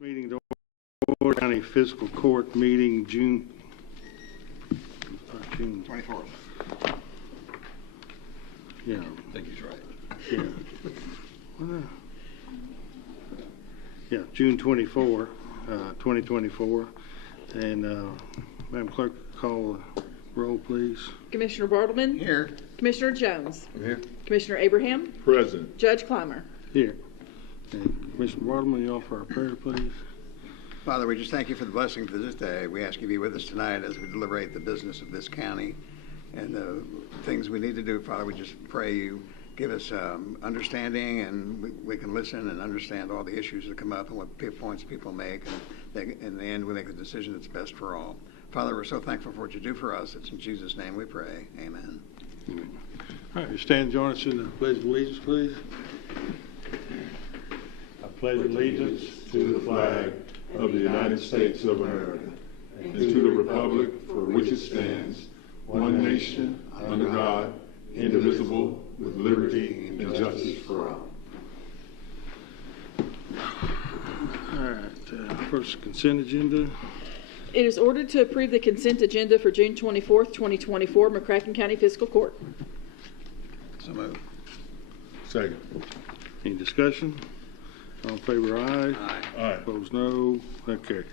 Meeting to order. County Fiscal Court meeting June 24th. Yeah. I think he's right. Yeah. Yeah, June 24, 2024. And Madam Clerk, call the roll, please. Commissioner Bartleman? Here. Commissioner Jones? I'm here. Commissioner Abraham? Present. Judge Clymer? Here. And Commissioner Bartleman, you offer our prayer, please. Father, we just thank you for the blessing for this day. We ask you to be with us tonight as we deliberate the business of this county and the things we need to do. Father, we just pray you give us understanding, and we can listen and understand all the issues that come up and what points people make, and in the end we make the decision that's best for all. Father, we're so thankful for what you do for us. It's in Jesus' name we pray. Amen. All right, you stand and join us in the Pledge of Allegiance, please. I pledge allegiance To the flag of the United States of America and to the republic for which it stands, one nation, under God, indivisible, with liberty and justice for all. All right, first consent agenda. It is ordered to approve the consent agenda for June 24th, 2024, McCracken County Fiscal Court. So moved. Second. Any discussion? All in favor, aye. Aye. Aye. Opposed, no. That carries.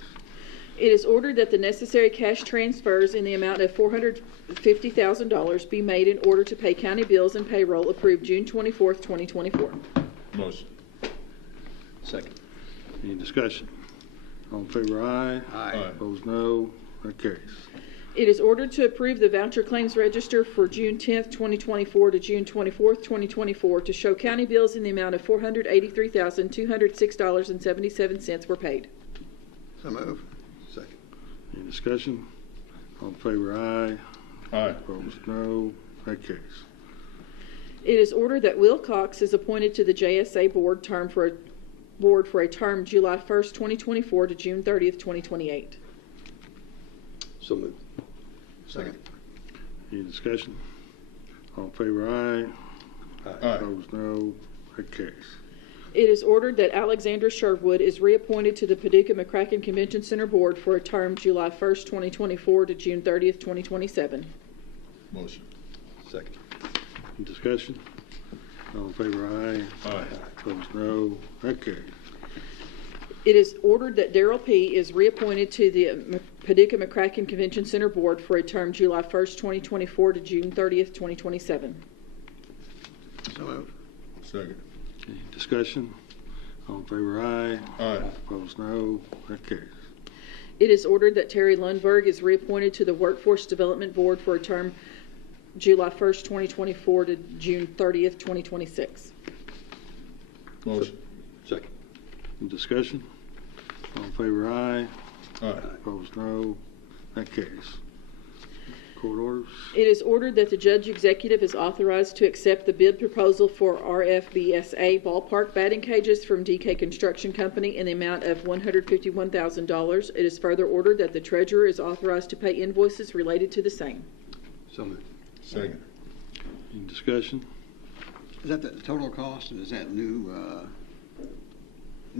It is ordered that the necessary cash transfers in the amount of $450,000 be made in order to pay county bills and payroll approved June 24th, 2024. Motion. Second. Any discussion? All in favor, aye. Aye. Aye. Opposed, no. That carries. It is ordered to approve the voucher claims register for June 10th, 2024 to June 24th, 2024 to show county bills in the amount of $483,206.77 were paid. So moved. Second. Any discussion? All in favor, aye. Aye. Opposed, no. That carries. It is ordered that Will Cox is appointed to the JSA board for a term July 1st, 2024 to June 30th, 2028. So moved. Second. Any discussion? All in favor, aye. Aye. Opposed, no. That carries. It is ordered that Alexandra Sherwood is reappointed to the Paducah McCracken Convention Center Board for a term July 1st, 2024 to June 30th, 2027. Motion. Second. Any discussion? All in favor, aye. Aye. Opposed, no. That carries. It is ordered that Darrell P. is reappointed to the Paducah McCracken Convention Center Board for a term July 1st, 2024 to June 30th, 2027. So moved. Second. Any discussion? All in favor, aye. Aye. Opposed, no. That carries. It is ordered that Terry Lundberg is reappointed to the Workforce Development Board for a term July 1st, 2024 to June 30th, 2026. Motion. Second. Any discussion? All in favor, aye. Aye. Opposed, no. That carries. Court orders. It is ordered that the judge executive is authorized to accept the bid proposal for RFBSA ballpark batting cages from DK Construction Company in the amount of $151,000. It is further ordered that the treasurer is authorized to pay invoices related to the same. So moved. Second. Any discussion? Is that the total cost? Is that new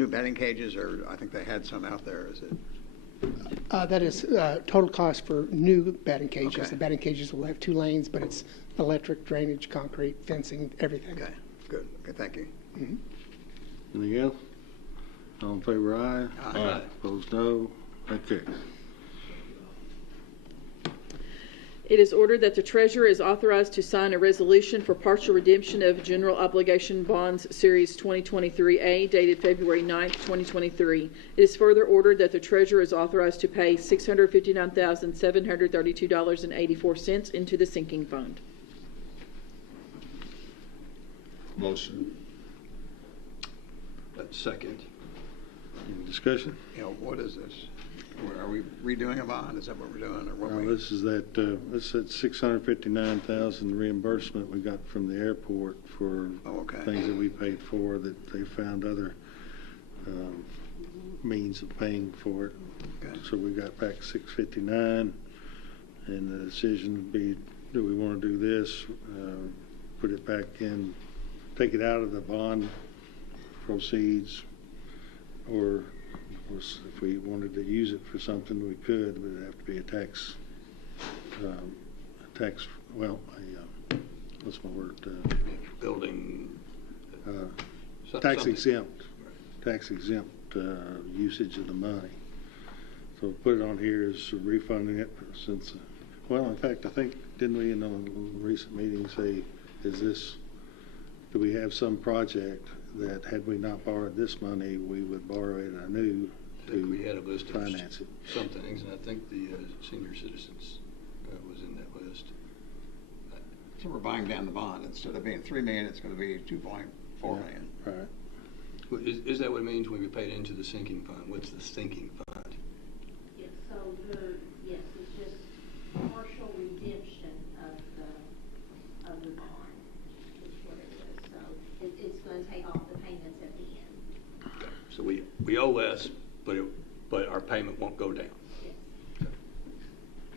batting cages, or I think they had some out there? Is it? That is total cost for new batting cages. Okay. The batting cages will have 2 lanes, but it's electric, drainage, concrete, fencing, everything. Okay. Good. Okay. Thank you. Anything else? All in favor, aye. Aye. Opposed, no. That carries. It is ordered that the treasurer is authorized to sign a resolution for partial redemption of general obligation bonds series 2023A dated February 9th, 2023. It is further ordered that the treasurer is authorized to pay $659,732.84 into the sinking fund. Motion. Second. Any discussion? What is this? Are we redoing a bond? Is that what we're doing, or what? No, this is that $659,000 reimbursement we got from the airport for things that we paid for that they found other means of paying for it. Okay. So we got back $659, and the decision would be, do we want to do this, put it back in, take it out of the bond proceeds, or If we wanted to use it for something, we could, but it'd have to be what's my word? Building. Tax exempt usage of the money. So put it on here as refunding it since, in fact, I think, didn't we in a recent meeting say, do we have some project that had we not borrowed this money, we would borrow it anew We had a list to finance it? Some things, and I think the senior citizens was in that list. So we're buying down the bond. Instead of being $3 million, it's going to be $2.4 million. Right. Well, is that what it means when we pay it into the sinking fund? What's the sinking fund? Yes, so yes, it's just partial redemption of the bond, is what it is. So it's going to take off the payments at the end. Okay. So we owe less, but our payment won't go down. Yes. Okay.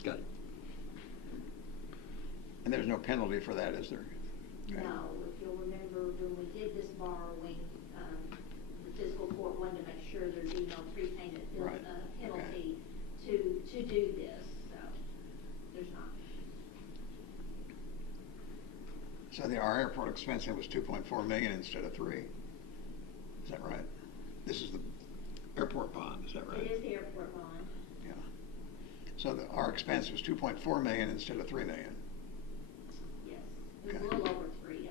Got it. And there's no penalty for that, is there? Okay. No, if you'll remember when we did this borrowing, the fiscal court wanted to make sure there'd be no prepayment Right. penalty to do this, so there's not. So our airport expense, it was $2.4 million instead of $3 million. Is that right? This is the airport bond, is that right? It is the airport bond. Yeah. So our expense was $2.4 million instead of $3 million. Yes, it was Okay. a little over 3, I think.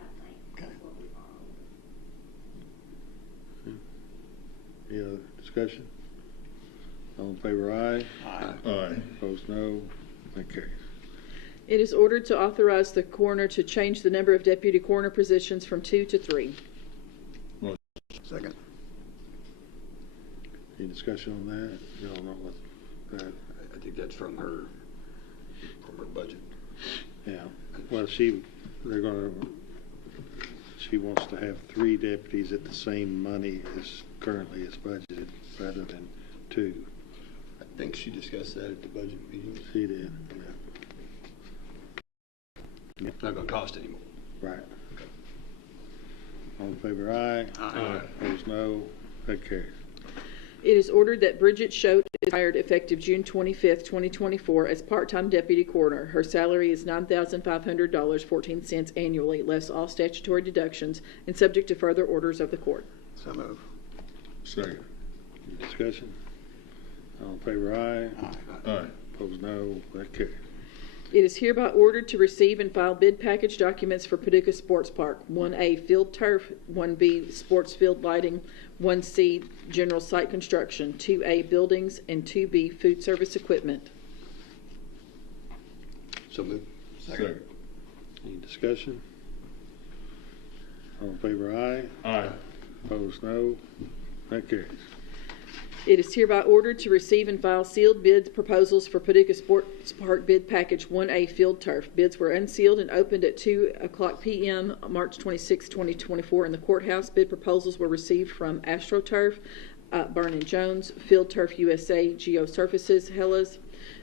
Okay. That's what we borrowed. Any other discussion? All in favor, aye. Aye. Aye. Opposed, no. That carries. It is ordered to authorize the coroner to change the number of deputy coroner positions from 2 to 3. Second. Any discussion on that? Y'all know what that, I think that's from her budget. yeah. Well, she wants to have 3 deputies at the same money as currently is budgeted rather than 2. I think she discussed that at the budget meeting. She did, yeah. It's not going to cost any more. Right. All in favor, aye. Aye. Opposed, no. That carries. It is ordered that Bridget Schote is hired effective June 25th, 2024 as part-time deputy coroner. Her salary is $9,500.14 annually, less all statutory deductions, and subject to further orders of the court. So move. Second. Any discussion? All in favor, aye. Aye. Opposed, no. That carries. It is hereby ordered to receive and file bid package documents for Paducah Sports Park. 1A, field turf. 1B, sports field lighting. 1C, general site construction. 2A, buildings. And 2B, food service equipment. So move. Second. Any discussion? All in favor, aye. Aye. Opposed, no. That carries. It is hereby ordered to receive and file sealed bid proposals for Paducah Sports Park bid package 1A field turf. Bids were unsealed and opened at 2:00 p.m. March 26, 2024 in the courthouse. Bid proposals were received from AstroTurf, Burn & Jones, Field Turf USA, Geosurfaces, Hellas,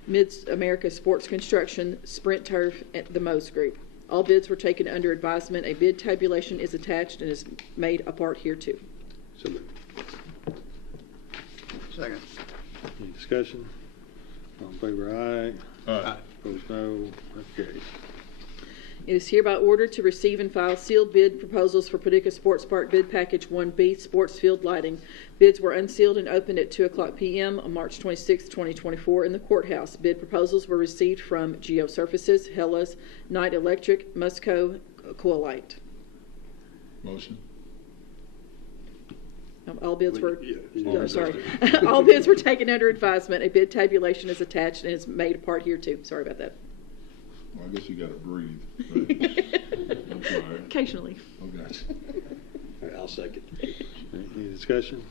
Mid-America Sports Construction, Sprint Turf, and the Mose Group. All bids were taken under advisement. A bid tabulation is attached and is made a part hereto. So move. Second. Any discussion? All in favor, aye. Aye. Opposed, no. That carries. It is hereby ordered to receive and file sealed bid proposals for Paducah Sports Park bid package 1B sports field lighting. Bids were unsealed and opened at 2:00 p.m. on March 26, 2024 in the courthouse. Bid proposals were received from Geosurfaces, Hellas, Knight Electric, Musco, Coalite. Motion. All bids were, Yeah. sorry. All bids were taken under advisement. A bid tabulation is attached and is made a part hereto. Sorry about that. Well, I guess you got to breathe. Right? I'm sorry. Occasionally. Oh, gotcha. All right, I'll second. Any discussion?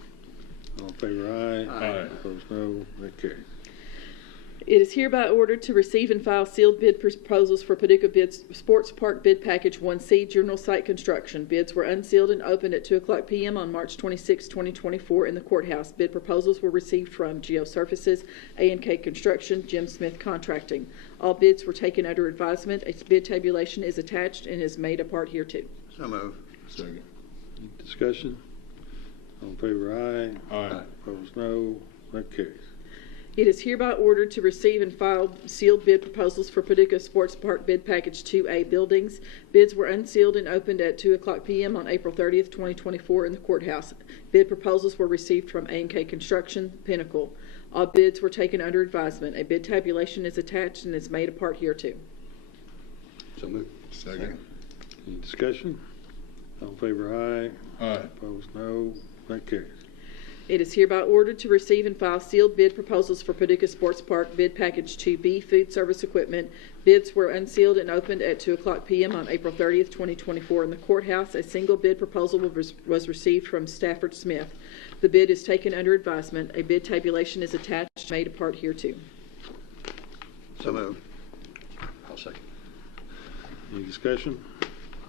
All in favor, aye. Aye. Opposed, no. That carries. It is hereby ordered to receive and file sealed bid proposals for Paducah Sports Park bid package 1C general site construction. Bids were unsealed and opened at 2:00 p.m. on March 26, 2024 in the courthouse. Bid proposals were received from Geosurfaces, A&K Construction, Jim Smith Contracting. All bids were taken under advisement. A bid tabulation is attached and is made a part hereto. So move. Second. Any discussion? All in in favor, aye. Aye. Opposed, no. That carries. It is hereby ordered to receive and file sealed bid proposals for Paducah Sports Park Bid Package 2A buildings. Bids were unsealed and opened at 2:00 p.m. on April 30th, 2024 in the courthouse. Bid proposals were received from A&K Construction, Pinnacle. All bids were taken under advisement. A bid tabulation is attached and is made a part hereto. So moved. Second. Any discussion? All in favor, aye. Aye. Opposed, no. That carries. It is hereby ordered to receive and file sealed bid proposals for Paducah Sports Park Bid Package 2B food service equipment. Bids were unsealed and opened at 2:00 p.m. on April 30th, 2024 in the courthouse. A single bid proposal was received from Stafford Smith. The bid is taken under advisement. A bid tabulation is attached, made a part hereto. So moved. I'll second. Any discussion?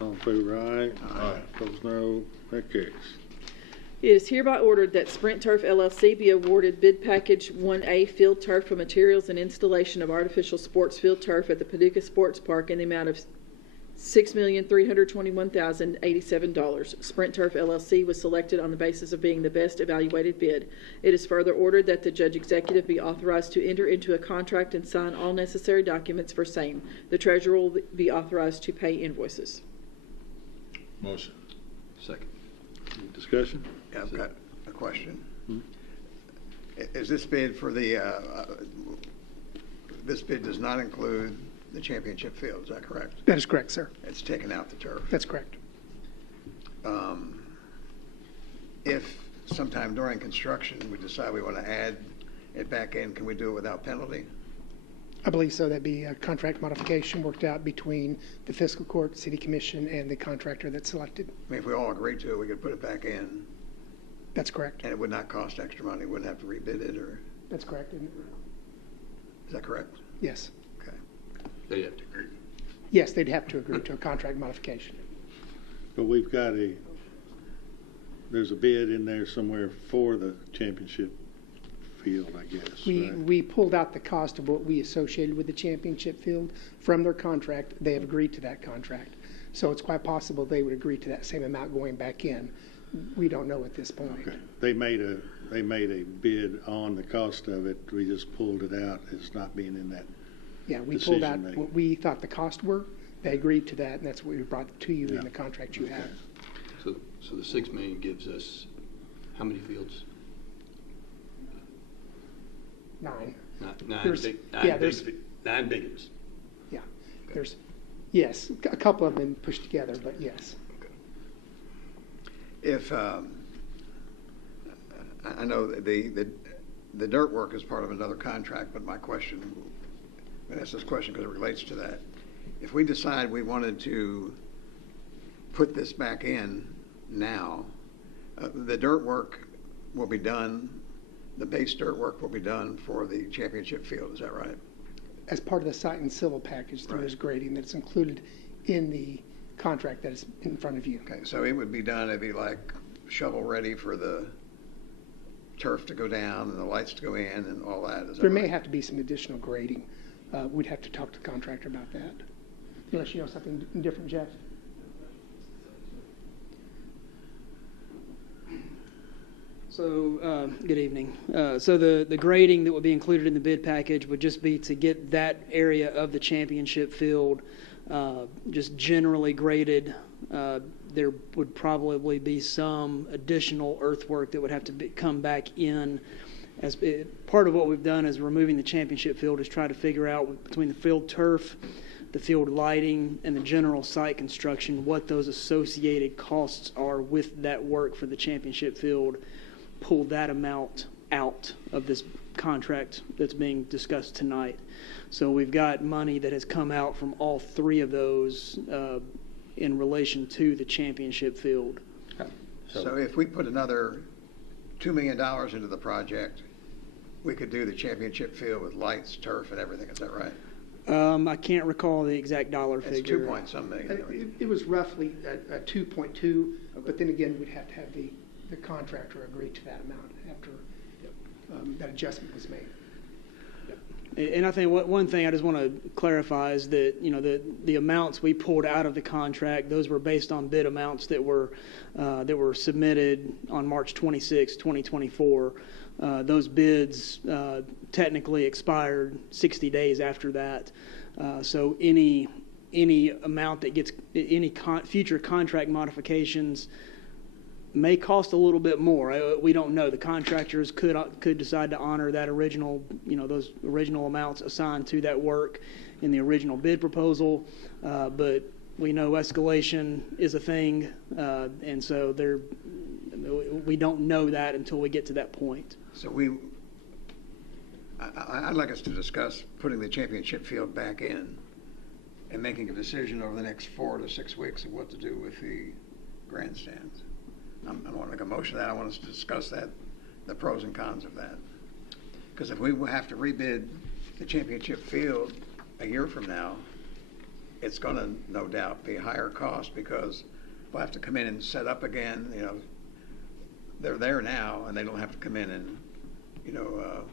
All in favor, aye. Aye. Opposed, no. That carries. It is hereby ordered that Sprint Turf LLC be awarded bid package 1A field turf for materials and installation of artificial sports field turf at the Paducah Sports Park in the amount of $6,321,087. Sprint Turf LLC was selected on the basis of being the best evaluated bid. It is further ordered that the judge executive be authorized to enter into a contract and sign all necessary documents for same. The treasurer will be authorized to pay invoices. Motion. Second. Any discussion? Yeah, I've got a question. Is this bid for the, this bid does not include the championship field, is that correct? That is correct, sir. It's taken out the turf. That's correct. If sometime during construction we decide we want to add it back in, can we do it without penalty? I believe so. That'd be a contract modification worked out between the fiscal court, city commission, and the contractor that's selected. I mean, if we all agreed to it, we could put it back in, That's correct. and it would not cost extra money. We wouldn't have to rebid it, or, That's correct, isn't it? is that correct? Yes. Okay. They have to agree. Yes, they'd have to agree to a contract modification. But we've got there's a bid in there somewhere for the championship field, I guess, right? We pulled out the cost of what we associated with the championship field from their contract. They have agreed to that contract. So it's quite possible they would agree to that same amount going back in. We don't know at this point. Okay. They made a bid on the cost of it. We just pulled it out as not being in that. Yeah, we pulled out decision-making. what we thought the costs were. They agreed to that, and that's what we brought to you Yeah. in the contract you have. So the $6 million gives us how many fields? 9. Nine There's- big, yeah, nine there's- big, nine big ones. Yeah, there's, yes, a couple of them pushed together, but yes. If, I know the dirt work is part of another contract, but my question, I'm going to ask this question because it relates to that. If we decide we wanted to put this back in now, the dirt work will be done, the base dirt work will be done for the championship field, is that right? As part of the site and civil package, there is grading that's included in the contract that is in front of you. Okay, so it would be done, it'd be like shovel ready for the turf to go down and the lights to go in and all that, is that There right? may have to be some additional grading. We'd have to talk to the contractor about that. Unless you know something different, Jeff? So, good evening. So the grading that would be included in the bid package would just be to get that area of the championship field just generally graded. There would probably be some additional earthwork that would have to come back in. As part of what we've done is removing the championship field is try to figure out between the field turf, the field lighting, and the general site construction what those associated costs are with that work for the championship field. Pull that amount out of this contract that's being discussed tonight. So we've got money that has come out from all three of those in relation to the championship field. So if we put another $2 million into the project, we could do the championship field with lights, turf, and everything, is that right? I can't recall the exact dollar It's figure. 2 point some million. It was roughly a 2.2, but then again, we'd have to have the contractor agree to that amount after that adjustment was made. And I think one thing I just want to clarify is that, you know, the amounts we pulled out of the contract, those were based on bid amounts that were submitted on March 26, 2024. Those bids technically expired 60 days after that. So any amount that gets, future contract modifications may cost a little bit more. We don't know. The contractors could decide to honor that original, you know, those original amounts assigned to that work in the original bid proposal. But we know escalation is a thing, and so we don't know that until we get to that point. So I'd like us to discuss putting the championship field back in and making a decision over the next 4 to 6 weeks of what to do with the grandstands. I want to make a motion of that. I want us to discuss that, the pros and cons of that. Because if we have to rebid the championship field a year from now, it's going to no doubt be a higher cost because we'll have to come in and set up again. You know, they're there now, and they don't have to come in and, you know,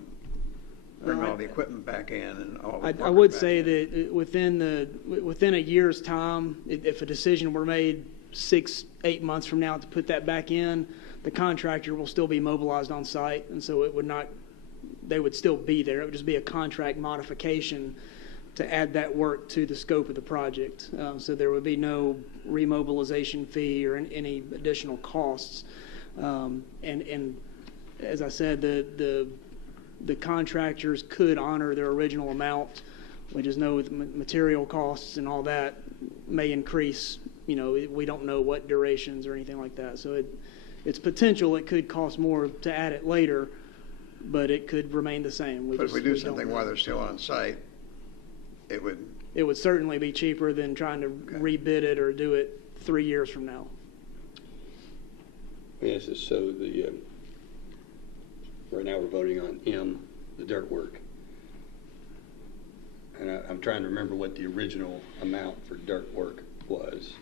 bring all the equipment back in and all. I would say that within a year's time, if a decision were made 6-8 months from now to put that back in, the contractor will still be mobilized on site, and so they would still be there. It would just be a contract modification to add that work to the scope of the project. So there would be no remobilization fee or any additional costs. And as I said, the contractors could honor their original amount. We just know with material costs and all that may increase. You know, we don't know what durations or anything like that. So it's potential it could cost more to add it later, but it could remain the same. But if we do something while they're still on site, it would certainly be cheaper than trying to rebid it or do it 3 years from now. Yes, so right now we're voting on M, the dirt work. And I'm trying to remember what the original amount for dirt work was.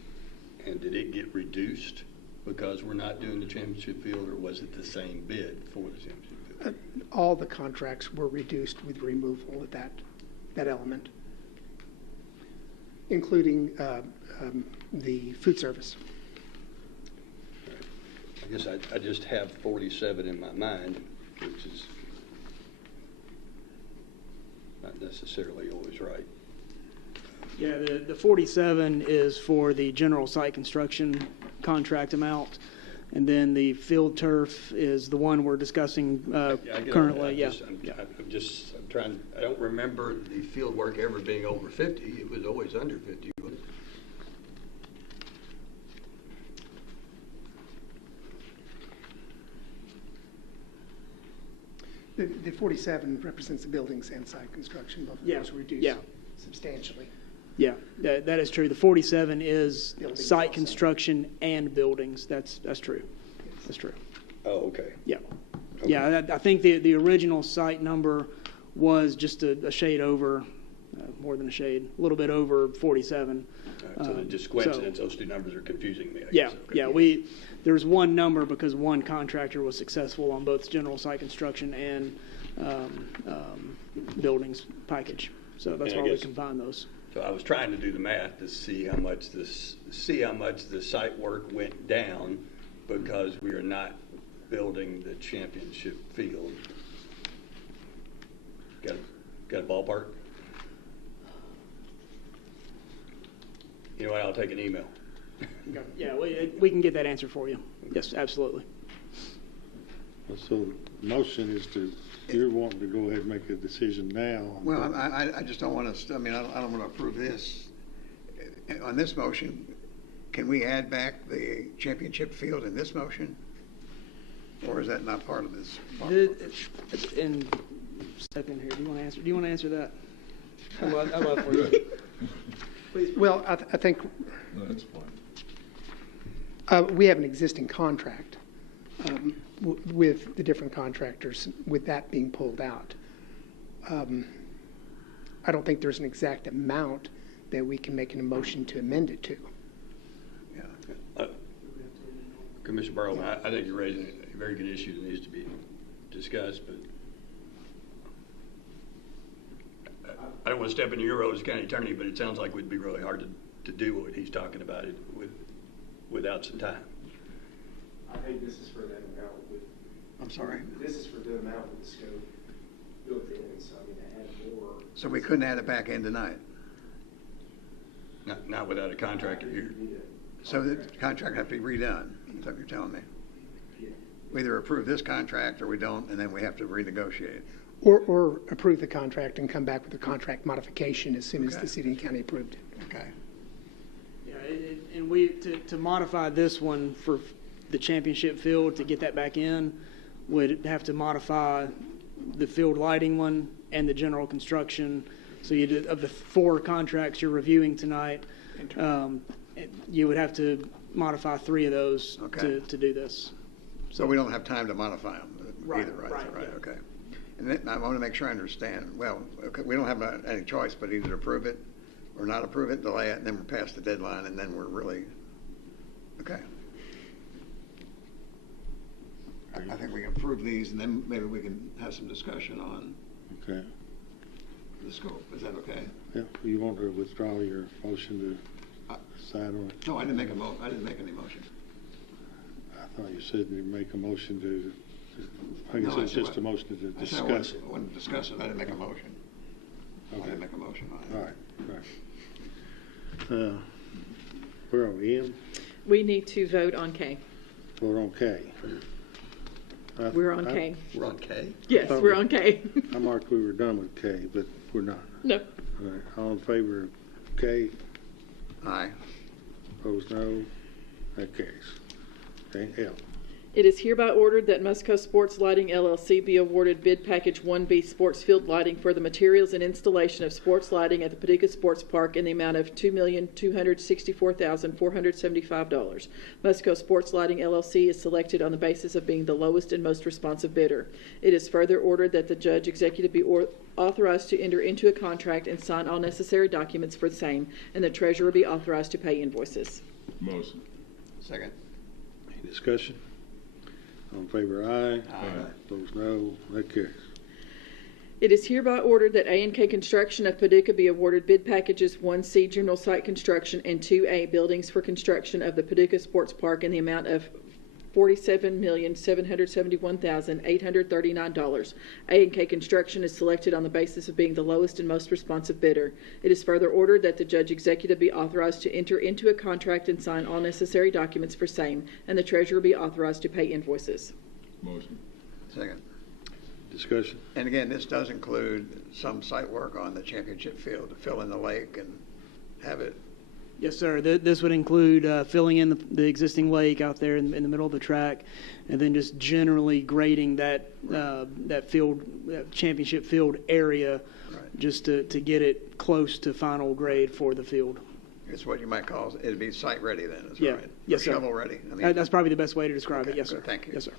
And did it get reduced because we're not doing the championship field, or was it the same bid for the championship field? All the contracts were reduced with removal of that element, including the food service. I guess I just have 47 in my mind, which is not necessarily always right. Yeah, the 47 is for the general site construction contract amount, and then the field turf is the one we're discussing currently. I'm trying. I don't remember the field work ever being over 50. It was always under 50. Wasn't it? The 47 represents the buildings and site construction. Both of those were reduced substantially. Yeah, that is true. The 47 is Buildings site also. construction and buildings. That's true. That's true. Oh, okay. Yeah. Okay. Yeah, I think the original site number was just a shade over, more than a shade, a little bit over 47. All right, so just coincidence, those two numbers are confusing me. I Yeah, guess. Okay. yeah. There's one number because one contractor was successful on both general site construction and buildings package. So that's And I why we guess- combine those. So I was trying to do the math to see how much the site work went down because we are not building the championship field. Got a ballpark? You know what? I'll take an email. Yeah, we can get that answer for you. Yes, absolutely. So the motion is you're wanting to go ahead and make a decision now. Well, I just don't want to, I don't want to approve this. On this motion, can we add back the championship field in this motion? Or is that not part of this? And step in here. Do you want to answer that? I love for you. Please. Well, I think No, that's fine. we have an existing contract with the different contractors, with that being pulled out. I don't think there's an exact amount that we can make an motion to amend it to. Yeah. Commissioner Burrow, I think you're raising a very good issue that needs to be discussed, but I don't want to step into your role as county attorney, but it sounds like it would be really hard to do what he's talking about it without some time. I think this is for that amount with. I'm sorry. This is for the amount with the scope built in, so I mean, to add more. So we couldn't add it back in tonight. Not without a contractor here. So the contract have to be redone. That's what you're telling me. We either approve this contract or we don't, and then we have to renegotiate. Or approve the contract and come back with a contract modification as soon as Okay. the city and county approved it. Okay. Yeah, and we, to modify this one for the championship field, to get that back in, would have to modify the field lighting one and the general construction. So you did, of the 4 contracts you're reviewing tonight, you would have to modify 3 of those Okay. to do this. So we don't have time to modify them either, right? Right, Right, yeah. okay. And then I want to make sure I understand. Well, okay, we don't have any choice but either approve it or not approve it, delay it, and then we're past the deadline, and then we're really, okay. I think we can approve these, and then maybe we can have some discussion on Okay. the scope. Is that okay? Yeah, you want to withdraw your motion to decide on it? No, I didn't make any motion. I thought you said you'd make a motion to, I guess No, I it's said just a what- motion to I said I discuss it. wanted to discuss it. I didn't make a motion. I Okay. didn't make a motion on it. All right. Where are we in? We need to vote on K. Vote on K. We're on K. We're on K? Yes, thought we're we- on K. I marked we were done with K, but we're not. No. All right. All in favor of K? Aye. Opposed, no. That carries. Okay, L. It is hereby ordered that Musco Sports Lighting LLC be awarded bid package 1B sports field lighting for the materials and installation of sports lighting at the Paducah Sports Park in the amount of $2,264,475. Musco Sports Lighting LLC is selected on the basis of being the lowest and most responsive bidder. It is further ordered that the judge executive be authorized to enter into a contract and sign all necessary documents for the same, and the treasurer be authorized to pay invoices. Motion. Second. Any discussion? All in favor, aye. Aye. Opposed, no. That carries. It is hereby ordered that A&K Construction of Paducah be awarded bid packages 1C General Site Construction and 2A Buildings for construction of the Paducah Sports Park in the amount of $47,771,839. A&K Construction is selected on the basis of being the lowest and most responsive bidder. It is further ordered that the judge executive be authorized to enter into a contract and sign all necessary documents for same, and the treasurer be authorized to pay invoices. Motion. Second. Discussion? And again, this does include some site work on the championship field to fill in the lake and have it. Yes, sir. This would include filling in the existing lake out there in the middle of the track, and then just generally grading that field, that championship field area, Right. just to get it close to final grade for the field. It's what you might call, it'd be site ready then, is that Yeah. right? Yes, Or sir. shovel ready. I mean, That's probably the best way to describe Okay, it. Yes, sir. good. Thank you. Yes, sir.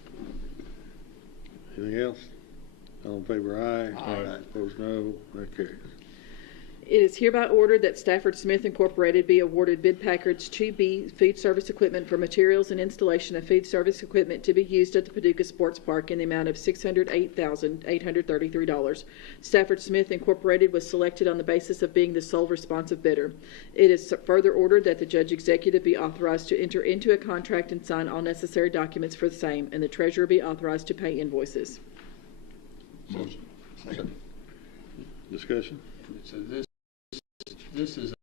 Anything else? All in favor, aye. Aye. Opposed, no. That carries. It is hereby ordered that Stafford Smith Incorporated be awarded bid package 2B food service equipment for materials and installation of food service equipment to be used at the Paducah Sports Park in the amount of $608,833. Stafford Smith Incorporated was selected on the basis of being the sole responsive bidder. It is further ordered that the judge executive be authorized to enter into a contract and sign all necessary documents for the same, and the treasurer be authorized to pay invoices. Motion. Second. Discussion? So this is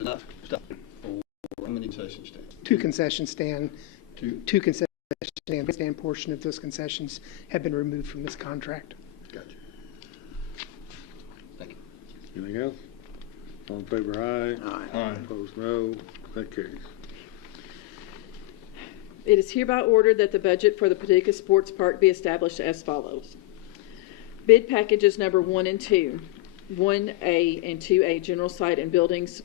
enough stuff for how many concession stands? 2 concession stand, Two? 2 concession stand portion of those concessions have been removed from this contract. Gotcha. Thank you. Anything else? All in favor, aye. Aye. Aye. Opposed, no. That carries. It is hereby ordered that the budget for the Paducah Sports Park be established as follows. Bid packages number 1 and 2, 1A and 2A general site and buildings,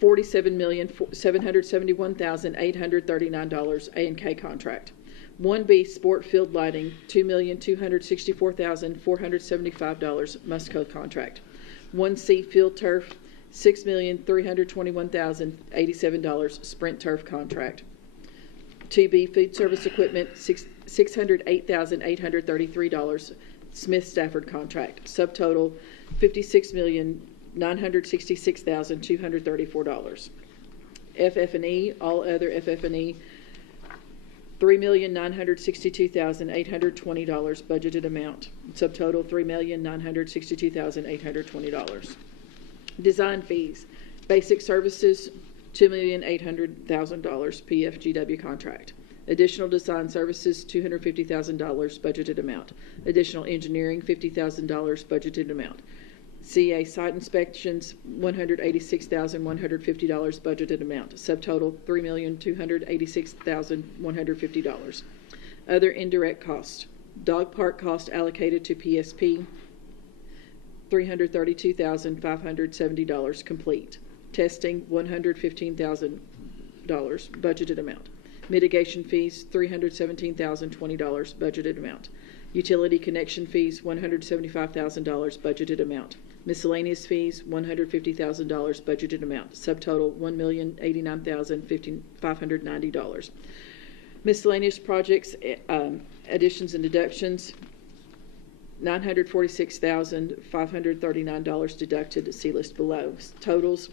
$47,771,839 A&K contract. 1B sport field lighting, $2,264,475 Musco contract. 1C field turf, $6,321,087 Sprint turf contract. 2B food service equipment, $608,833 Smith Stafford contract, subtotal $56,966,234. FF&E, all other FF&E, $3,962,820 budgeted amount, subtotal $3,962,820. Design fees, basic services, $2,800,000 PFGW contract. Additional design services, $250,000 budgeted amount. Additional engineering, $50,000 budgeted amount. CA site inspections, $186,150 budgeted amount. Subtotal, $3,286,150. Other indirect costs. Dog park cost allocated to PSP, $332,570 complete. Testing, $115,000 budgeted amount. Mitigation fees, $317,020 budgeted amount. Utility connection fees, $175,000 budgeted amount. Miscellaneous fees, $150,000 budgeted amount. Subtotal, $1,089,590. Miscellaneous projects, additions and deductions, $946,539 deducted, see list below. Totals,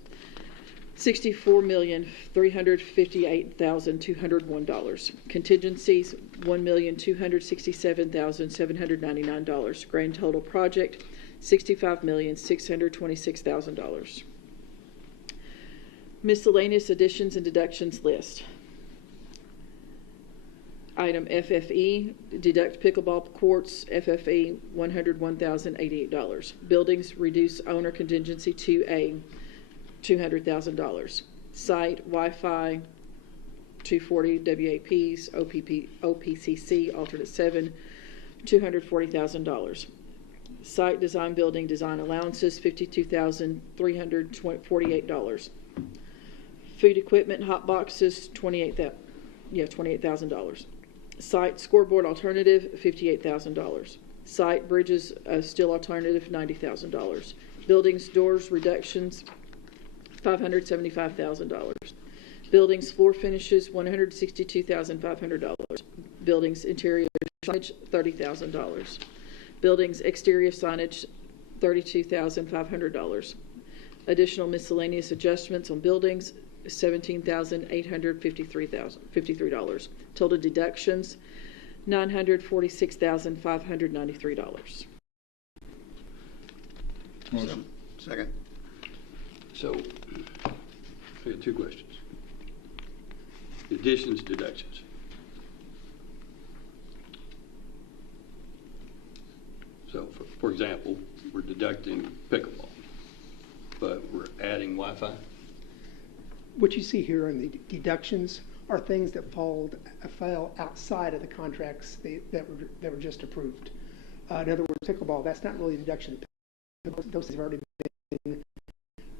$64,358,201. Contingencies, $1,267,799. Grand total project, $65,626,000. Miscellaneous additions and deductions list. Item FFE, deduct pickleball courts, FFE, $101,088. Buildings, reduce owner contingency 2A, $200,000. Site, Wi-Fi, 240 WAPs, OPCC, alternate 7, $240,000. Site design building design allowances, $52,348. Food equipment, hot boxes, $28,000. Site scoreboard alternative, $58,000. Site bridges, steel alternative, $90,000. Buildings doors reductions, $575,000. Buildings floor finishes, $162,500. Buildings interior signage, $30,000. Buildings exterior signage, $32,500. Additional miscellaneous adjustments on buildings, $17,853. Total deductions, $946,593. Motion. Second. So, I got two questions. Additions, deductions. So, for example, we're deducting pickleball, but we're adding Wi-Fi. What you see here in the deductions are things that fell outside of the contracts that were just approved. In other words, pickleball, that's not really a deduction. Those have already been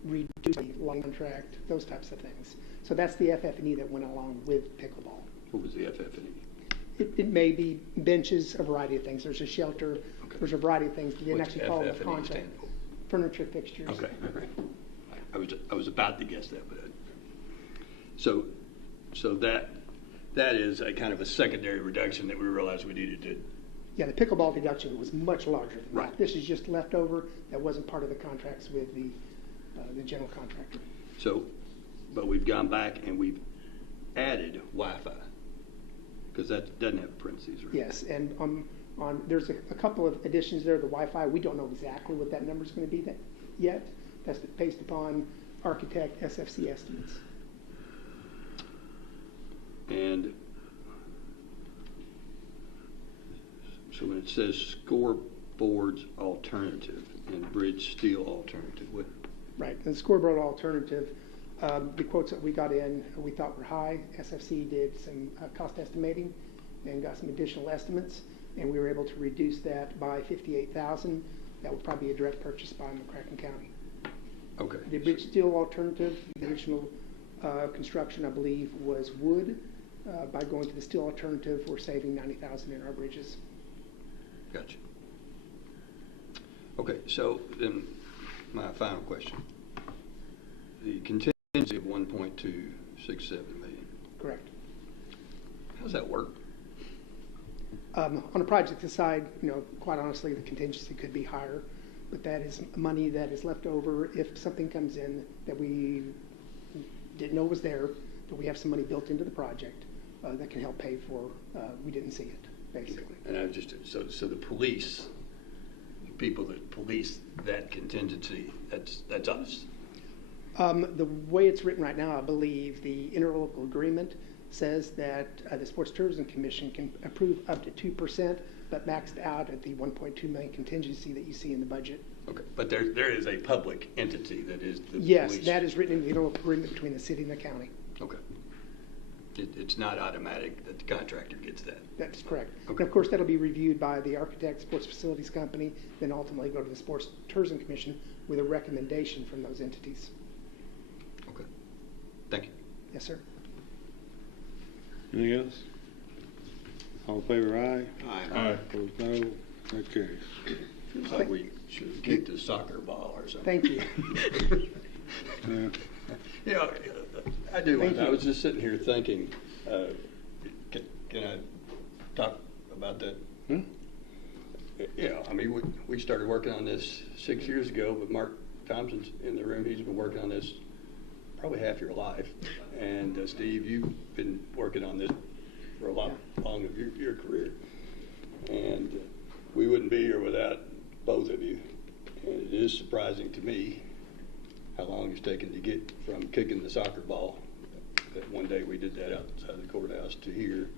reduced, line contract, those types of things. So that's the FF&E that went along with pickleball. What was the FF&E? It may be benches, a variety of things. There's a shelter. Okay. There's a variety of things that didn't actually follow the contract. Furniture, fixtures. Okay. I was about to guess that, but so that is a kind of a secondary reduction that we realized we needed to. Yeah, the pickleball deduction was much larger than right. that. This is just leftover that wasn't part of the contracts with the general contractor. So, but we've gone back and we've added Wi-Fi because that doesn't have parentheses, right? Yes, and there's a couple of additions there. The Wi-Fi, we don't know exactly what that number is going to be yet. That's based upon architect SFC estimates. And so when it says scoreboards alternative and bridge steel alternative, what? Right, and the scoreboard alternative, the quotes that we got in, we thought were high. SFC did some cost estimating and got some additional estimates, and we were able to reduce that by $58,000. That would probably be a direct purchase by McCracken County. Okay. The bridge steel alternative, the original construction, I believe, was wood. By going to the steel alternative, we're saving $90,000 in our bridges. Gotcha. Okay, so then my final question. The contingency of $1.267 million. Correct. How does that work? On a project this side, quite honestly, the contingency could be higher, but that is money that is left over if something comes in that we didn't know was there, that we have some money built into the project that can help pay for. We didn't see it, basically. And I just, so the police, people that police that contingency, that's us. The way it's written right now, I believe the interlocal agreement says that the Sports Tourism Commission can approve up to 2%, but maxed out at the 1.2 million contingency that you see in the budget. Okay, but there is a public entity that is the Yes, police. that is written in the interlocal agreement between the city and the county. Okay. It's not automatic that the contractor gets that. That's correct. Okay. And of course, that'll be reviewed by the architect, Sports Facilities Company, then ultimately go to the Sports Tourism Commission with a recommendation from those entities. Okay. Thank you. Yes, sir. Anything else? All in favor, aye. Aye. Opposed, no. That carries. Feels like we should have kicked a soccer ball or something. Thank you. Yeah. You know, I do. Thank I you. was just sitting here thinking, can I talk about that? Hmm? Yeah, I mean, we started working on this 6 years ago, but Mark Thompson's in the room. He's been working on this probably half your life. And Steve, you've been working on this for a lot long of your career. And we wouldn't be here without both of you. And it is surprising to me how long it's taken to get from kicking the soccer ball, that one day we did that outside the courthouse, to here.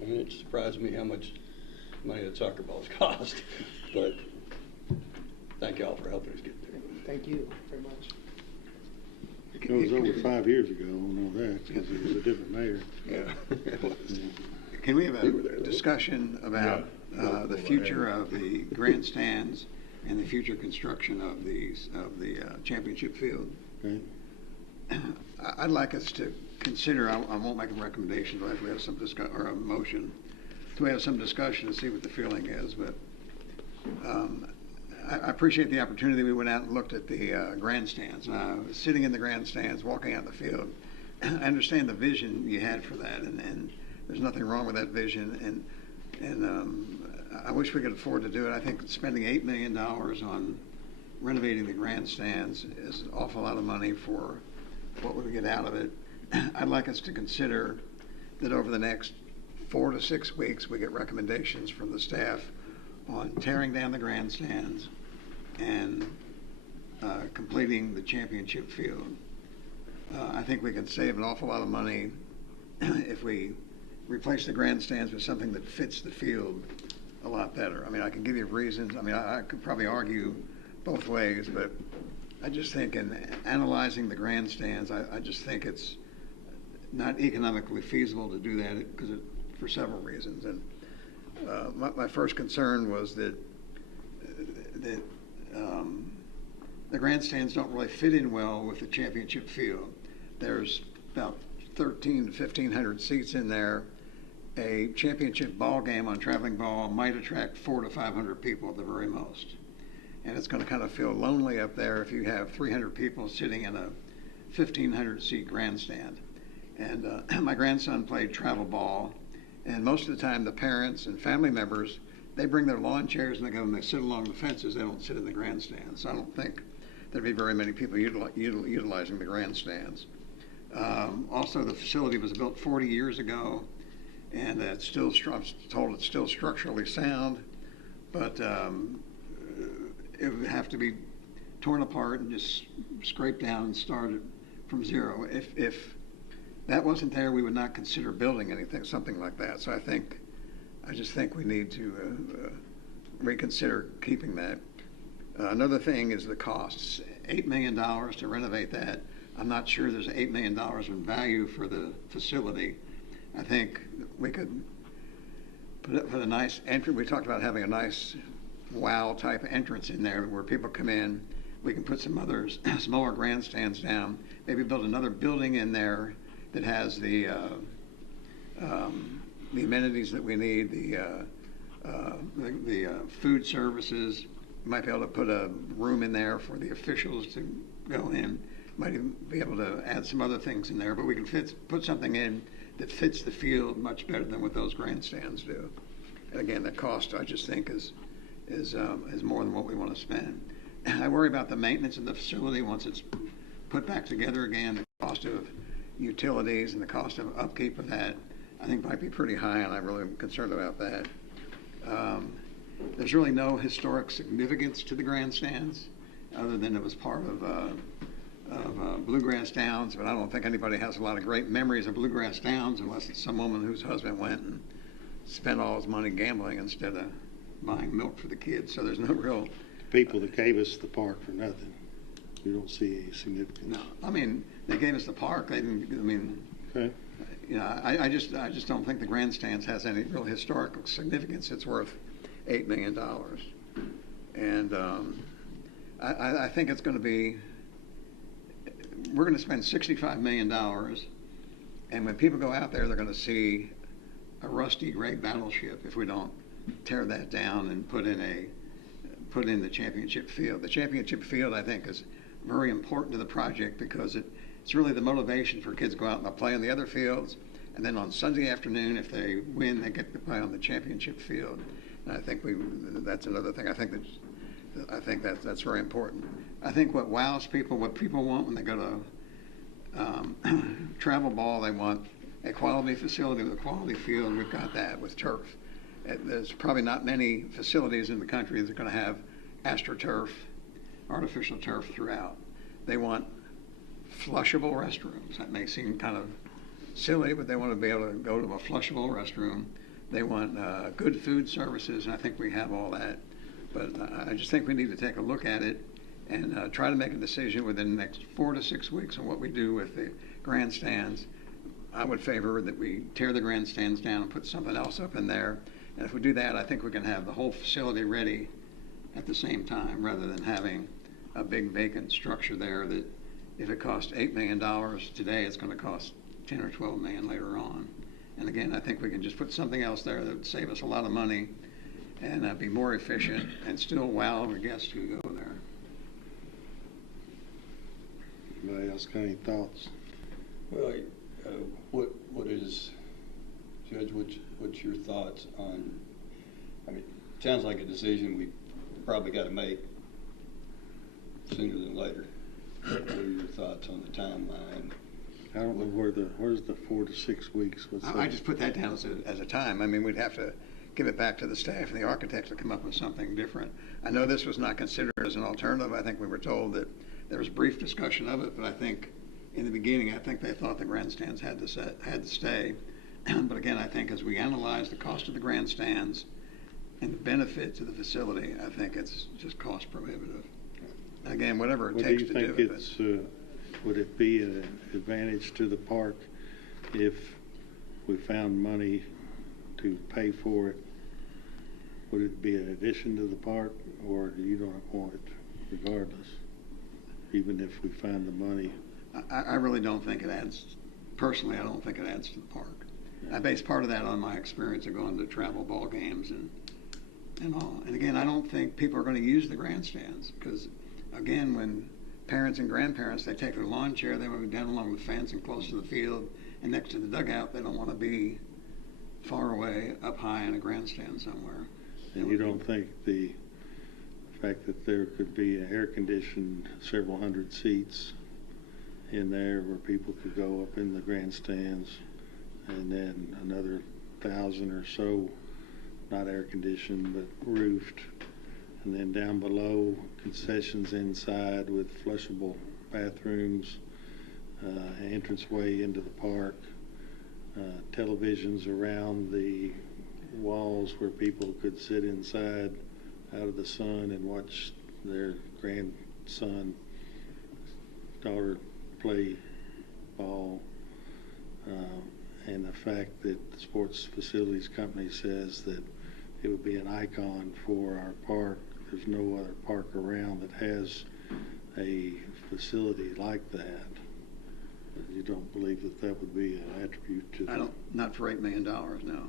And it surprised me how much money that soccer balls cost. But thank y'all for helping us get there. Thank you very much. It was over 5 years ago, I know that, because it was a different mayor. Yeah. Can we have We were there, a though. discussion about the future of the grandstands and the future construction of the championship field? Okay. I'd like us to consider, I won't make a recommendation unless we have some or a motion, so we have some discussion to see what the feeling is, but I appreciate the opportunity. We went out and looked at the grandstands. Sitting in the grandstands, walking out in the field, I understand the vision you had for that, and there's nothing wrong with that vision, and I wish we could afford to do it. I think spending $8 million on renovating the grandstands is an awful lot of money for what we would get out of it. I'd like us to consider that over the next 4 to 6 weeks, we get recommendations from the staff on tearing down the grandstands and completing the championship field. I think we can save an awful lot of money if we replace the grandstands with something that fits the field a lot better. I mean, I can give you reasons. I mean, I could probably argue both ways, but I just think in analyzing the grandstands, I just think it's not economically feasible to do that because for several reasons. And my first concern was that the grandstands don't really fit in well with the championship field. There's about 1,300 to 1,500 seats in there. A championship ball game on traveling ball might attract 400 to 500 people at the very most. And it's going to kind of feel lonely up there if you have 300 people sitting in a 1,500 seat grandstand. And my grandson played travel ball, and most of the time the parents and family members, they bring their lawn chairs and they go and they sit along the fences. They don't sit in the grandstands. So I don't think there'd be very many people utilizing the grandstands. Also, the facility was built 40 years ago, and it's still told it's still structurally sound, but it would have to be torn apart and just scraped down and started from zero. If that wasn't there, we would not consider building something like that. So I just think we need to reconsider keeping that. Another thing is the costs. $8 million to renovate that. I'm not sure there's $8 million in value for the facility. I think we could put a nice entrance. We talked about having a nice wow type entrance in there where people come in. We can put some other smaller grandstands down. Maybe build another building in there that has the amenities that we need, the food services. You might be able to put a room in there for the officials to go in. Might even be able to add some other things in there, but we can put something in that fits the field much better than what those grandstands do. And again, the cost, I just think, is more than what we want to spend. I worry about the maintenance of the facility once it's put back together again. The cost of utilities and the cost of upkeep of that, I think, might be pretty high, and I really am concerned about that. There's really no historic significance to the grandstands, other than it was part of Bluegrass Downs, but I don't think anybody has a lot of great memories of Bluegrass Downs unless it's some woman whose husband went and spent all his money gambling instead of buying milk for the kids. So there's no real People that gave us the park for nothing. You don't see any significance. no. I mean, they gave us the park. They didn't. I mean, Okay. you know, I just don't think the grandstands has any real historical significance. It's worth $8 million, and I think it's going to be. We're going to spend $65 million, and when people go out there, they're going to see a rusty gray battleship if we don't tear that down and put in the championship field. The championship field, I think, is very important to the project because it's really the motivation for kids to go out and play on the other fields, and then on Sunday afternoon, if they win, they get to play on the championship field. And I think that's another thing. I think that's very important. I think what wows people, what people want when they go to travel ball, they want a quality facility with a quality field, and we've got that with turf. There's probably not many facilities in the country that are going to have AstroTurf, artificial turf throughout. They want flushable restrooms. That may seem kind of silly, but they want to be able to go to a flushable restroom. They want good food services, and I think we have all that. But I just think we need to take a look at it and try to make a decision within the next 4 to 6 weeks on what we do with the grandstands. I would favor that we tear the grandstands down and put something else up in there. And if we do that, I think we can have the whole facility ready at the same time, rather than having a big vacant structure there that if it costs $8 million today, it's going to cost 10 or 12 million later on. And again, I think we can just put something else there that would save us a lot of money and be more efficient and still wow the guests who go there. Anybody else got any thoughts? Well, what is, Judge, what's your thoughts on, I mean, it sounds like a decision we probably got to make sooner than later. What are your thoughts on the timeline? I don't know where's the 4 to 6 weeks. I just put that down as a time. I mean, we'd have to give it back to the staff and the architects to come up with something different. I know this was not considered as an alternative. I think we were told that there was brief discussion of it, but I think in the beginning, I think they thought the grandstands had to stay. But again, I think as we analyze the cost of the grandstands and the benefit to the facility, I think it's just cost prohibitive. Again, whatever it takes to do it. Would it be an advantage to the park if we found money to pay for it? Would it be an addition to the park, or you don't want it regardless, even if we find the money? I really don't think it adds, personally, I don't think it adds to the park. I base part of that on my experience of going to travel ball games and all. And again, I don't think people are going to use the grandstands because, again, when parents and grandparents, they take their lawn chair, they want to be down along the fence and close to the field and next to the dugout. They don't want to be far away up high in a grandstand somewhere. And you don't think the fact that there could be an air-conditioned several hundred seats in there where people could go up in the grandstands, and then another 1,000 or so not air-conditioned but roofed, and then down below concessions inside with flushable bathrooms, entranceway into the park, televisions around the walls where people could sit inside out of the sun and watch their grandson, daughter play ball, and the fact that the Sports Facilities Company says that it would be an icon for our park. There's no other park around that has a facility like that. You don't believe that that would be an attribute to I don't, not for $8 million, no.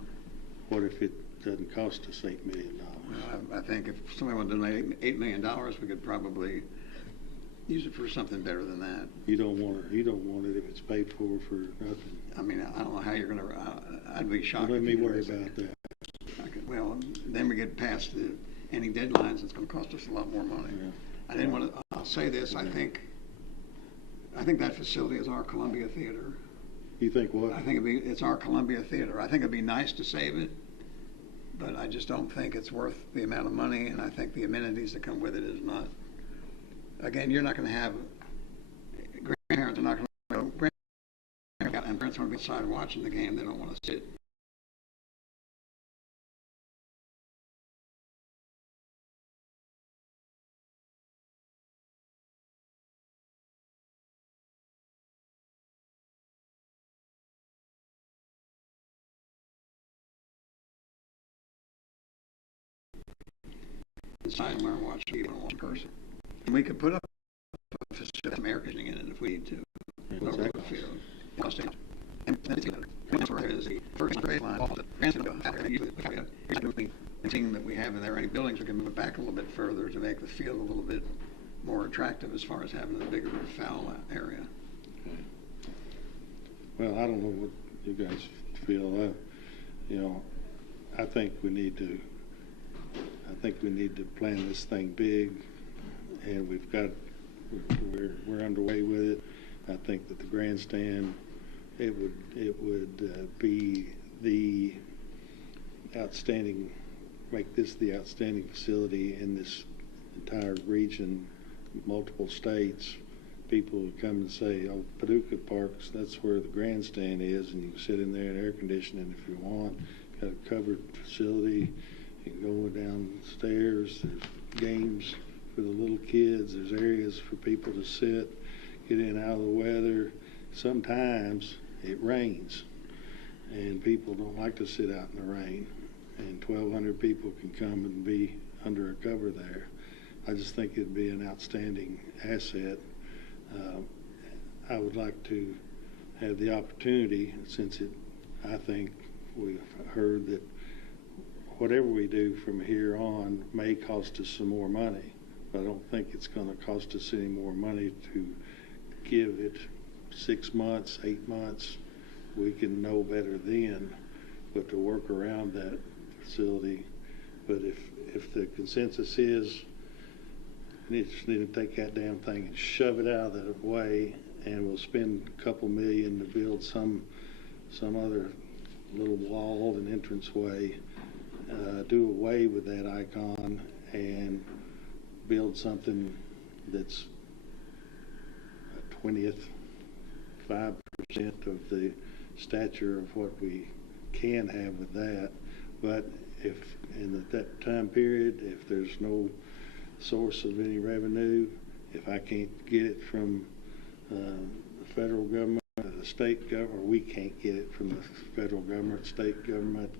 What if it doesn't cost us $8 million? Well, I think if somebody wanted to donate $8 million, we could probably use it for something better than that. You don't want it if it's paid for nothing. I mean, I don't know how you're going to, I'd be shocked. Don't let me worry about that. well, then we get past any deadlines, it's gonna cost us a lot more money. Yeah. I didn't want to, I'll say this, I think that facility is our Columbia Theater. You think what? I think it's our Columbia Theater. I think it'd be nice to save it, but I just don't think it's worth the amount of money, and I think the amenities that come with it is not. Again, you're not gonna have, grandparents are not gonna go, and parents want to be outside watching the game, they don't want to sit. Inside where watch TV on one person. And we could put up a facility, some air conditioning in it if we need to. What's that cost? And that's where it is the first grade line. Anything that we have in there, any buildings, we can move it back a little bit further to make the field a little bit more attractive as far as having a bigger foul area. Okay. Well, I don't know what you guys feel. You know, I think we need to plan this thing big, and we're underway with it. I think that the grandstand, it would be the outstanding, make this the outstanding facility in this entire region, multiple states. People would come and say, oh, Paducah Parks, that's where the grandstand is, and you can sit in there and air conditioning if you want. Got a covered facility. You can go downstairs. There's games for the little kids. There's areas for people to sit, get in out of the weather. Sometimes it rains, and people don't like to sit out in the rain. And 1,200 people can come and be under a cover there. I just think it'd be an outstanding asset. I would like to have the opportunity, since I think we've heard that whatever we do from here on may cost us some more money, but I don't think it's going to cost us any more money to give it 6 months, 8 months. We can know better then, but to work around that facility. But if the consensus is we just need to take that damn thing and shove it out of that way, and we'll spend a couple million to build some other little wall and entranceway, do away with that icon and build something that's a 20th, 5% of the stature of what we can have with that. But if in that time period, if there's no source of any revenue, if I can't get it from the federal government, the state government, or we can't get it from the federal government, state government,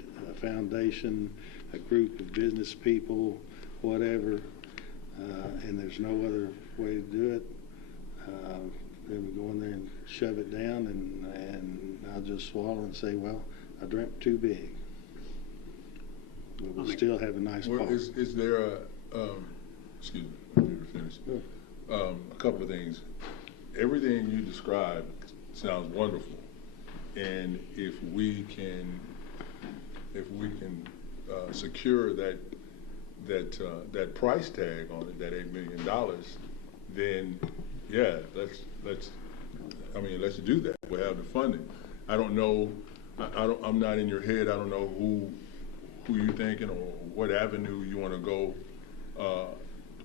foundation, a group of business people, whatever, and there's no other way to do it, then we go in there and shove it down, and I'll just swallow and say, well, I dreamt too big. But we'll still have a nice park. Is there a, excuse me, let me finish. A couple of things. Everything you described sounds wonderful, and if we can secure that price tag on it, that $8 million, then yeah, let's do that. We'll have the funding. I don't know. I'm not in your head. I don't know who you're thinking or what avenue you want to go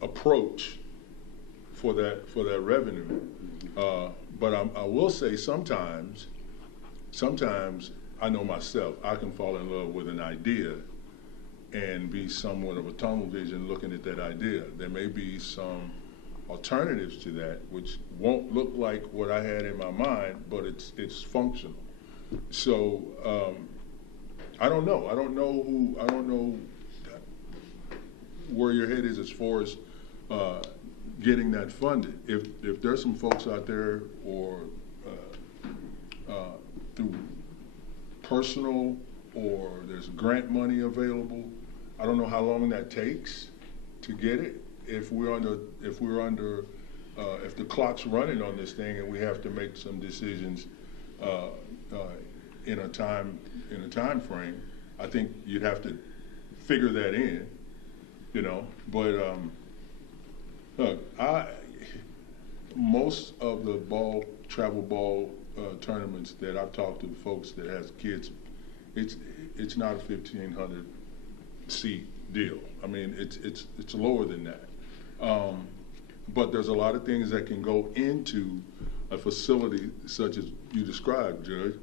approach for that revenue. But I will say sometimes I know myself, I can fall in love with an idea and be somewhat of a tunnel vision looking at that idea. There may be some alternatives to that which won't look like what I had in my mind, but it's functional. So I don't know. I don't know where your head is as far as getting that funded. If there's some folks out there or through personal or there's grant money available, I don't know how long that takes to get it. If the clock's running on this thing and we have to make some decisions in a time frame, I think you'd have to figure that in, you know. But look, most of the travel ball tournaments that I've talked to folks that has kids, it's not a 1,500 seat deal. I mean, it's lower than that. But there's a lot of things that can go into a facility such as you described, Judge.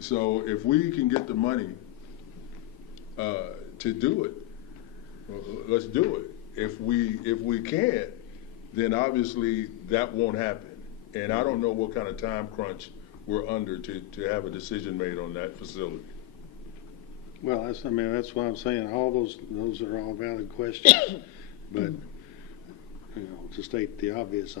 So if we can get the money to do it, well, let's do it. If we can't, then obviously that won't happen. And I don't know what kind of time crunch we're under to have a decision made on that facility. Well, that's what I'm saying. All those are all valid questions, but you know, to state the obvious,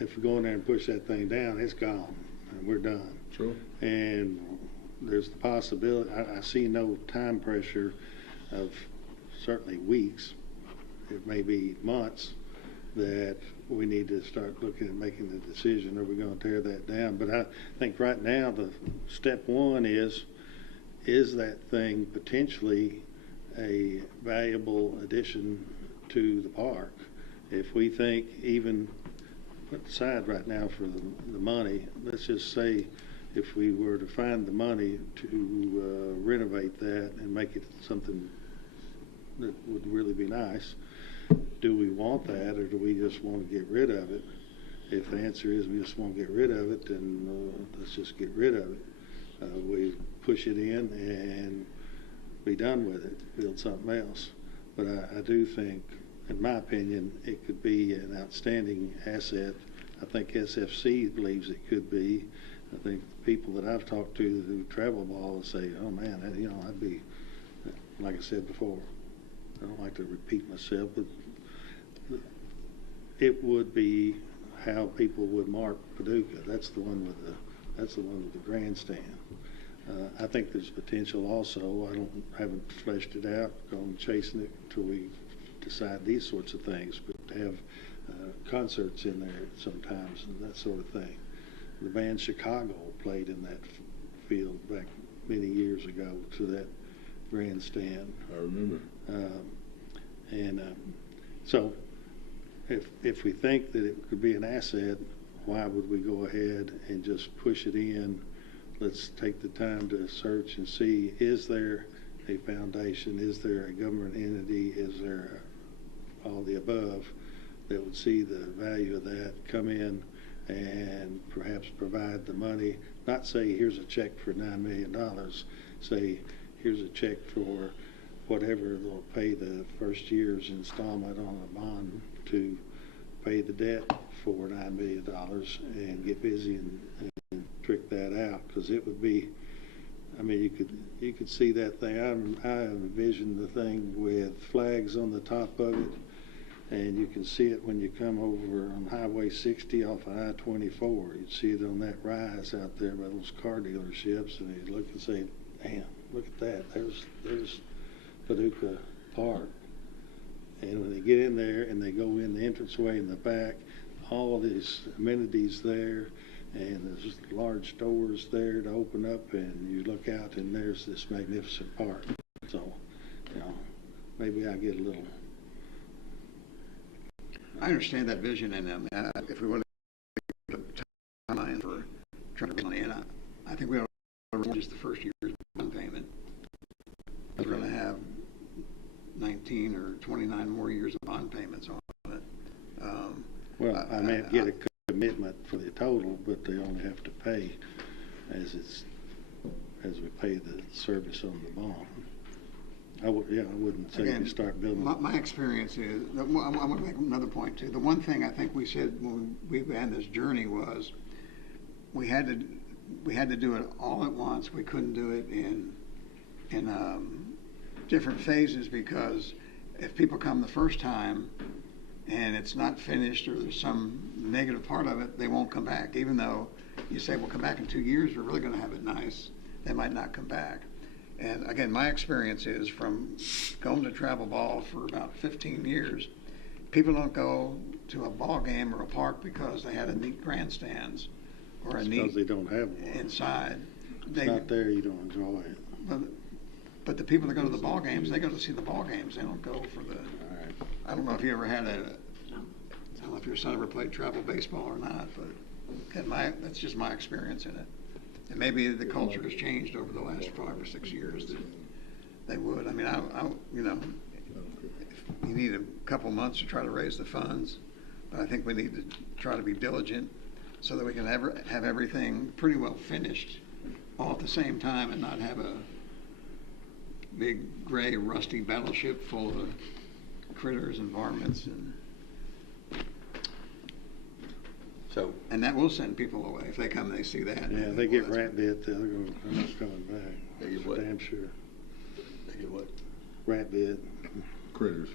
if we go in there and push that thing down, it's gone, and we're done. Sure. And there's the possibility. I see no time pressure of certainly weeks. It may be months that we need to start looking at making the decision. Are we going to tear that down? But I think right now the step one is that thing potentially a valuable addition to the park? If we think, even put aside right now for the money, let's just say if we were to find the money to renovate that and make it something that would really be nice, do we want that, or do we just want to get rid of it? If the answer is we just want to get rid of it, then let's just get rid of it. We push it in and be done with it, build something else. But I do think, in my opinion, it could be an outstanding asset. I think SFC believes it could be. I think people that I've talked to who travel ball say, oh man, I'd be, like I said before, I don't like to repeat myself, but it would be how people would mark Paducah. That's the one with the grandstand. I think there's potential also. Haven't fleshed it out, going chasing it until we decide these sorts of things, but to have concerts in there sometimes and that sort of thing. The band Chicago played in that field back many years ago to that grandstand. I remember. So if we think that it could be an asset, why would we go ahead and just push it in? Let's take the time to search and see, is there a foundation? Is there a government entity? Is there all the above that would see the value of that, come in and perhaps provide the money? Not say, here's a check for $9 million. Say, here's a check for whatever they'll pay the first year's installment on a bond to pay the debt for $9 million and get busy and trick that out, because it would be, I mean, you could see that thing. I envision the thing with flags on the top of it, and you can see it when you come over on Highway 60 off of I-24. You'd see it on that rise out there by those car dealerships, and you look and say, damn, look at that. There's Paducah Park. And when they get in there and they go in the entranceway in the back, all these amenities there, and there's large doors there to open up, and you look out and there's this magnificent park. So, maybe I get a little. I understand that vision, and if we want to put a timeline for trying to bring money in, I think we ought to just the first year's bond payment. We're going to have 19 or 29 more years of bond payments on it. I may get a commitment for the total, but they only have to pay as we pay the service on the bond. I wouldn't say you start building. My experience is, I want to make another point too. The one thing I think we said when we began this journey was we had to do it all at once. We couldn't do it in different phases, because if people come the first time and it's not finished, or there's some negative part of it, they won't come back. Even though you say, we'll come back in 2 years, we're really going to have it nice, they might not come back. And again, my experience is from going to travel ball for about 15 years, people don't go to a ball game or a park because they had a neat grandstands or a neat because they don't have one inside. It's not there, you don't enjoy it. But the people that go to the ball games, they go to see the ball games. They don't go for the. I don't know if you ever had I don't know if your son ever played travel baseball or not, but that's just my experience in it. And maybe the culture has changed over the last 5 or 6 years that they would. I mean, you know, you need a couple months to try to raise the funds, but I think we need to try to be diligent so that we can have everything pretty well finished all at the same time and not have a big gray rusty battleship full of critters and varmints and that will send people away if they come and they see that. Yeah, they get rat bit, they're not coming back. They get what? Damn sure. They get what? Rat bit, Critters,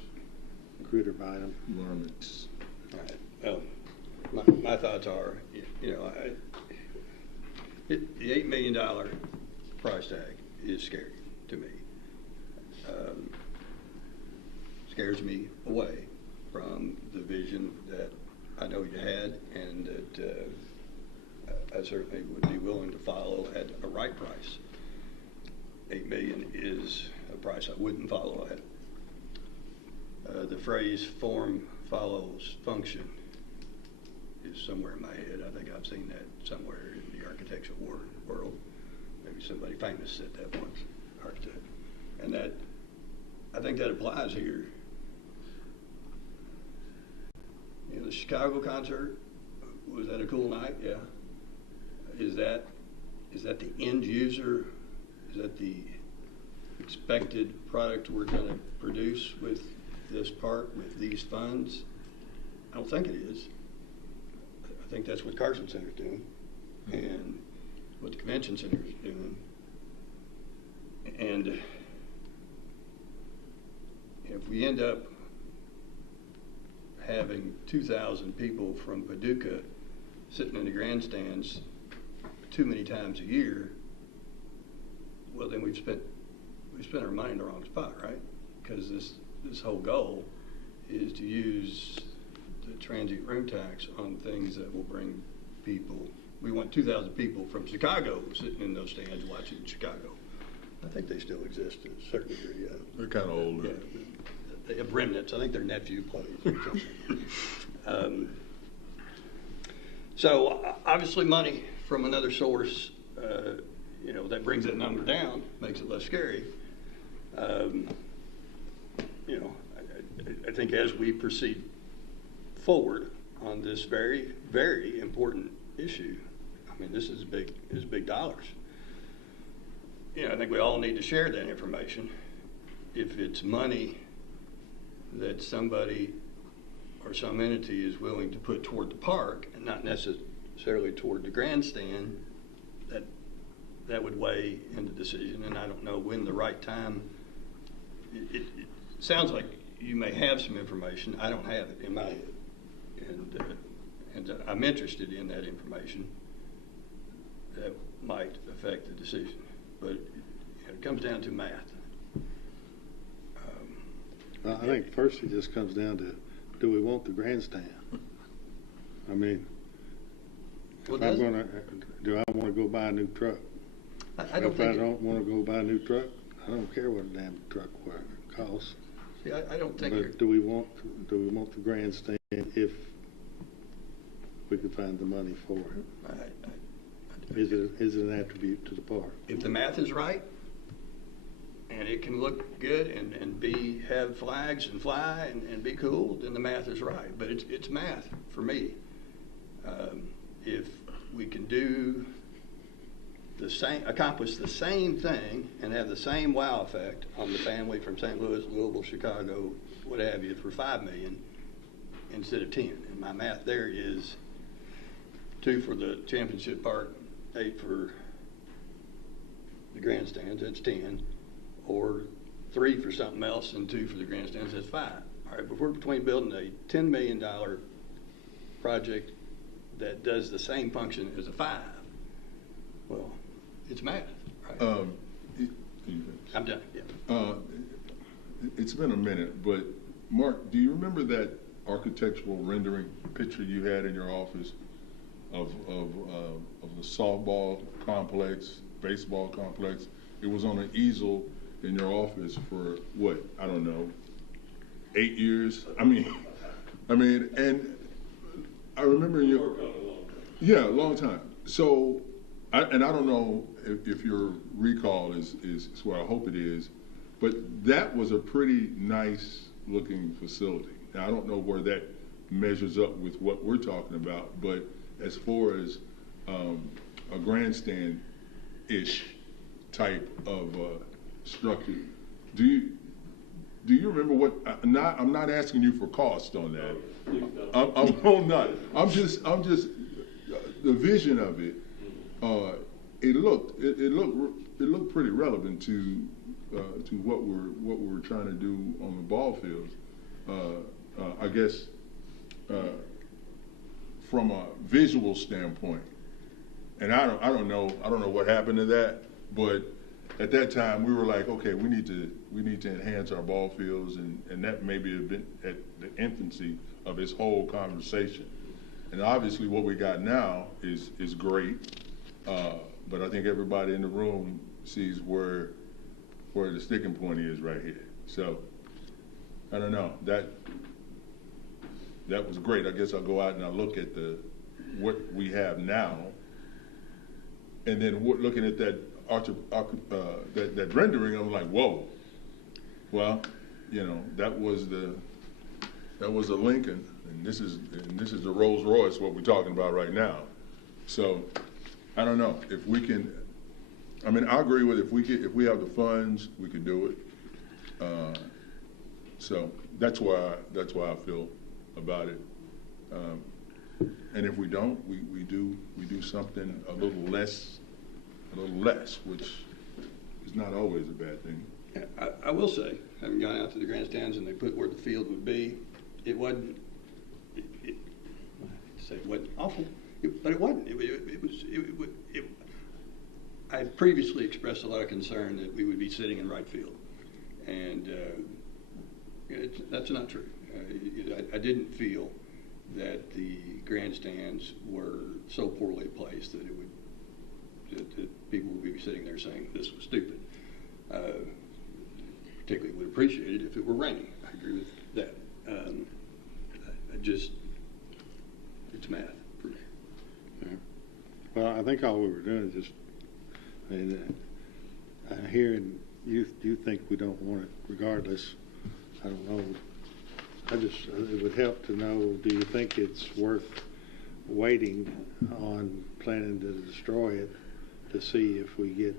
critter bite them. varmints. All right. Well, my thoughts are, you know, the $8 million price tag is scary to me. Scares me away from the vision that I know you had, and that I certainly would be willing to follow at a right price. $8 million is a price I wouldn't follow at. The phrase "form follows function" is somewhere in my head. I think I've seen that somewhere in the architectural world. Maybe somebody famous said that once, architect, and that I think that applies here. You know, the Chicago concert, was that a cool night? Yeah. Is that the end user? Is that the expected product we're going to produce with this park, with these funds? I don't think it is. I think that's what Carson Center's doing and what the Convention Center is doing. And if we end up having 2,000 people from Paducah sitting in the grandstands too many times a year, well, then we've spent our money in the wrong spot, right? Because this whole goal is to use the transient room tax on things that will bring people. We want 2,000 people from Chicago sitting in those stands watching Chicago. I think they still exist to a certain degree. Yeah. They're kind of older. Yeah. They have remnants. I think their nephew plays. So obviously money from another source, you know, that brings that number down, makes it less scary. You know, I think as we proceed forward on this very, very important issue, I mean, this is big dollars. You know, I think we all need to share that information. If it's money that somebody or some entity is willing to put toward the park and not necessarily toward the grandstand, that would weigh in the decision. And I don't know when the right time. It sounds like you may have some information. I don't have it in my head, and I'm interested in that information that might affect the decision. But you know, it comes down to math. I think first it just comes down to, do we want the grandstand? I mean, Well, if I'm gonna, do I want to go buy a new truck? I don't If think I don't want to go buy a new truck, I don't care what a damn truck costs. See, I don't think you're. But do we want the grandstand if we could find the money for it? Is it an attribute to the park? If the math is right, and it can look good and have flags and fly and be cool, then the math is right. But it's math for me. If we can do accomplish the same thing and have the same wow effect on the family from St. Louis, Louisville, Chicago, what have you, for $5 million instead of 10. And my math there is 2 for the championship park, 8 for the grandstands, that's 10. Or 3 for something else and 2 for the grandstands, that's 5. All right, but we're between building a $10 million project that does the same function as a 5. Well, it's math, right? I'm done, yeah. It's been a minute, but Mark, do you remember that architectural rendering picture you had in your office of the softball complex, baseball complex? It was on an easel, in your office for what, I don't know, 8 years? I mean, and I remember yeah, a long time. So, I don't know if your recall is what I hope it is, but that was a pretty nice looking facility. Now, I don't know where that measures up with what we're talking about, but as far as a grandstand-ish type of structure, do you remember what? I'm not asking you for cost on that. I'm not. I'm just the vision of it. It looked pretty relevant to what we're trying to do on the ball fields. I guess from a visual standpoint, and I don't know what happened to that, but at that time we were like, okay, we need to enhance our ball fields, and that maybe have been at the infancy of this whole conversation. And obviously what we got now is great, but I think everybody in the room sees where the sticking point is right here. So I don't know, that was great. I guess I'll go out and I'll look at what we have now, and then looking at that that rendering, I'm like, whoa. Well, that was a Lincoln, and this is the Rolls Royce, what we're talking about right now. So I don't know if we can. I mean, I agree with if we have the funds, we can do it. So that's why I feel about it. And if we don't, we do something a little less, which is not always a bad thing. I will say, having gone out to the grandstands and they put where the field would be, it wasn't. It wasn't awful, but it wasn't. I had previously expressed a lot of concern that we would be sitting in right field, and that's not true. I didn't feel that the grandstands were so poorly placed that that people would be sitting there saying this was stupid. Particularly would appreciate it if it were raining. I agree with that. It's math for me. Yeah. Well, I think all we were doing is just, hearing you think we don't want it regardless. I don't know. It would help to know, do you think it's worth waiting on planning to destroy it to see if we get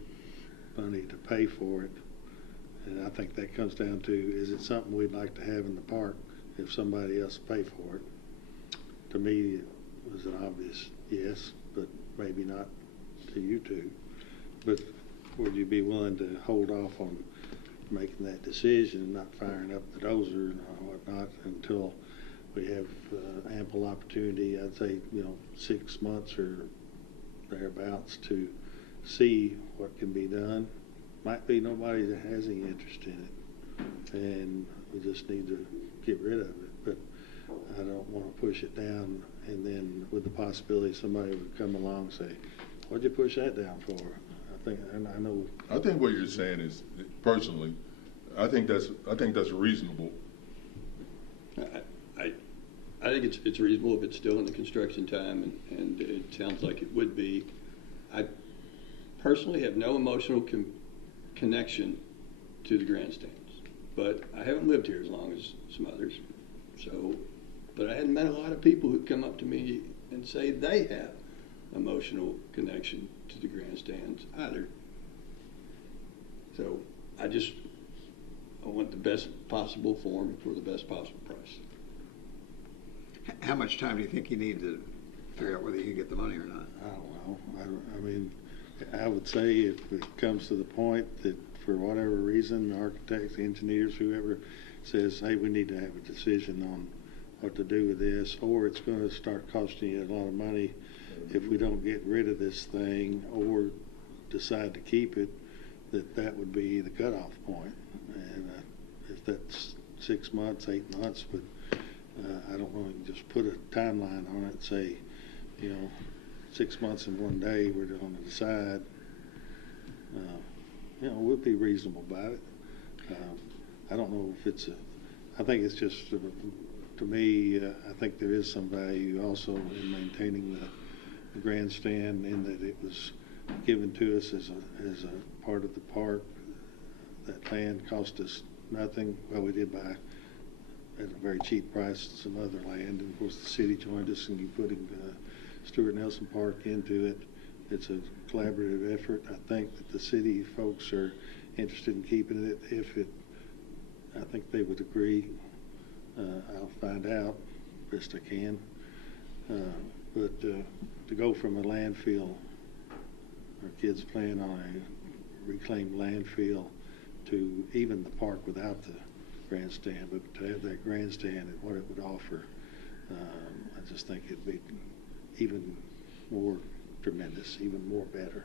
money to pay for it? And I think that comes down to, is it something we'd like to have in the park if somebody else pay for it? To me, it was an obvious yes, but maybe not to you two. But would you be willing to hold off on making that decision, not firing up the dozer and whatnot until we have ample opportunity, I'd say, 6 months or thereabouts, to see what can be done? Might be nobody that has any interest in it, and we just need to get rid of it. But I don't want to push it down, and then with the possibility somebody would come along and say, what'd you push that down for? I know. I think what you're saying is, personally, I think that's reasonable. I think it's reasonable if it's still in the construction time, and it sounds like it would be. I personally have no emotional connection to the grandstands, but I haven't lived here as long as some others. So, but I hadn't met a lot of people who come up to me and say they have emotional connection to the grandstands either. So I want the best possible form for the best possible price. How much time do you think you need to figure out whether you can get the money or not? I don't know. I mean, I would say if it comes to the point that for whatever reason, the architects, engineers, whoever says, hey, we need to have a decision on what to do with this, or it's going to start costing you a lot of money if we don't get rid of this thing or decide to keep it, that would be the cutoff point. And if that's 6 months, 8 months, but I don't want to just put a timeline on it and say, 6 months and 1 day we're going to decide. We'll be reasonable about it. I don't know if it's I think it's just, to me, I think there is some value also in maintaining the grandstand, in that it was given to us as a part of the park. That land cost us nothing. Well, we did buy at a very cheap price some other land, and of course the city joined us in putting Stuart Nelson Park into it. It's a collaborative effort. I think that the city folks are interested in keeping it. I think they would agree. I'll find out best I can. But to go from a landfill, our kids playing on a reclaimed landfill, to even the park without the grandstand, but to have that grandstand and what it would offer, I just think it'd be even more tremendous, even more better.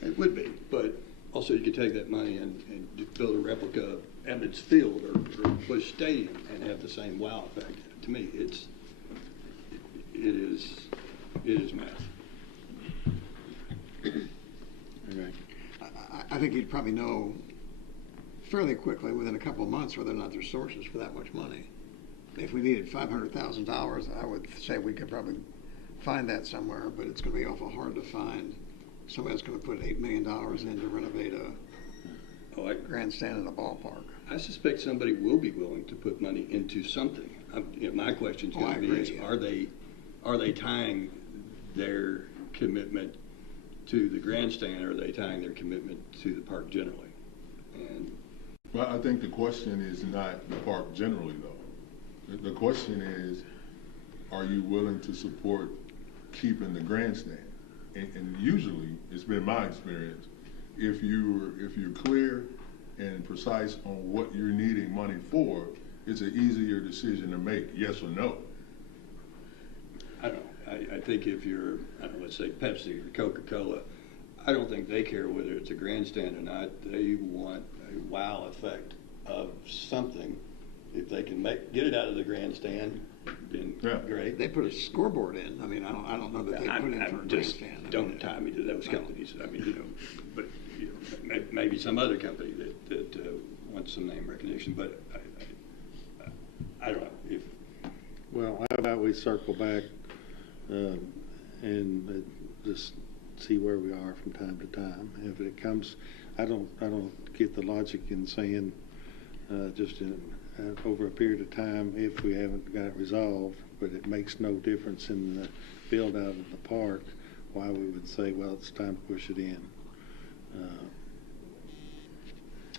It would be, but also you could take that money and build a replica of Emmons Field or Busch Stadium and have the same wow effect. To me, it is math. Okay. I think you'd probably know fairly quickly, within a couple of months, whether or not there's sources for that much money. If we needed $500,000, I would say we could probably find that somewhere, but it's going to be awful hard to find somebody that's going to put $8 million in to renovate a grandstand in a ballpark. I suspect somebody will be willing to put money into something. My question is going to be: is are they tying their commitment to the grandstand, or are they tying their commitment to the park generally? And well, I think the question is not the park generally, though. The question is, are you willing to support keeping the grandstand? And usually, it's been my experience, if you're clear and precise on what you're needing money for, it's an easier decision to make, yes or no. I don't know. I think if you're, let's say Pepsi or Coca-Cola, I don't think they care whether it's a grandstand or not. They want a wow effect of something. If they can get it out of the grandstand, then great. They put a scoreboard in. I mean, I don't know that they put it for a grandstand. Don't tie me to those companies. I mean, but maybe some other company that wants some name recognition. But I don't know. Well, how about we circle back and just see where we are from time to time. If it comes, I don't get the logic in saying just over a period of time, if we haven't got it resolved, but it makes no difference in the build out of the park, why we would say, well, it's time to push it in.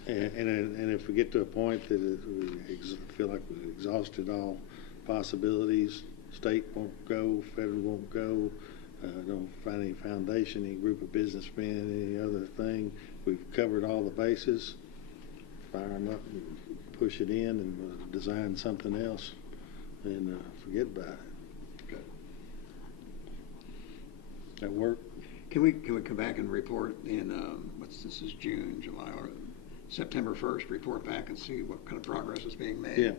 And if we get to a point that we feel like we've exhausted all possibilities, state won't go, federal won't go, don't find any foundation, any group of businessmen, any other thing, we've covered all the bases, fire them up and push it in and design something else and forget about it. Okay. That work? Can we come back and report in this is June, July, or September 1st? Report back and see what kind of progress is being made. Yeah,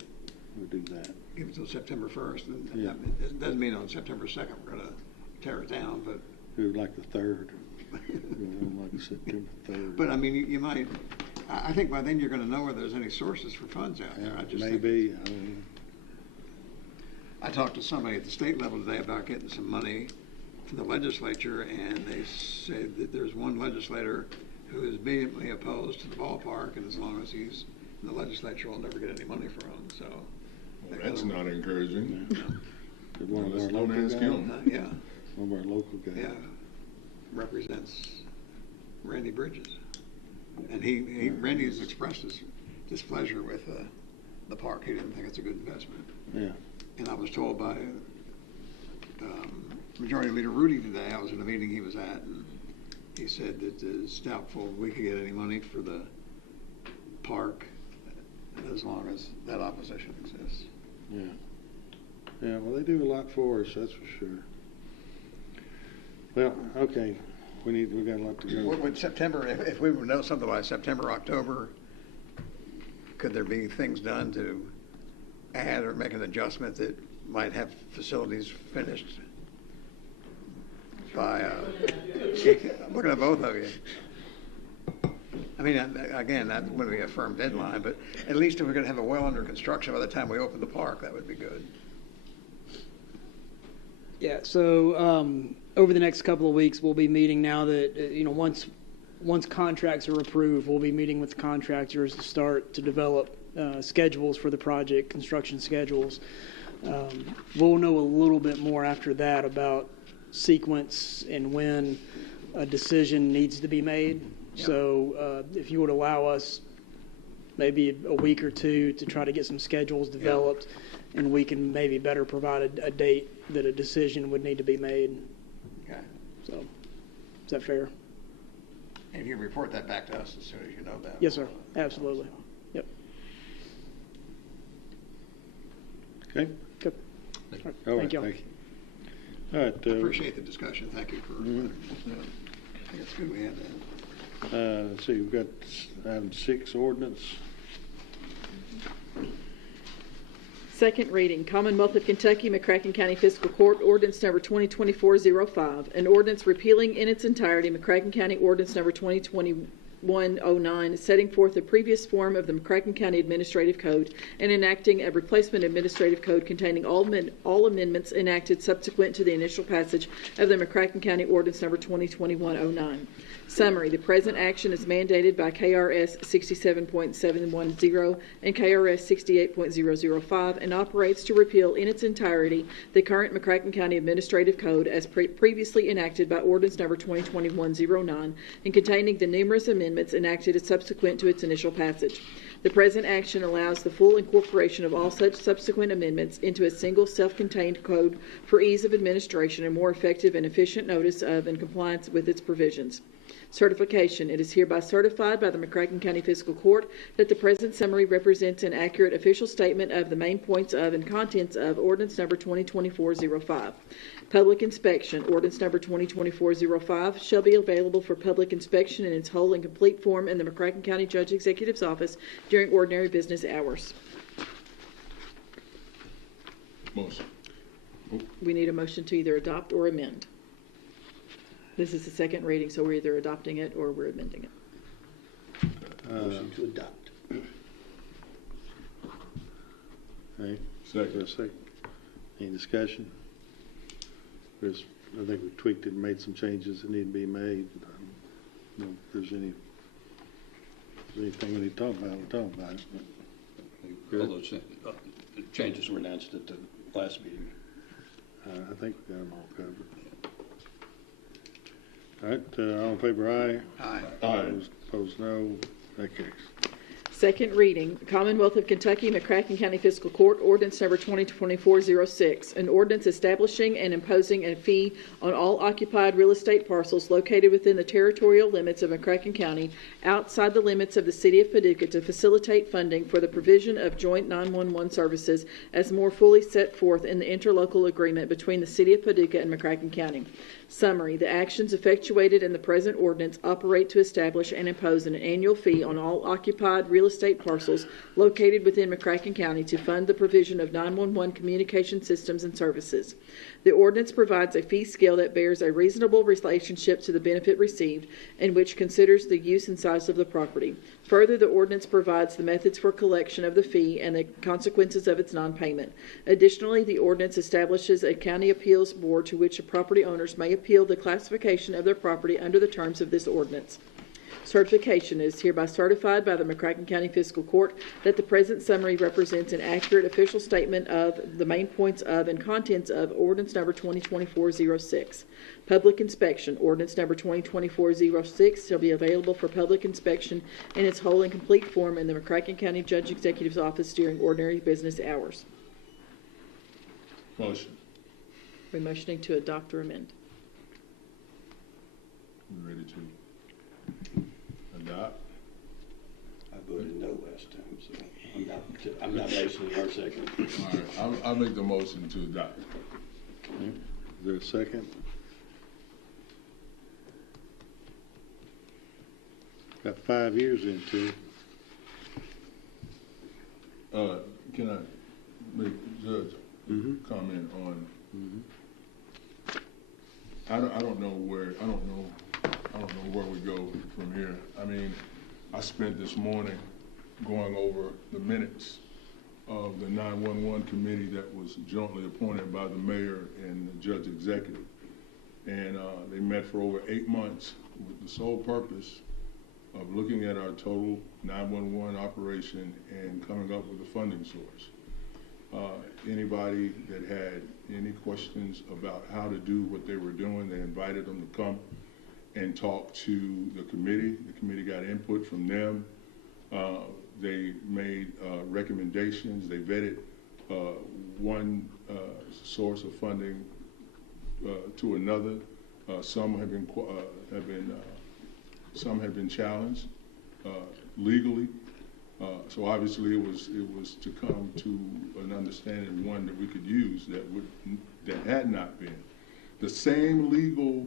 we'll do that. Give it till September 1st, and Yeah. it doesn't mean on September 2nd we're going to tear it down, but We would like the 3rd. Like September 3rd. but I mean you might. I think by then you're going to know whether there's any sources for funds out there. Maybe. I talked to somebody at the state level today about getting some money from the legislature, and they said that there's one legislator who is vehemently opposed to the ballpark, and as long as he's in the legislature, we'll never get any money from him. So well, that's not encouraging. One of our Don't ask him. Yeah. One of our local guys. Yeah. Represents Randy Bridges. And Randy has expressed his displeasure with the park. He didn't think it's a good investment. Yeah. And I was told by Majority Leader Rudy today, I was in a meeting he was at, and he said that it's doubtful we could get any money for the park as long as that opposition exists. Yeah. Yeah, well, they do a lot for us, that's for sure. Well, okay, we got a lot to go. Would September, if we would know something by September, October, could there be things done to add or make an adjustment that might have facilities finished by, I'm looking at both of you. I mean, again, that wouldn't be a firm deadline, but at least if we're going to have a well under construction by the time we open the park, that would be good. Yeah, so over the next couple of weeks, we'll be meeting now that, once contracts are approved, we'll be meeting with the contractors to start to develop schedules for the project, construction schedules. We'll know a little bit more after that about sequence and when a decision needs to be made. Yeah. So if you would allow us maybe a week or two to try to get some schedules developed, and we can maybe better provide a date that a decision would need to be made. Okay. So, is that fair? And you report that back to us as soon as you know that. Yes, sir. Absolutely. Yep. Okay? Good. All right, Thank you. thank you. All right. Appreciate the discussion. Thank you for, I think it's good we had that. Let's see, we've got item 6, ordinance. Second reading, Commonwealth of Kentucky, McCracken County Fiscal Court, ordinance number 2024-05, an ordinance repealing in its entirety McCracken County ordinance number 2021-09, setting forth the previous form of the McCracken County Administrative Code and enacting a replacement administrative code containing all amendments enacted subsequent to the initial passage of the McCracken County ordinance number 2021-09. Summary, the present action is mandated by KRS 67.710 and KRS 68.005 and operates to repeal in its entirety the current McCracken County Administrative Code as previously enacted by ordinance number 2021-09 and containing the numerous amendments enacted subsequent to its initial passage. The present action allows the full incorporation of all such subsequent amendments into a single self-contained code for ease of administration and more effective and efficient notice of and compliance with its provisions. Certification. It is hereby certified by the McCracken County Fiscal Court that the present summary represents an accurate official statement of the main points of and contents of ordinance number 2024-05. Public inspection. Ordinance number 2024-05 shall be available for public inspection in its whole and complete form in the McCracken County Judge Executive's office during ordinary business hours. Motion. We need a motion to either adopt or amend. This is the second reading, so we're either adopting it or we're amending it. Motion to adopt. Okay. Second. For a second. Any discussion? I think we tweaked it and made some changes that need to be made. I don't know if there's anything we need to talk about, we'll talk about it. All those changes were announced at the last meeting. I think we got them all covered. All right, all in favor, aye. Aye. Aye. Opposed, no. That carries. Second reading, Commonwealth of Kentucky, McCracken County Fiscal Court, ordinance number 2024-06, an ordinance establishing and imposing a fee on all occupied real estate parcels located within the territorial limits of McCracken County outside the limits of the city of Paducah to facilitate funding for the provision of joint 911 services as more fully set forth in the interlocal agreement between the city of Paducah and McCracken County. Summary, the actions effectuated in the present ordinance operate to establish and impose an annual fee on all occupied real estate parcels located within McCracken County to fund the provision of 911 communication systems and services. The ordinance provides a fee scale that bears a reasonable relationship to the benefit received and which considers the use and size of the property. Further, the ordinance provides the methods for collection of the fee and the consequences of its non-payment. Additionally, the ordinance establishes a county appeals board to which the property owners may appeal the classification of their property under the terms of this ordinance. Certification is hereby certified by the McCracken County Fiscal Court that the present summary represents an accurate official statement of the main points of and contents of ordinance number 2024-06. Public inspection. Ordinance number 2024-06 shall be available for public inspection in its whole and complete form in the McCracken County Judge Executive's office during ordinary business hours. Motion. We're motioning to adopt or amend. You ready to adopt? I voted no last time, so I'm not motioning our second. All right, I'll make the motion to adopt. Okay. Is there a second? Got 5 years into it. Can I make Judge comment on? I don't know where we go from here. I mean, I spent this morning going over the minutes of the 911 committee that was jointly appointed by the mayor and the judge executive. And they met for over 8 months with the sole purpose of looking at our total 911 operation and coming up with a funding source. Anybody that had any questions about how to do what they were doing, they invited them to come and talk to the committee. The committee got input from them. They made recommendations. They vetted one source of funding to another. Some have been challenged legally. So obviously it was to come to an understanding, one that we could use that had not been. The same legal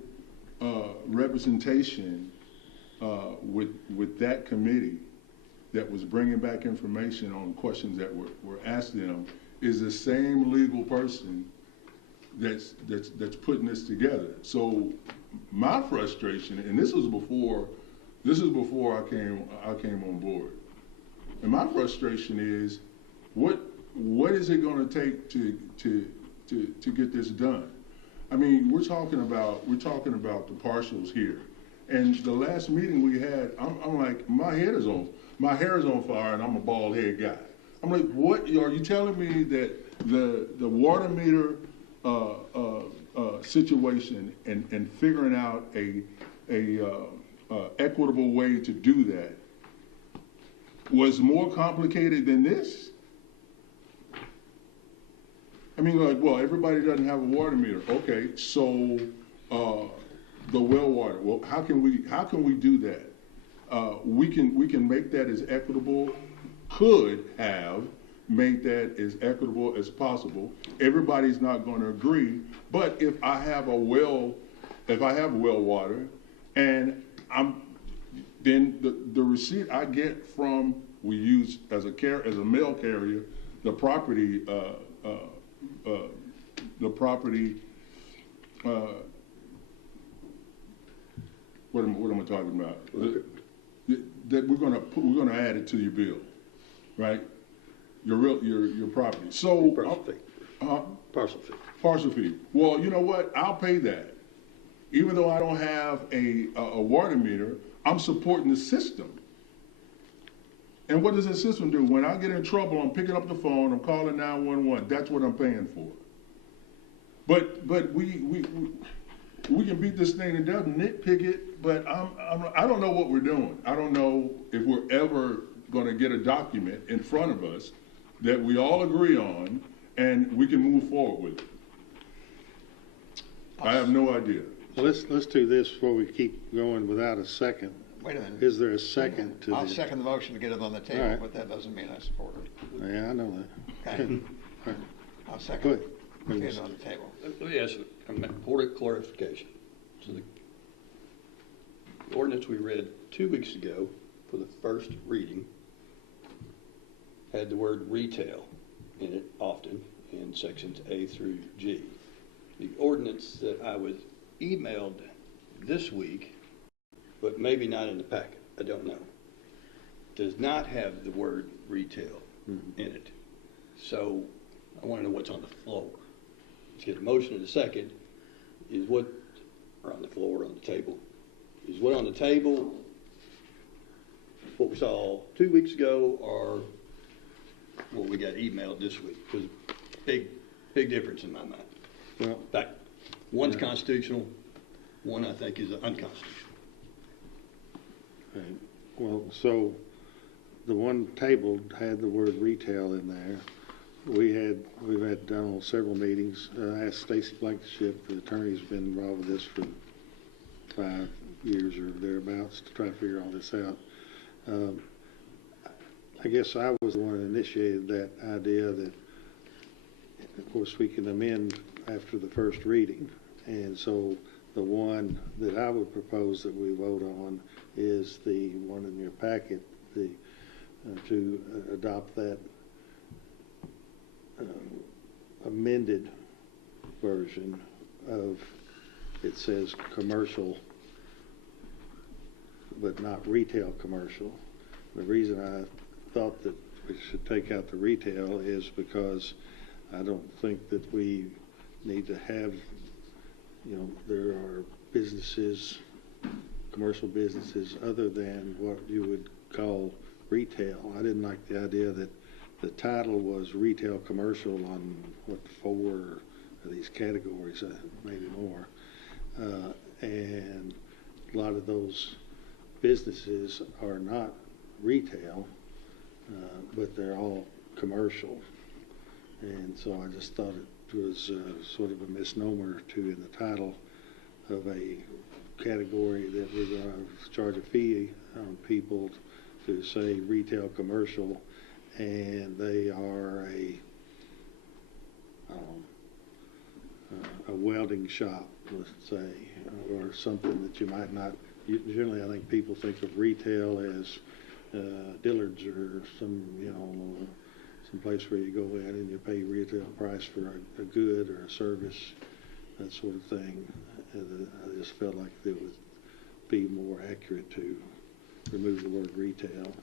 representation with that committee that was bringing back information on questions that were asked them is the same legal person that's putting this together. So my frustration, and this is before I came on board. And my frustration is, what is it going to take to get this done? I mean, we're talking about the partials here, and the last meeting we had, I'm like, my hair is on fire, and I'm a bald head guy. I'm like, what are you telling me that the water meter situation and figuring out a equitable way to do that was more complicated than this? I mean, like, well, everybody doesn't have a water meter. Okay, so the well water. Well, how can we do that? We can make that as equitable. Could have made that as equitable as possible. Everybody's not going to agree, but if I have well water, and then the receipt I get from, we use as a mail carrier, the property, what am I talking about? That we're gonna add it to your bill, right? Your property. So parcel fee. Well, you know what? I'll pay that, even though I don't have a water meter. I'm supporting the system. And what does the system do? When I get in trouble, I'm picking up the phone, I'm calling 911. That's what I'm paying for. But we can beat this thing to death, nitpick it, but I don't know what we're doing. I don't know if we're ever going to get a document in front of us that we all agree on and we can move forward with it. I have no idea. Well, let's do this before we keep going without a second. Wait a minute. Is there a second to I'll this? second the motion to get it on the table, All right. but that doesn't mean I support it. Yeah, I know that. Okay. All right. I'll Go second ahead. it. Get it on the table. Let me ask an important clarification. So the ordinance we read 2 weeks ago for the first reading had the word retail in it often in sections A through G. The ordinance that I was emailed this week, but maybe not in the packet, I don't know, does not have the word retail in it. So I want to know what's on the floor. Let's get a motion in a second. Is what, or on the floor, on the table, is what on the table what we saw 2 weeks ago or what we got emailed this week? Because big difference in my mind. Well, In fact, one's constitutional, one I think is unconstitutional. right. Well, so the one tabled had the word retail in there. We've had done on several meetings. I asked Stacy Blankenship, the attorney's been involved with this for 5 years or thereabouts, to try to figure all this out. I guess I was the one that initiated that idea that, of course, we can amend after the first reading. And so the one that I would propose that we vote on is the one in your packet, to adopt that amended version of, it says commercial, but not retail commercial. The reason I thought that we should take out the retail is because I don't think that we need to have, there are businesses, commercial businesses other than what you would call retail. I didn't like the idea that the title was retail commercial on what, 4 of these categories, maybe more. And a lot of those businesses are not retail, but they're all commercial. And so I just thought it was sort of a misnomer to in the title of a category that we're going to charge a fee on people to say retail commercial, and they are a welding shop, let's say, or something that you might not. Generally, I think people think of retail as Dillard's or some place where you go in and you pay retail price for a good or a service, that sort of thing. And I just felt like it would be more accurate to remove the word retail.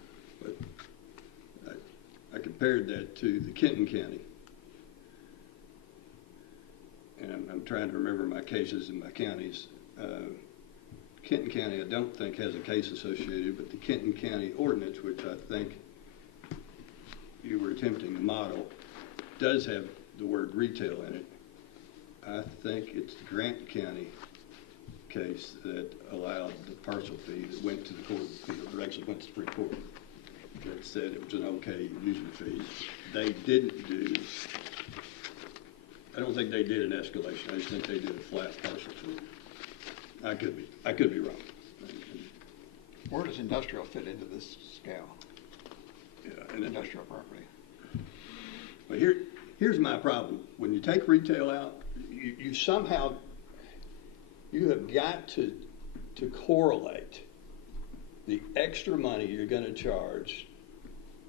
But I compared that to the Kenton County. And I'm trying to remember my cases in my counties. Kenton County, I don't think has a case associated, but the Kenton County ordinance, which I think you were attempting to model, does have the word retail in it. I think it's the Grant County case that allowed the parcel fee that went to the Court of Appeals, or actually went to the Supreme Court, that said it was an okay user fee. They didn't do, I don't think they did an escalation. I just think they did a flat parcel fee. I could be wrong. Where does industrial fit into this scale? Yeah, and Industrial property. But here's my problem. When you take retail out, you somehow, you have got to correlate the extra money you're going to charge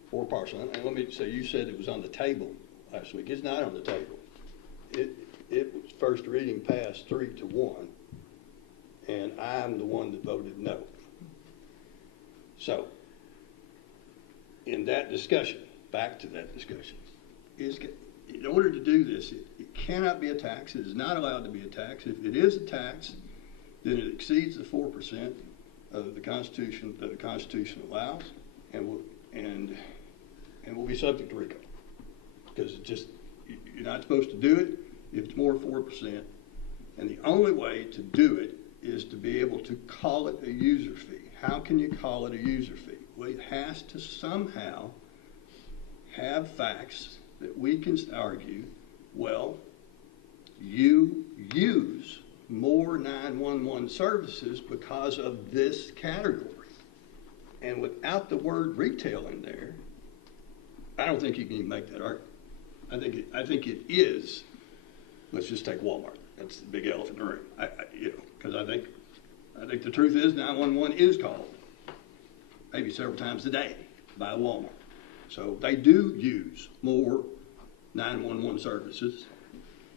for parcel. And let me say, you said it was on the table last week. It's not on the table. It was first reading passed 3-1, and I'm the one that voted no. So, in that discussion, back to that discussion, in order to do this, it cannot be a tax. It is not allowed to be a tax. If it is a tax, then it exceeds the 4% of the Constitution that the Constitution allows, and will be subject to recall. Because you're not supposed to do it if it's more than 4%, and the only way to do it is to be able to call it a user fee. How can you call it a user fee? Well, it has to somehow have facts that we can argue, well, you use more 911 services because of this category. And without the word retail in there, I don't think you can even make that argument. I think it is, let's just take Walmart. That's the big elephant in the room. Because I think the truth is 911 is called maybe several times a day by Walmart. So they do use more 911 services.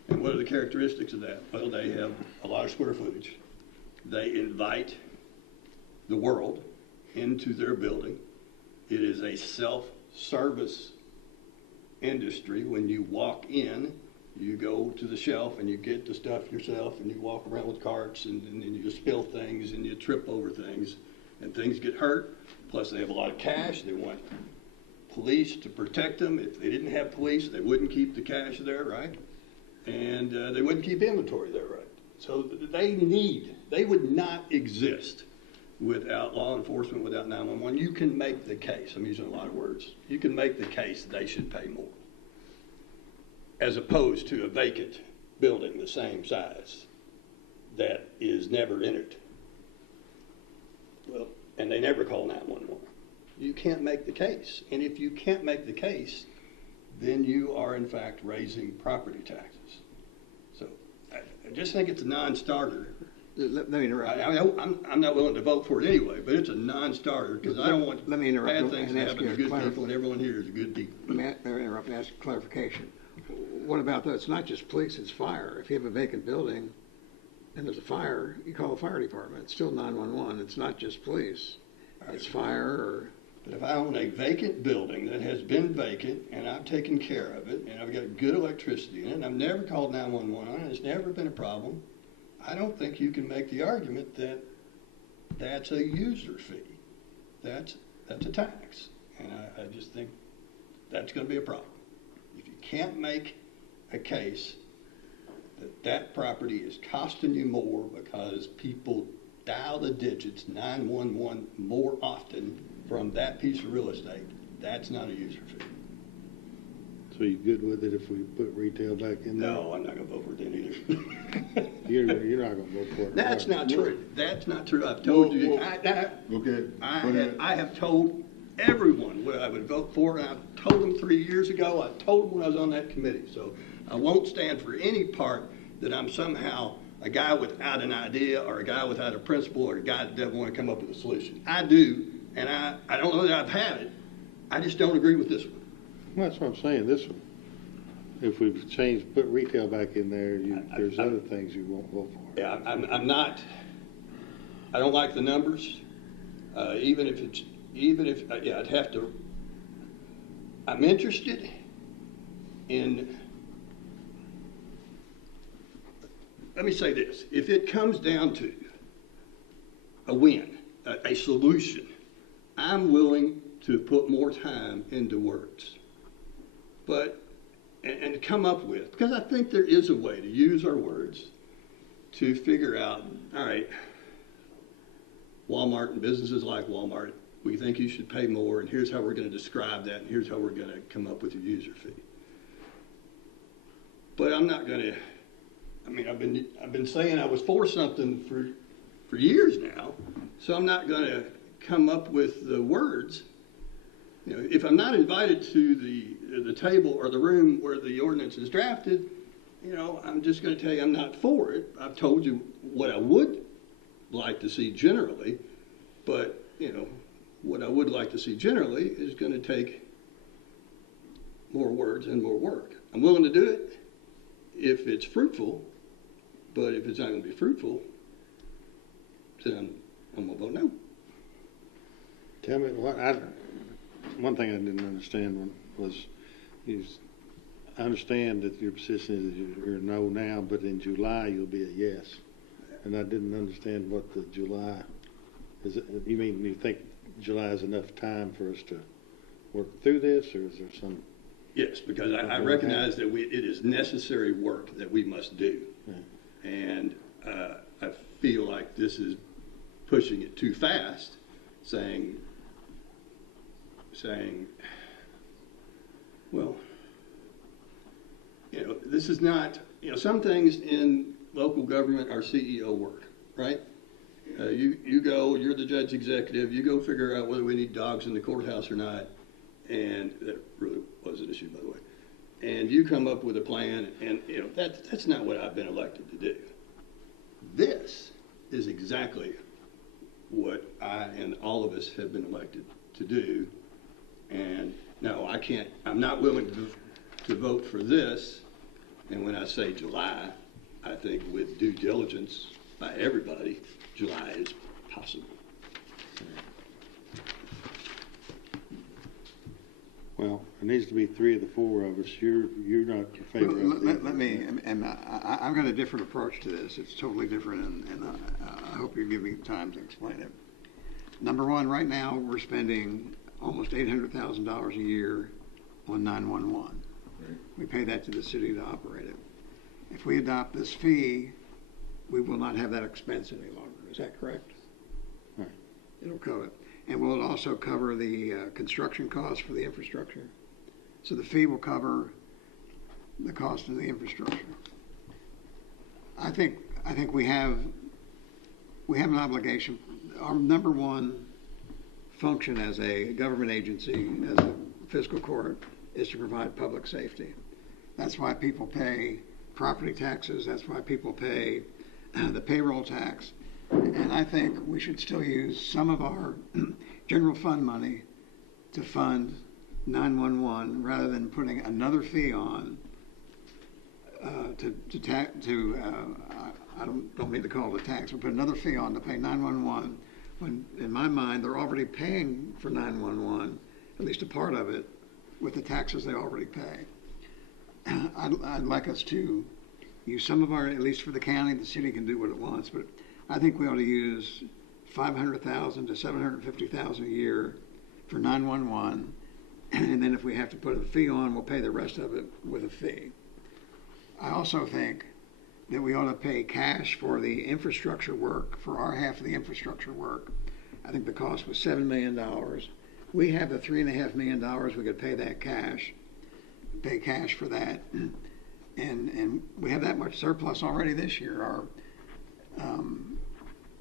And what are the characteristics of that? Well, they have a lot of square footage. They invite the world into their building. It is a self-service industry. When you walk in, you go to the shelf and you get the stuff yourself, and you walk around with carts, and you spill things and you trip over things, and things get hurt. Plus, they have a lot of cash. They want police to protect them. If they didn't have police, they wouldn't keep the cash there, right? And they wouldn't keep inventory there, right? So they would not exist without law enforcement, without 911. You can make the case, I'm using a lot of words, you can make the case they should pay more, as opposed to a vacant building the same size that is never entered. Well, and they never call 911. You can't make the case. And if you can't make the case, then you are in fact raising property taxes. So I just think it's a non-starter. Let me interrupt. I'm not willing to vote for it anyway, but it's a non-starter because I don't want Let me interrupt bad things and to ask happen you to a good people, and everyone here is good people. Let me interrupt and ask a clarification. What about that? It's not just police, it's fire. If you have a vacant building and there's a fire, you call the fire department. It's still 911. It's not just police. It's fire or But if I own a vacant building that has been vacant and I've taken care of it and I've got good electricity in it and I've never called 911 on it, it's never been a problem, I don't think you can make the argument that that's a user fee. That's a tax. And I just think that's going to be a problem. If you can't make a case that that property is costing you more because people dial the digits 911 more often from that piece of real estate, that's not a user fee. So you good with it if we put retail back in there? No, I'm not going to vote for it then either. You're not going to vote for it? That's not true. That's not true. I've told you. Okay, I have told everyone what I would vote for, and I told them 3 years ago. I told them when I was on that committee. So I won't stand for any part that I'm somehow a guy without an idea or a guy without a principle or a guy that doesn't want to come up with a solution. I do, and I don't know that I've had it. I just don't agree with this one. Well, that's what I'm saying, this one. If we've changed, put retail back in there, there's other things you won't vote for. Yeah, I'm not, I don't like the numbers. Even if, yeah, I'd have to, I'm interested in, let me say this. If it comes down to a win, a solution, I'm willing to put more time into words. But, and come up with, because I think there is a way to use our words to figure out, all right, Walmart and businesses like Walmart, we think you should pay more, and here's how we're going to describe that, and here's how we're going to come up with your user fee. But I'm not going to, I mean, I've been saying I was for something for years now, so I'm not going to come up with the words. You know, if I'm not invited to the table or the room where the ordinance is drafted, you know, I'm just going to tell you I'm not for it. I've told you what I would like to see generally, but, you know, what I would like to see generally is going to take more words and more work. I'm willing to do it if it's fruitful, but if it's not going to be fruitful, then I'm going to vote no. Tell me, one thing I didn't understand was, I understand that your position is you're no now, but in July you'll be a yes. And I didn't understand what the July, is it, you mean you think July is enough time for us to work through this, or is there some? Yes, because I recognize that it is necessary work that we must do. Yeah. And I feel like this is pushing it too fast, saying, well, you know, this is not, you know, some things in local government are CEO work, right? You go, you're the judge executive, you go figure out whether we need dogs in the courthouse or not, and that really was an issue, by the way. And you come up with a plan, and you know that's not what I've been elected to do. This is exactly what I and all of us have been elected to do. And no, I can't. I'm not willing to vote for this. And when I say July, I think with due diligence by everybody, July is possible. Well, it needs to be 3 of the 4 of us. You're not in favor of it. Let me, and I've got a different approach to this. It's totally different, and I hope you give me time to explain it. Number one, right now we're spending almost $800,000 a year on 911. Right. We pay that to the city to operate it. If we adopt this fee, we will not have that expense any longer. Is that correct? Right. It'll cover it. And will it also cover the construction costs for the infrastructure? So the fee will cover the cost of the infrastructure. I think we have an obligation. Our number one function as a government agency, as a fiscal court, is to provide public safety. That's why people pay property taxes. That's why people pay the payroll tax. And I think we should still use some of our general fund money to fund 911 rather than putting another fee on I don't mean to call it a tax, but put another fee on to pay 911 when, in my mind, they're already paying for 911, at least a part of it, with the taxes they already pay. I'd like us to use some of our, at least for the county, the city can do what it wants, but I think we ought to use $500,000 to $750,000 a year for 911, and then if we have to put a fee on, we'll pay the rest of it with a fee. I also think that we ought to pay cash for the infrastructure work, for our half of the infrastructure work. I think the cost was $7 million. We have the $3.5 million, we could pay that cash, pay cash for that. And we have that much surplus already this year. Our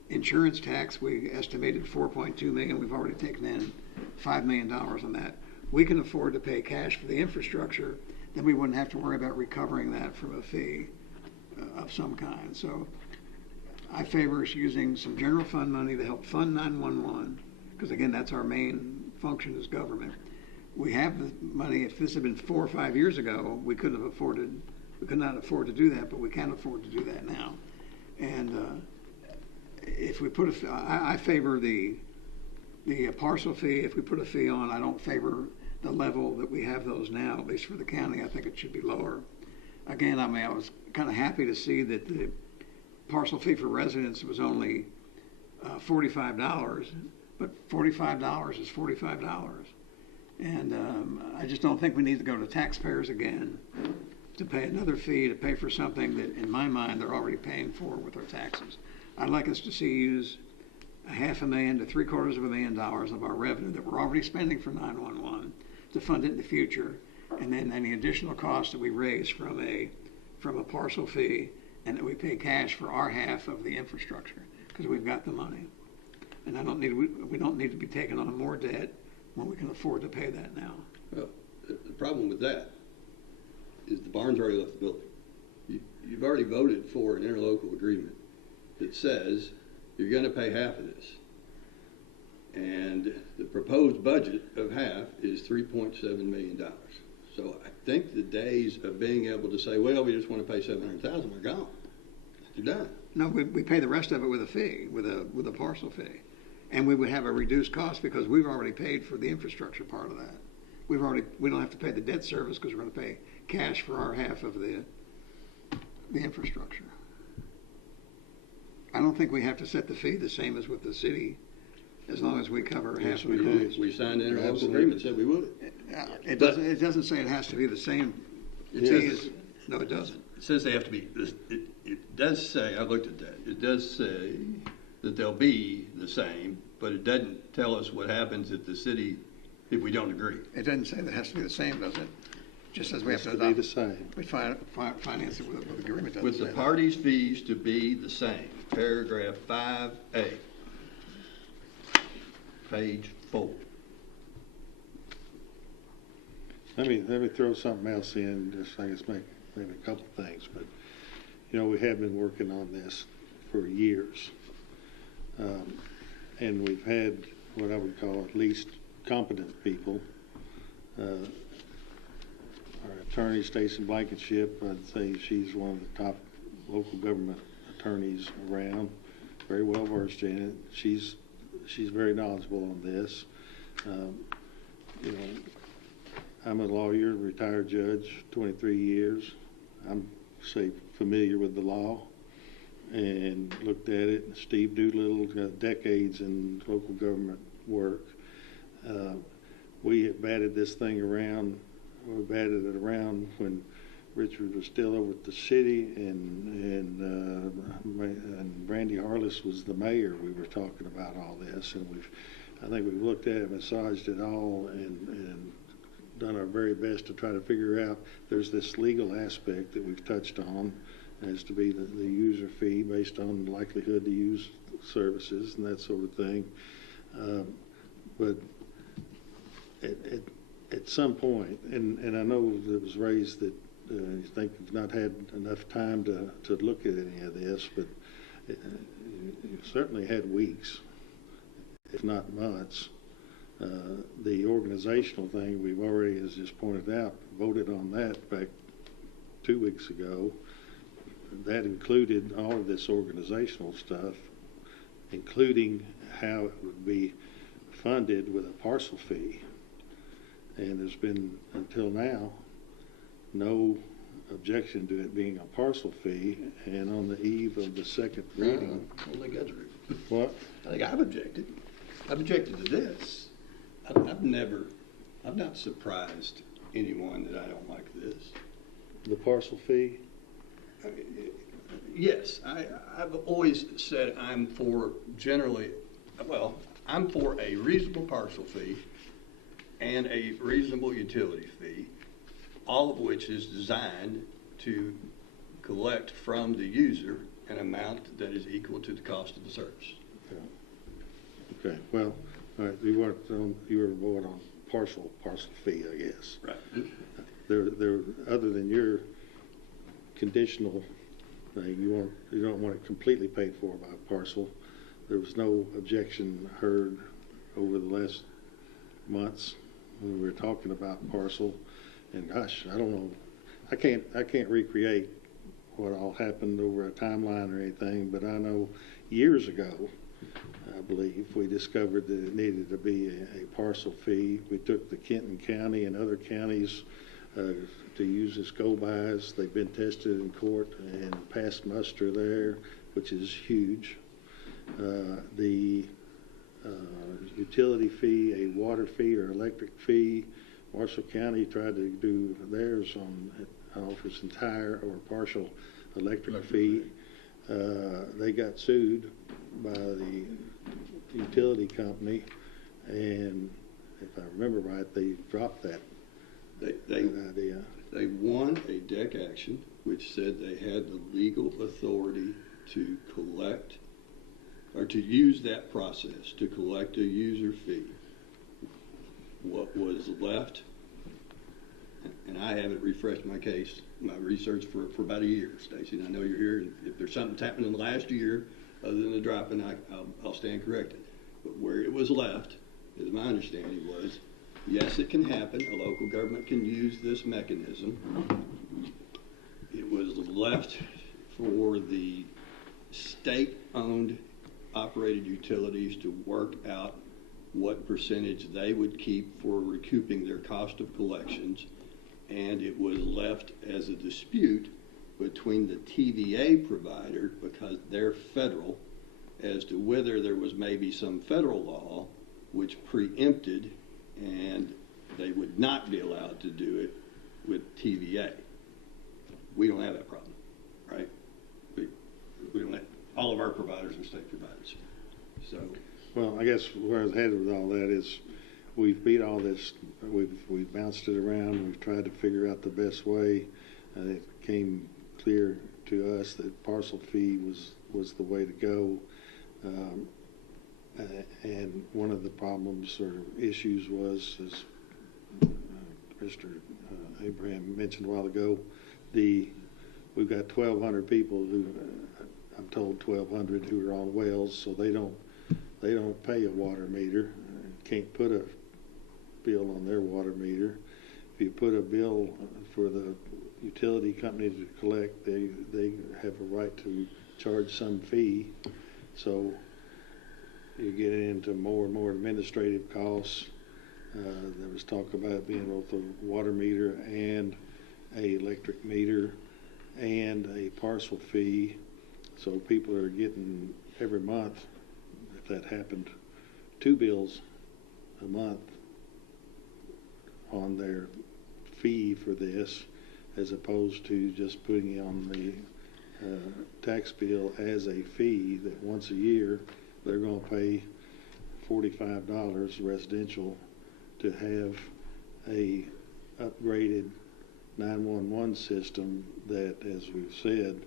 insurance tax, we estimated $4.2 million. We've already taken in $5 million on that. We can afford to pay cash for the infrastructure, then we wouldn't have to worry about recovering that from a fee of some kind. So I favor us using some general fund money to help fund 911, because again, that's our main function as government. We have the money. If this had been 4 or 5 years ago, we could not afford to do that, but we can afford to do that now. And if we put I favor the parcel fee. If we put a fee on, I don't favor the level that we have those now, at least for the county. I think it should be lower. Again, I mean, I was kind of happy to see that the parcel fee for residents was only $45, but $45 is $45. And I just don't think we need to go to taxpayers again to pay another fee to pay for something that, in my mind, they're already paying for with their taxes. I'd like us to see use $500,000 to $750,000 of our revenue that we're already spending for 911 to fund it in the future, and then any additional costs that we raise from a parcel fee, and that we pay cash for our half of the infrastructure, because we've got the money. And we don't need to be taking on more debt when we can afford to pay that now. Well, the problem with that is the barn's already left the building. You've already voted for an interlocal agreement that says you're going to pay half of this. And the proposed budget of half is $3.7 million. So I think the days of being able to say, well, we just want to pay $700,000 are gone. They're done. No, we pay the rest of it with a fee, with a parcel fee. And we would have a reduced cost because we've already paid for the infrastructure part of that. We don't have to pay the debt service because we're going to pay cash for our half of the infrastructure. I don't think we have to set the fee the same as with the city, as long as we cover half of the cost. We signed an interlocal agreement, said we would. It doesn't say it has to be the same. No, it doesn't. It says they have to be. It does say, I looked at that. It does say that they'll be the same, but it doesn't tell us what happens if we don't agree. It doesn't say that it has to be the same, does it? Just says we have to be the same. We finance it with agreement. With the parties' fees to be the same. Paragraph 5A. Page 4. Let me throw something else in, just I guess maybe a couple of things, but we have been working on this for years. And we've had what I would call at least competent people. Our attorney, Stacey Blankenship, I'd say she's one of the top local government attorneys around, very well versed in it. She's very knowledgeable on this. I'm a lawyer, retired judge, 23 years. I'm familiar with the law and looked at it. Steve Doolittle got decades in local government work. We have batted this thing around. We batted it around when Richard was still over at the city, and Randy Harless was the mayor. We were talking about all this, and I think we've looked at it, massaged it all, and done our very best to try to figure out. There's this legal aspect that we've touched on, as to be the user fee based on the likelihood to use services and that sort of thing. But at some point, and I know it was raised that you think you've not had enough time to look at any of this, but you certainly had weeks, if not months. The organizational thing, we've already, as just pointed out, voted on that back 2 weeks ago. That included all of this organizational stuff, including how it would be funded with a parcel fee. And there's been, until now, no objection to it being a parcel fee. And on the eve of the second reading, I don't think that's true. what? I think I've objected. I've objected to this. I've not surprised anyone that I don't like this. The parcel fee? Yes, I've always said I'm for I'm for a reasonable parcel fee and a reasonable utility fee, all of which is designed to collect from the user an amount that is equal to the cost of the service. Okay, well, all right, you were voting on parcel fee, I guess. Right. There, other than your conditional thing, you don't want it completely paid for by parcel. There was no objection heard over the last months when we were talking about parcel. And gosh, I don't know, I can't recreate what all happened over a timeline or anything, but I know years ago, I believe, we discovered that it needed to be a parcel fee. We took the Kenton County and other counties to use as go-bys. They've been tested in court and passed muster there, which is huge. The utility fee, a water fee or electric fee, Marshall County tried to do theirs on its entire or partial electric fee. They got sued by the utility company, and if I remember right, they dropped that idea. They won a deck action which said they had the legal authority to collect or to use that process to collect a user fee. What was left, and I haven't refreshed my research for about a year, Stacy, and I know you're here. If there's something that's happened in the last year other than the dropping, I'll stand corrected. But where it was left, as my understanding was, yes, it can happen. A local government can use this mechanism. It was left for the state-owned operated utilities to work out what percentage they would keep for recouping their cost of collections, and it was left as a dispute between the TVA provider, because they're federal, as to whether there was maybe some federal law which preempted and they would not be allowed to do it with TVA. We don't have that problem, right? We don't have, all of our providers are state providers. So, well, I guess where I was headed with all that is we've beat all this, we've bounced it around, we've tried to figure out the best way, and it became clear to us that parcel fee was the way to go. And one of the problems or issues was, as Mr. Abraham mentioned a while ago, we've got 1,200 people who, I'm told 1,200 who are on wells, so they don't pay a water meter, can't put a bill on their water meter. If you put a bill for the utility company to collect, they have a right to charge some fee. So you get into more and more administrative costs. There was talk about being both a water meter and a electric meter and a parcel fee. So people are getting every month, if that happened, 2 bills a month on their fee for this, as opposed to just putting it on the tax bill as a fee that once a year they're going to pay $45 residential to have a upgraded 911 system that, as we've said,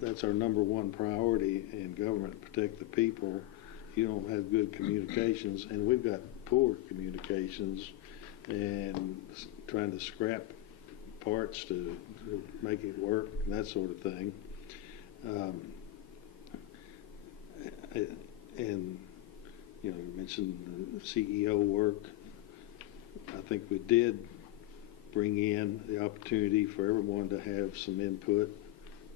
that's our number one priority in government, protect the people. You don't have good communications, and we've got poor communications, and trying to scrap parts to make it work and that sort of thing. And you mentioned the CEO work. I think we did bring in the opportunity for everyone to have some input.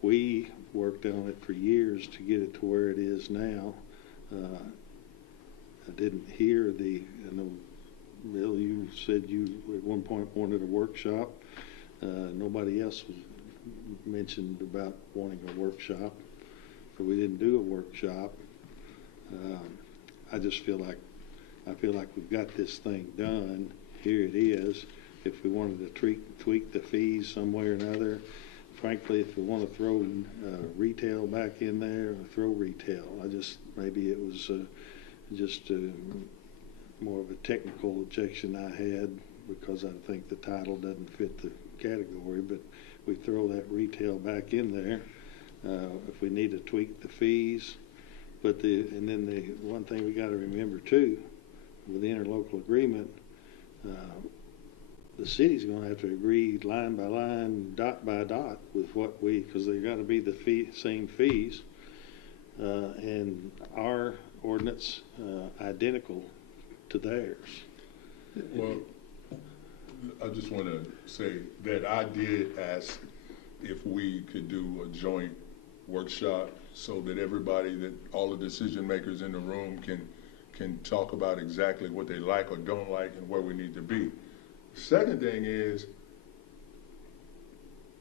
We worked on it for years to get it to where it is now. I didn't hear I know, Bill, you said you at one point wanted a workshop. Nobody else was mentioned about wanting a workshop, so we didn't do a workshop. I just feel like we've got this thing done. Here it is. If we wanted to tweak the fees some way or another, frankly, if we want to throw retail back in there, throw retail. Maybe it was just more of a technical objection I had because I think the title doesn't fit the category, but we throw that retail back in there if we need to tweak the fees. And then the one thing we got to remember too, with the interlocal agreement, the city's going to have to agree line by line, dot by dot with because they've got to be the same fees, and our ordinance identical to theirs. Well, I just want to say that I did ask if we could do a joint workshop so that all the decision makers in the room can talk about exactly what they like or don't like and where we need to be. Second thing is,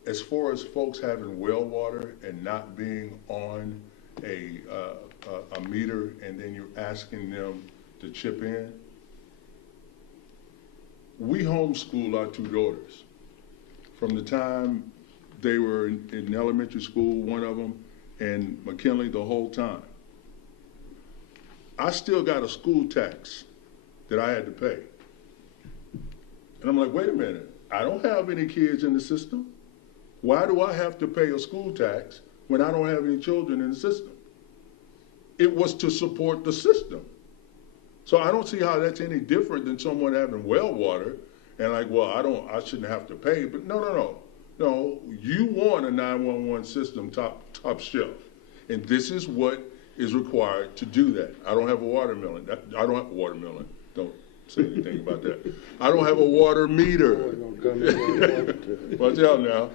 as far as folks having well water and not being on a meter and then you're asking them to chip in, we homeschooled our two daughters. From the time they were in elementary school, one of them, and McKinley the whole time. I still got a school tax that I had to pay. And I'm like, wait a minute, I don't have any kids in the system. Why do I have to pay a school tax when I don't have any children in the system? It was to support the system. So I don't see how that's any different than someone having well water and like, well, I shouldn't have to pay. But no, you want a 911 system top shelf. And this is what is required to do that. I don't have a watermelon. Don't say anything about that. I don't have a water meter. Watch out now.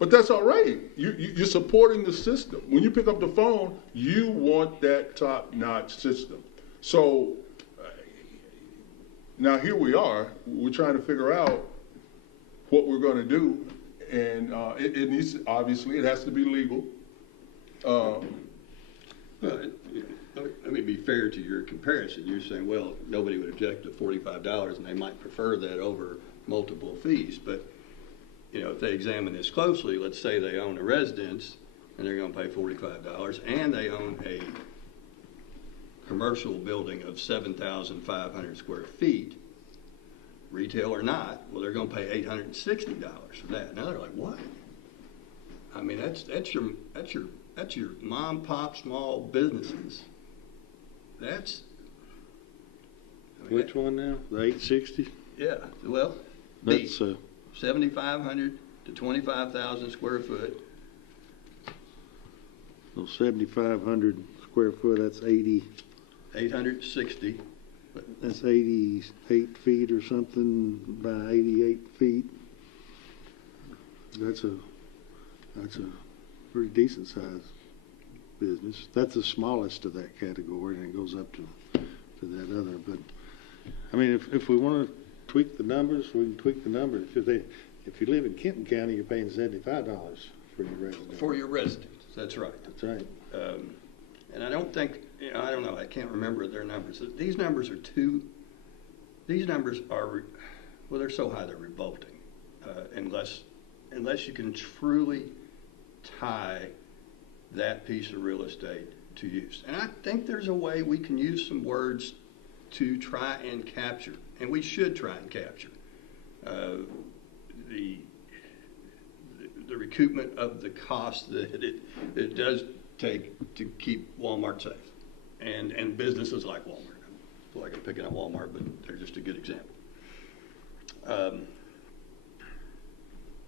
But that's all right. You're supporting the system. When you pick up the phone, you want that top-notch system. So now here we are. We're trying to figure out what we're going to do, and it needs, obviously, it has to be legal. Let me be fair to your comparison. You're saying, well, nobody would object to $45, and they might prefer that over multiple fees. But if they examine this closely, let's say they own a residence and they're going to pay $45, and they own a commercial building of 7,500 square feet, retail or not, well, they're going to pay $860 for that. Now they're like, what? I mean, that's your mom, pop, small businesses. Which one now? The 860? Yeah. Well, that's 7,500 to 25,000 square foot. So 7,500 square foot. That's 860. That's 88 feet or something by 88 feet. That's a pretty decent sized business. That's the smallest of that category, and it goes up to that other. But I mean, if we want to tweak the numbers, we can tweak the numbers. If you live in Kenton County, you're paying $75 for your residence. For your residence, that's right. That's right. And I don't think, I don't know, I can't remember their numbers. These numbers are well, they're so high they're revolting. Unless you can truly tie that piece of real estate to use. And I think there's a way we can use some words to try and capture, and we should try and capture, the recoupment of the cost that it does take to keep Walmart safe, and businesses like Walmart. I feel like I'm picking on Walmart, but they're just a good example.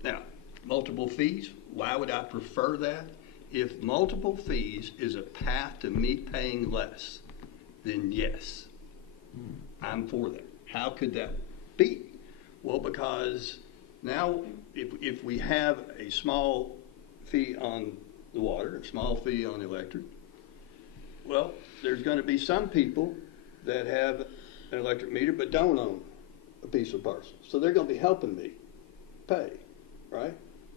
Now, multiple fees, why would I prefer that? If multiple fees is a path to me paying less, then yes, I'm for that. How could that be? Well, because now if we have a small fee on the water, a small fee on the electric, Well, there's gonna be some people that have an electric meter but don't own a piece of parcel. So they're gonna be helping me pay, right?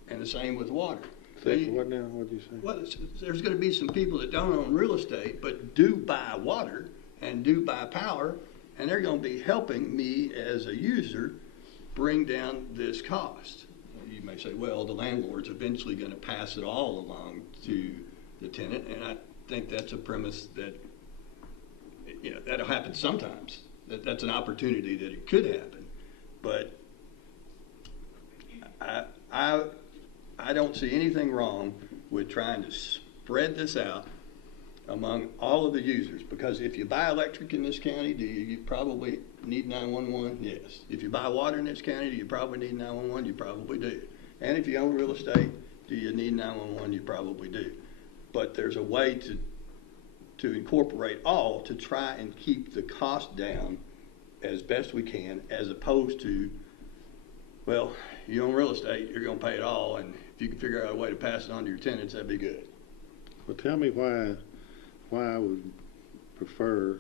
And the same with water. What now, what'd you say? Well, there's gonna be some people that don't own real estate but do buy water and do buy power, and they're gonna be helping me as a user bring down this cost. You may say, well, the landlord's eventually gonna pass it all along to the tenant, and I think that's a premise that, you know, that'll happen sometimes. That's an opportunity that it could happen, but I don't see anything wrong with trying to spread this out among all of the users, because if you buy electric in this county, do you probably need 911? Yes. If you buy water in this county, do you probably need 911? You probably do. And if you own real estate, do you need 911? You probably do. But there's a way to incorporate all to try and keep the cost down as best we can, as opposed to, well, you own real estate, you're going to pay it all, and if you can figure out a way to pass it on to your tenants, that'd be good. Well, tell me why I would prefer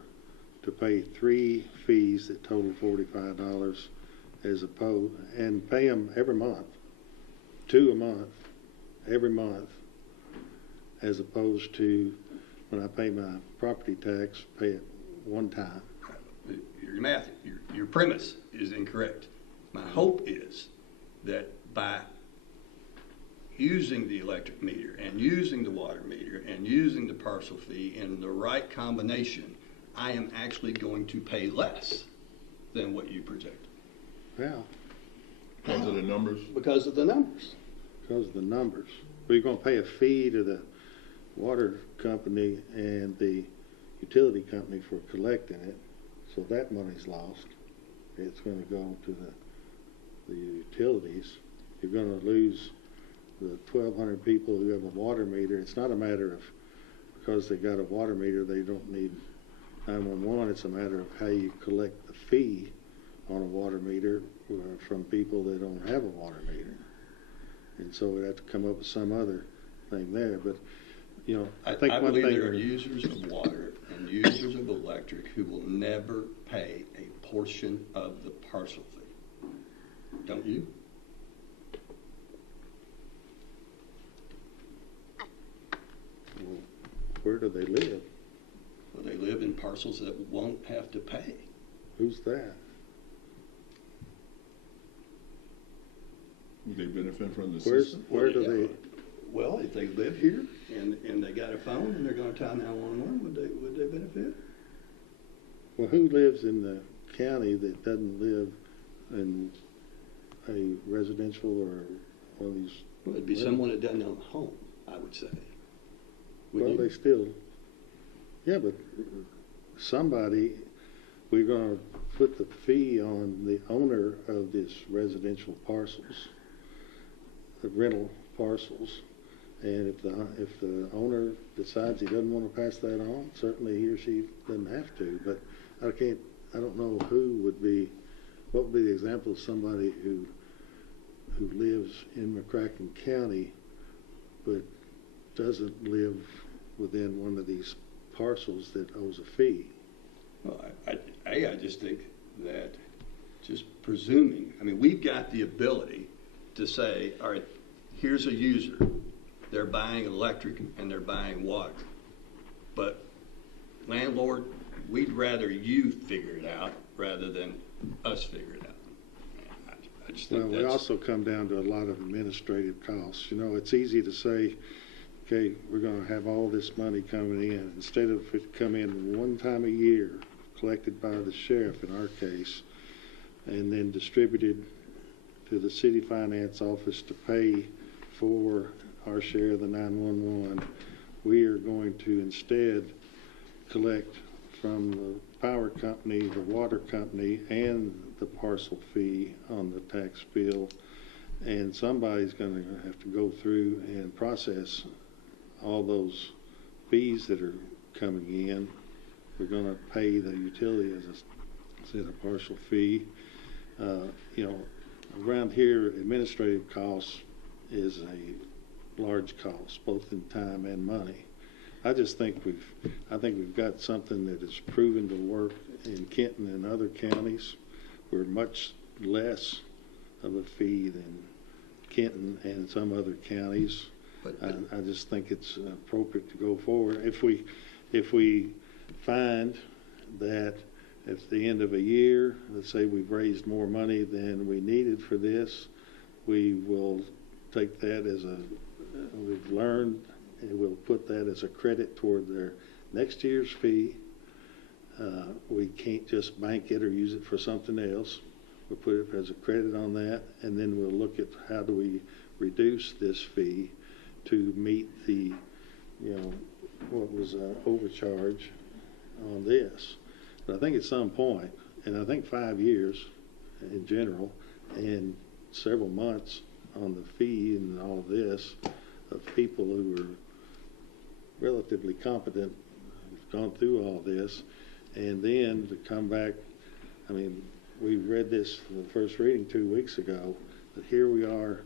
to pay 3 fees that total $45 as opposed, and pay them every month, 2 a month, every month, as opposed to when I pay my property tax, pay it one time. Your math, your premise is incorrect. My hope is that by using the electric meter and using the water meter and using the parcel fee in the right combination, I am actually going to pay less than what you project. Well, Because of the numbers? Because of the numbers. because of the numbers. Well, you're going to pay a fee to the water company and the utility company for collecting it, so that money's lost. It's going to go to the utilities. You're going to lose the 1,200 people who have a water meter. It's not a matter of because they got a water meter they don't need 911. It's a matter of how you collect the fee on a water meter from people that don't have a water meter. And so we'd have to come up with some other thing there. But, you know, I think I one believe thing there are users of water and users of electric who will never pay a portion of the parcel fee. Don't you? well, where do they live? Well, they live in parcels that won't have to pay. Who's that? Would they benefit from the Where system? do they? Well, if they live here and they got a phone and they're going to tell 911, would they benefit? Well, who lives in the county that doesn't live in a residential or one of these? Well, it'd be someone that doesn't own a home, I would say. Well, Wouldn't they you? still, yeah, but somebody, we're going to put the fee on the owner of this residential parcels, the rental parcels. And if the owner decides he doesn't want to pass that on, certainly he or she doesn't have to. But I don't know what would be the example of somebody who lives in McCracken County but doesn't live within one of these parcels that owes a fee. Well, I just think that just presuming, I mean, we've got the ability to say, all right, here's a user. They're buying electric and they're buying water. But landlord, we'd rather you figure it out rather than us figure it out. I just think Well, we also come down to a lot of administrative costs. You know, it's easy to say, okay, we're going to have all this money coming in. Instead of it come in one time a year, collected by the sheriff in our case, and then distributed to the city finance office to pay for our share of the 911, we are going to instead collect from the power company, the water company, and the parcel fee on the tax bill. And somebody's going to have to go through and process all those fees that are coming in. We're going to pay the utility, as I said, a partial fee. You know, around here, administrative costs is a large cost, both in time and money. I just think we've got something that is proven to work in Kenton and other counties. We're much less of a fee than Kenton and some other counties. But I just think it's appropriate to go forward. If we find that at the end of a year, let's say we've raised more money than we needed for this, we will take that as we've learned, and we'll put that as a credit toward their next year's fee. We can't just bank it or use it for something else. We'll put it as a credit on that, and then we'll look at how do we reduce this fee to meet the, what was overcharge on this. But I think at some point, and I think 5 years in general, and several months on the fee and all of this, of people who are relatively competent, have gone through all this, and then to come back, I mean, we read this for the first reading 2 weeks ago, but here we are,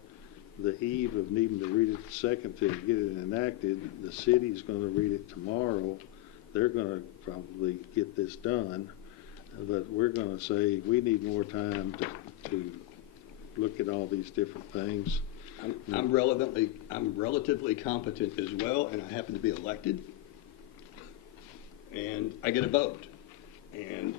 the eve of needing to read it the second to get it enacted. The city's going to read it tomorrow. They're going to probably get this done, but we're going to say we need more time to look at all these different things. I'm relatively competent as well, and I happen to be elected, and I get a vote. And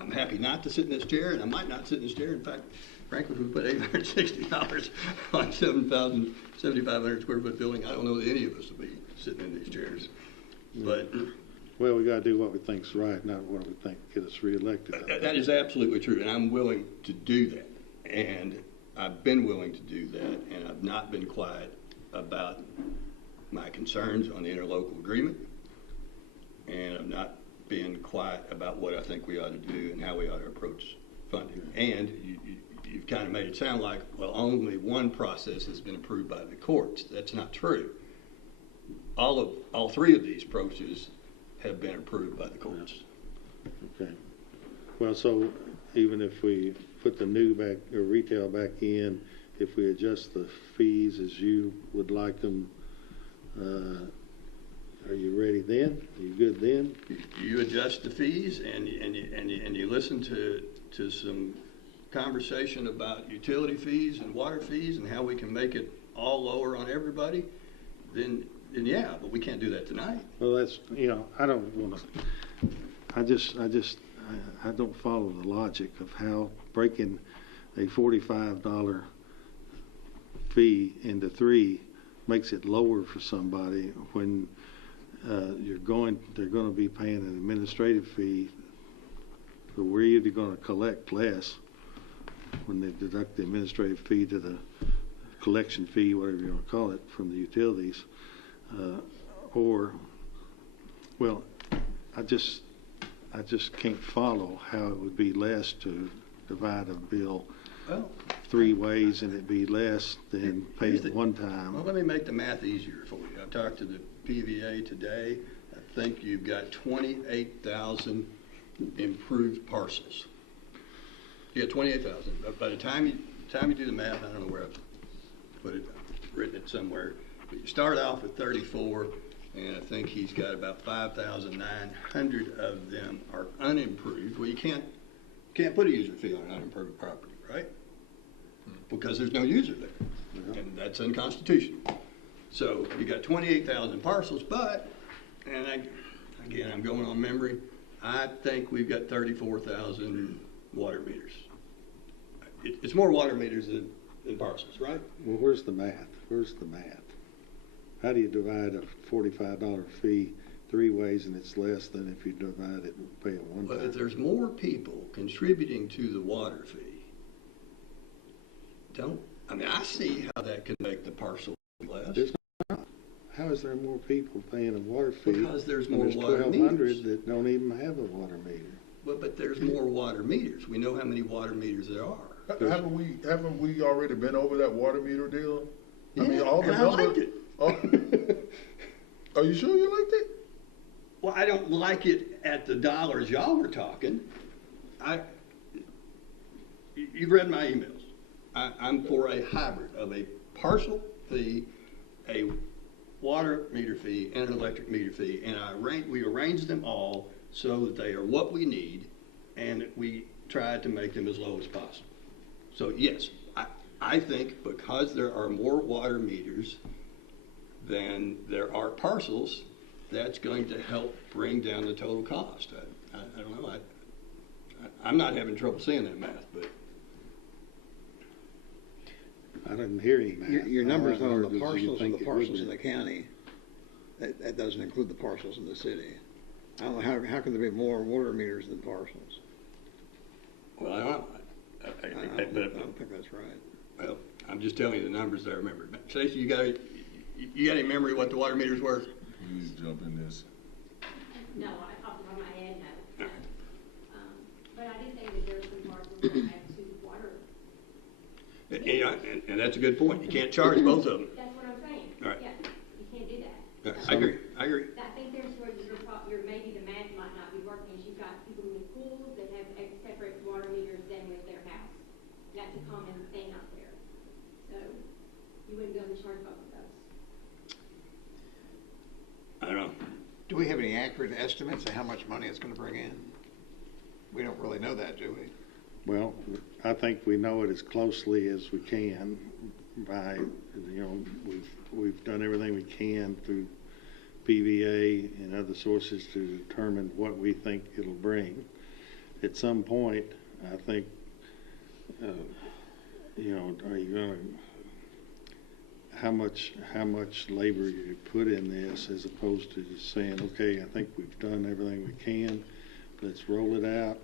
I'm happy not to sit in this chair, and I might not sit in this chair. In fact, frankly, if we put $860 on 7,500 square foot building, I don't know that any of us will be sitting in these chairs. But well, we got to do what we think's right, not what we think get us reelected. that is absolutely true, and I'm willing to do that. And I've been willing to do that, and I've not been quiet about my concerns on the interlocal agreement, and I've not been quiet about what I think we ought to do and how we ought to approach funding. And you've kind of made it sound like, well, only one process has been approved by the courts. That's not true. All three of these approaches have been approved by the courts. Okay. Well, so even if we put the new back or retail back in, if we adjust the fees as you would like them, are you ready then? Are you good then? You adjust the fees and you listen to some conversation about utility fees and water fees and how we can make it all lower on everybody, then yeah, but we can't do that tonight. Well, that's, I don't want to, I don't follow the logic of how breaking a $45 fee into 3 makes it lower for somebody when they're going to be paying an administrative fee. So we're either going to collect less when they deduct the administrative fee to the collection fee, whatever you want to call it, from the utilities, or, well, I just can't follow how it would be less to divide a bill 3 ways and it'd be less than pay it one time. Well, let me make the math easier for you. I talked to the PVA today. I think you've got 28,000 improved parcels. You got 28,000. By the time you do the math, I don't know where I've put it, written it somewhere. But you start off with 34, and I think he's got about 5,900 of them are unimproved. Well, you can't put a user fee on an unimproved property, right? Because there's no user there, and that's unconstitutional. So you got 28,000 parcels, but, and again, I'm going on memory, I think we've got 34,000 water meters. It's more water meters than parcels, right? Well, where's the math? How do you divide a $45 fee 3 ways and it's less than if you divide it and pay it one time? Well, if there's more people contributing to the water fee, I see how that could make the parcel less. There's not. How is there more people paying a water fee? Because there's when more water 1,200 meters that don't even have a water meter. Well, but there's more water meters. We know how many water meters there are. Haven't we already been over that water meter deal? Yeah, I mean, all the and numbers. I liked it. Are you sure you liked it? Well, I don't like it at the dollars y'all were talking. You've read my emails. I'm for a hybrid of a partial fee, a water meter fee and an electric meter fee, and we arranged them all so that they are what we need, and we tried to make them as low as possible. So yes, I think because there are more water meters than there are parcels, that's going to help bring down the total cost. I don't know. I'm not having trouble seeing that math, but I didn't hear any math. Your numbers All I on heard the was you parcels are think the it would parcels be. in the county. That doesn't include the parcels in the city. I don't know, how can there be more water meters than parcels? well, I don't know. I don't think that's right. Well, I'm just telling you the numbers that I remember. Stacy, you got any memory of what the water meters were? Please jump in this. No, off the top of my head, no. But I do think that there are some parcels that have two water. And that's a good point. You can't charge both of them. That's what I'm saying. All right. Yeah, you can't do that. I agree. I think there's where maybe the math might not be working, is you've got people with pools that have separate water meters than with their house. That's a common thing out there. So you wouldn't be able to charge both of those. don't know. Do we have any accurate estimates of how much money it's going to bring in? We don't really know that, do we? Well, I think we know it as closely as we can by, we've done everything we can through PVA and other sources to determine what we think it'll bring. At some point, I think, are you going to, how much labor you put in this as opposed to just saying, okay, I think we've done everything we can, let's roll it out.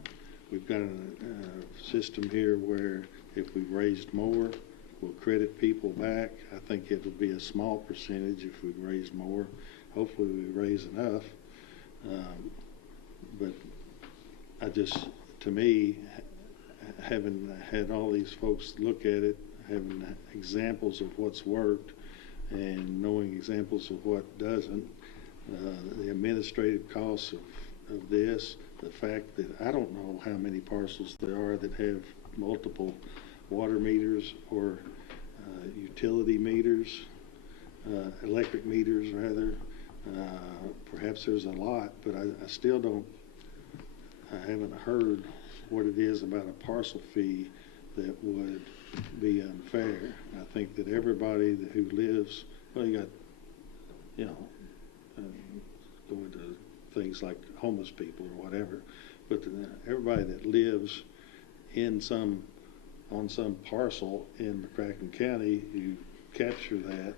We've got a system here where if we raised more, we'll credit people back. I think it'll be a small percentage if we raise more. Hopefully we raise enough. But to me, having had all these folks look at it, having examples of what's worked and knowing examples of what doesn't, the administrative costs of this, the fact that I don't know how many parcels there are that have multiple water meters or utility meters, electric meters rather. Perhaps there's a lot, but I haven't heard what it is about a parcel fee that would be unfair. I think that everybody who lives, well, you got, going to things like homeless people or whatever, but everybody that lives on some parcel in McCracken County, you capture that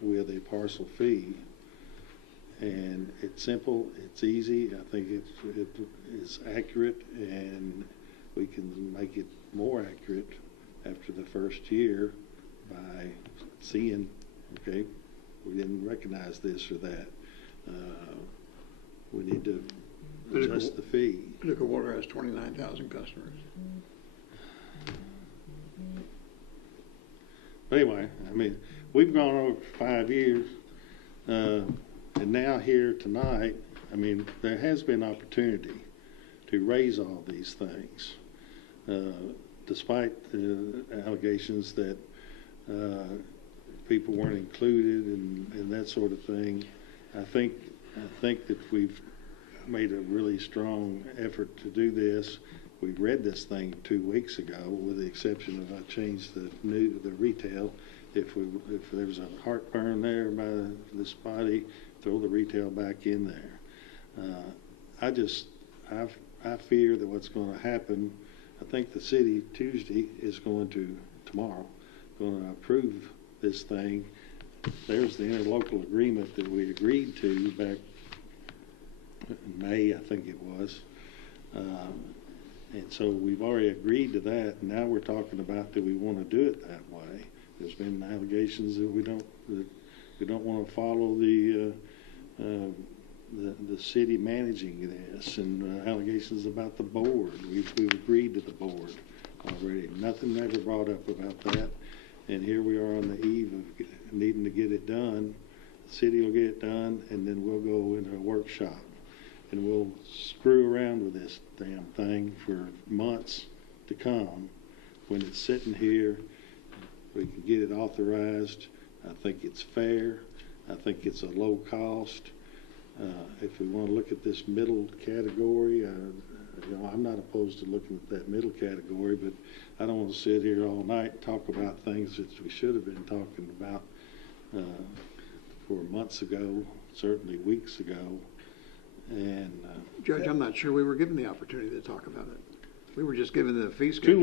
with a parcel fee. And it's simple, it's easy, I think it is accurate, and we can make it more accurate after the first year by seeing, okay, we didn't recognize this or that. We need to adjust the fee. Liquor Water has 29,000 customers. Anyway, we've gone over 5 years, and now here tonight, there has been opportunity to raise all these things, despite the allegations that people weren't included and that sort of thing. I think that we've made a really strong effort to do this. We read this thing 2 weeks ago, with the exception of I changed the retail. If there's a heartburn there by this body, throw the retail back in there. I fear that what's going to happen. I think the city Tuesday is tomorrow going to approve this thing. There's the interlocal agreement that we agreed to back in May, I think it was. And so we've already agreed to that. And now we're talking about, do we want to do it that way? There's been allegations that we don't want to follow the city managing this, and allegations about the board. We've agreed to the board already. Nothing ever brought up about that. And here we are on the eve of needing to get it done. The city will get it done, and then we'll go into a workshop. And we'll screw around with this damn thing for months to come. When it's sitting here, we can get it authorized. I think it's fair. I think it's a low cost. If we want to look at this middle category, I'm not opposed to looking at that middle category, but I don't want to sit here all night and talk about things that we should have been talking about for months ago, certainly weeks ago. And Judge, I'm not sure we were given the opportunity to talk about it. We were just given the fee schedule.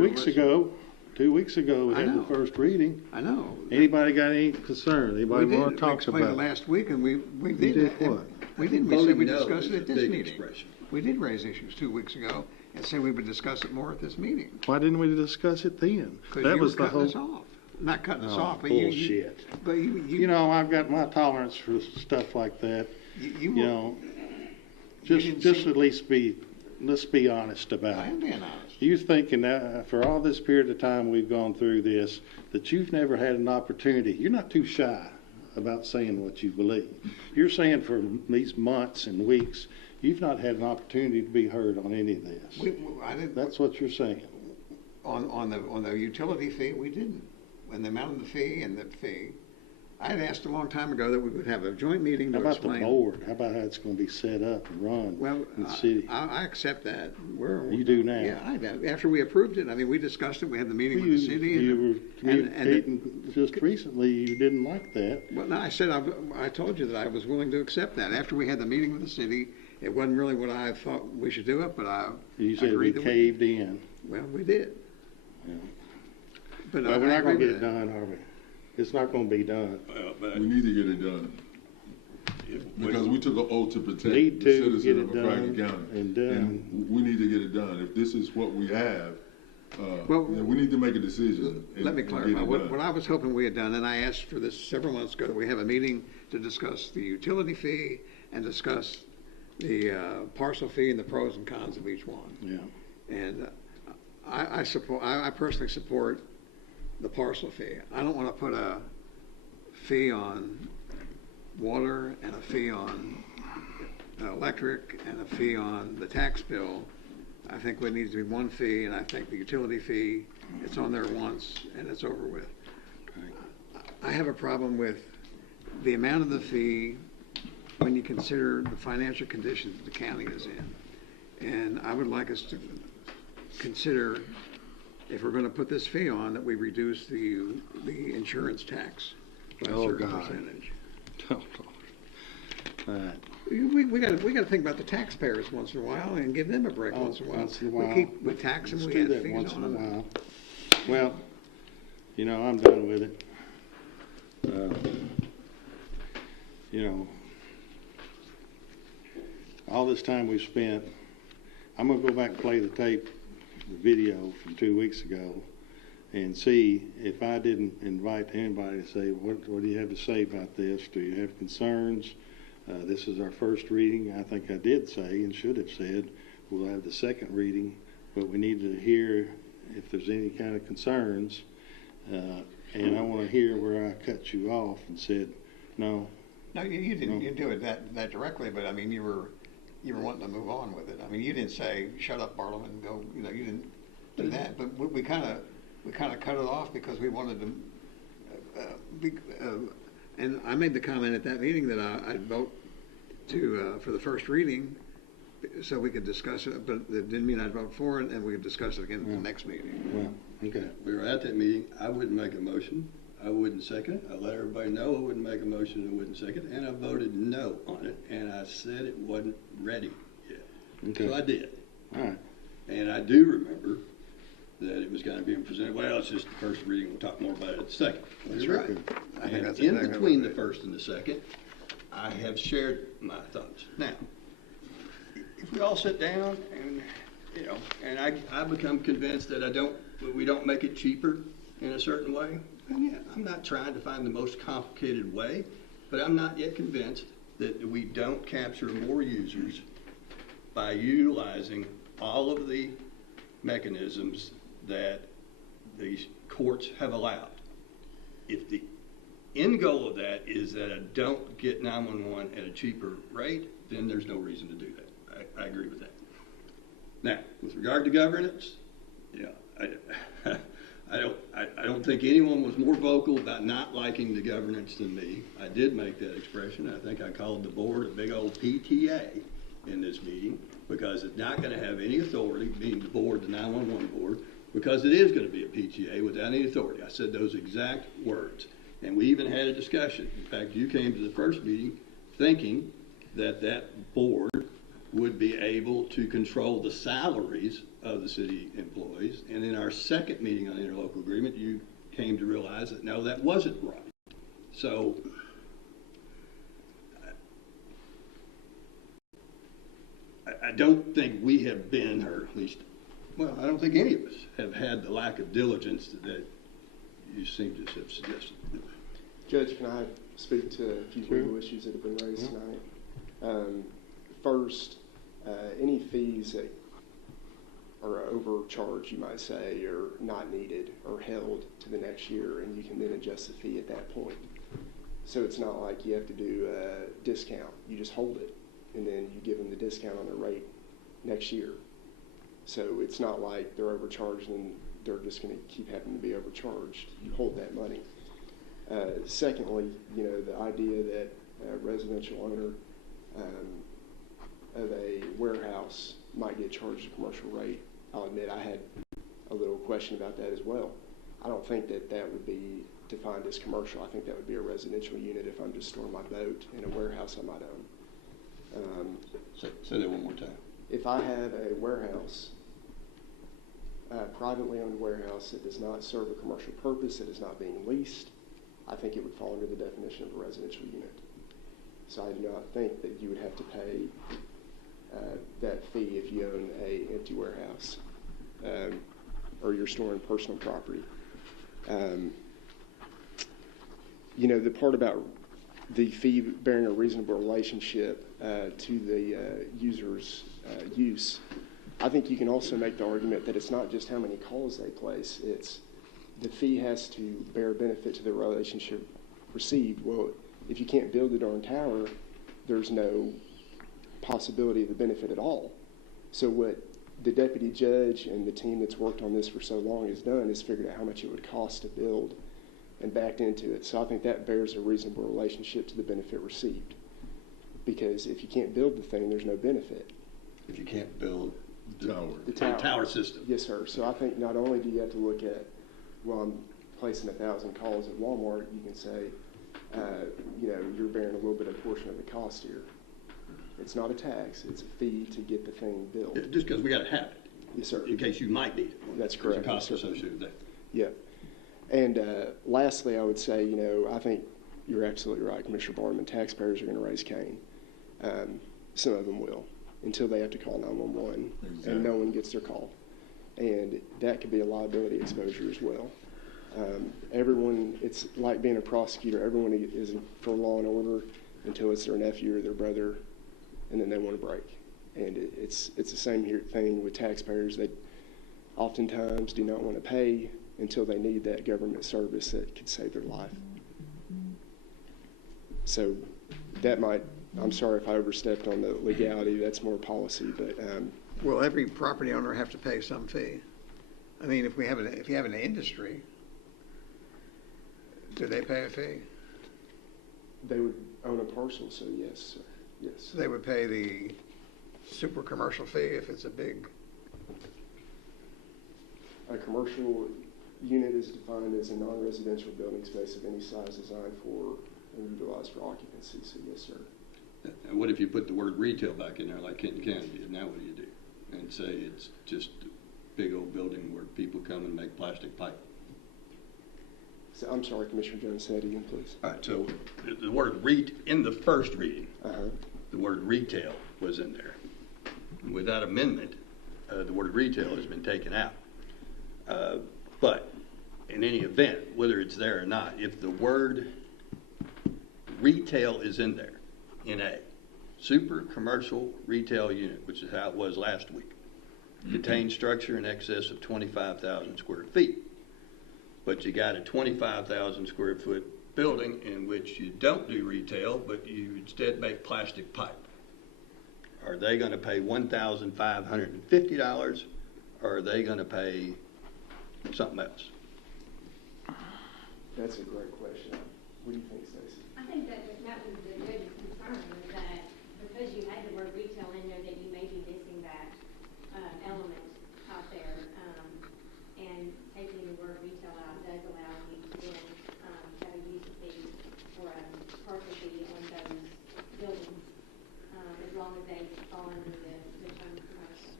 2 weeks ago, we I had the know. first reading. I know. Anybody got any concern? Anybody We want did. to We talk explained it about it? last week, and we did. did what? We did. We said Voting we'd no discuss is it a at this big meeting. expression. We did raise issues 2 weeks ago and said we would discuss it more at this meeting. Why didn't we discuss it then? Because That you was were the cutting whole. us off. Not cutting us Oh, off, but bullshit. You know, I've got my tolerance for stuff like that. you You were- know, you didn't just see- at least let's be honest about I it. am being honest. You thinking that for all this period of time we've gone through this, that you've never had an opportunity. You're not too shy about saying what you believe. You're saying for these months and weeks, you've not had an opportunity to be heard on any of this. I didn't. That's what you're saying. On the utility fee, we didn't. And the amount of the fee and the fee, I had asked a long time ago that we would have a joint meeting How to about the explain. board? How about how it's going to be set up and run Well, in the city? I accept that. You do now? Yeah, I do. After we approved it, I mean, we discussed it, we had the meeting with the city. You were and- communicating just recently, you didn't like that. Well, no, I said, I told you that I was willing to accept that. After we had the meeting with the city, it wasn't really what I thought we should do it, but I You said we agreed that caved in. Well, we did. Yeah. But But I we're not going to agree get with it that. done, are we? It's not going to be done. Well, but We need to get it done. Because we took an oath to protect Need the to citizens get of it McCracken done County. and done. And we need to get it done. If this is what we have, Well, then we need to make a decision. Let me and get clarify. it What done. what I was hoping we had done, and I asked for this several months ago, that we have a meeting to discuss the utility fee and discuss the parcel fee and the pros and cons of each one. Yeah. And I personally support the parcel fee. I don't want to put a fee on water and a fee on electric and a fee on the tax bill. I think there needs to be one fee, and I think the utility fee, it's on there once and it's over with. I have a problem with the amount of the fee when you consider the financial conditions the county is in. And I would like us to consider, if we're gonna put this fee on, that we reduce the insurance tax by a Oh, certain God. percentage. All right. We gotta think about the taxpayers once in a while and give them a break Oh, once in a while. once in a while. We tax them, Let's we do add that fees once in a on them. while. Well, I'm done with it. All this time we've spent, I'm gonna go back and play the tape, the video from 2 weeks ago, and see if I didn't invite anybody to say, what do you have to say about this? Do you have concerns? This is our first reading. I think I did say and should have said, we'll have the second reading, but we need to hear if there's any kind of concerns. And I want to hear where I cut you off and said, no. No, you didn't, No. you do it that directly, but I mean, you were wanting to move on with it. I mean, you didn't say, shut up, Bartleman, and go, you didn't do that, but we kind of cut it off because we wanted to, and I made the comment at that meeting that I'd vote for the first reading so we could discuss it, but that didn't mean I'd vote for it, and we could discuss it again at the next meeting. Well, okay. we were at that meeting. I wouldn't make a motion. I wouldn't second it. I let everybody know I wouldn't make a motion and wouldn't second it. And I voted no on it. And I said it wasn't ready yet. Okay. So I did. All right. And I do remember that it was going to be presented, well, it's just the first reading, we'll talk more about it at the second. That's You're right. I think And that's in exactly between what the first and the second, I have shared my thoughts. Now, if we all sit down and, and I become convinced that we don't make it cheaper in a certain way, then yeah, I'm not trying to find the most complicated way, but I'm not yet convinced that we don't capture more users by utilizing all of the mechanisms that the courts have allowed. If the end goal of that is that I don't get 911 at a cheaper rate, then there's no reason to do that. I agree with that. Now, with regard to governance, I don't don't think anyone was more vocal about not liking the governance than me. I did make that expression. I think I called the board a big old PTA in this meeting because it's not going to have any authority, being the board, the 911 board, because it is going to be a PTA without any authority. I said those exact words. And we even had a discussion. In fact, you came to the first meeting thinking that that board would be able to control the salaries of the city employees. And in our second meeting on the interlocal agreement, you came to realize that no, that wasn't right. So I don't think we have been, or at least, well, I don't think any of us have had the lack of diligence that you seem to have suggested. Judge, can I speak to a few legal issues that have been raised tonight? First, any fees that are overcharged, you might say, or not needed, or held to the next year, and you can then adjust the fee at that point. So it's not like you have to do a discount. You just hold it, and then you give them the discount on the rate next year. So it's not like they're overcharged and they're just going to keep having to be overcharged. You hold that money. Secondly, the idea that a residential owner of a warehouse might get charged a commercial rate, I'll admit I had a little question about that as well. I don't think that that would be defined as commercial. I think that would be a residential unit if I'm just storing my boat in a warehouse I might own. Say that one more time. If I have a warehouse, a privately owned warehouse that does not serve a commercial purpose, that is not being leased, I think it would fall under the definition of a residential unit. So I do not think that you would have to pay that fee if you own a empty warehouse or you're storing personal property. The part about the fee bearing a reasonable relationship to the user's use, I think you can also make the argument that it's not just how many calls they place, it's the fee has to bear benefit to the relationship received. Well, if you can't build the darn tower, there's no possibility of the benefit at all. So what the deputy judge and the team that's worked on this for so long has done is figured out how much it would cost to build and backed into it. So I think that bears a reasonable relationship to the benefit received. Because if you can't build the thing, there's no benefit. If you can't build the tower system. Yes, sir. So I think not only do you have to look at, well, I'm placing 1,000 calls at Walmart, you can say, you're bearing a little bit of portion of the cost here. It's not a tax, it's a fee to get the thing built. Just because we got to have it. Yes, sir. In case you might need it. That's correct. There's a cost associated with that. Yeah. And lastly, I would say, I think you're absolutely right, Commissioner Barnum, taxpayers are going to raise Cain. Some of them will, until they have to call 911, and no one gets their call. And that could be a liability exposure as well. Everyone, it's like being a prosecutor, everyone is for law and order until it's their nephew or their brother, and then they want to break. And it's the same thing with taxpayers. They oftentimes do not want to pay until they need that government service that could save their life. So that might, I'm sorry if I overstepped on the legality, that's more policy, but. Will every property owner have to pay some fee? I mean, if you have an industry, do they pay a fee? They would own a parcel, so yes, sir. Yes. So they would pay the super commercial fee if it's a big. A commercial unit is defined as a non-residential building space of any size designed for and utilized for occupancy, so yes, sir. And what if you put the word retail back in there like Kenton County did? Now what do you do? And say it's just a big old building where people come and make plastic pipe. So, I'm sorry, Commissioner Jones, say that again, please. All right, so the word in the first reading, the word retail was in there. Without amendment, the word retail has been taken out. But in any event, whether it's there or not, if the word retail is in there, in a super commercial retail unit, which is how it was last week, contains structure in excess of 25,000 square feet. But you got a 25,000 square foot building in which you don't do retail, but you instead make plastic pipe. Are they going to pay $1,550, or are they going to pay something else? That's a great question. What do you think, Stacy? I think that was the judge's concern, is that because you had the word retail in there, that you may be missing that element out there. And taking the word retail out does allow you to then have a use fee or a partial fee on those buildings, as long as they fall under the term commercial.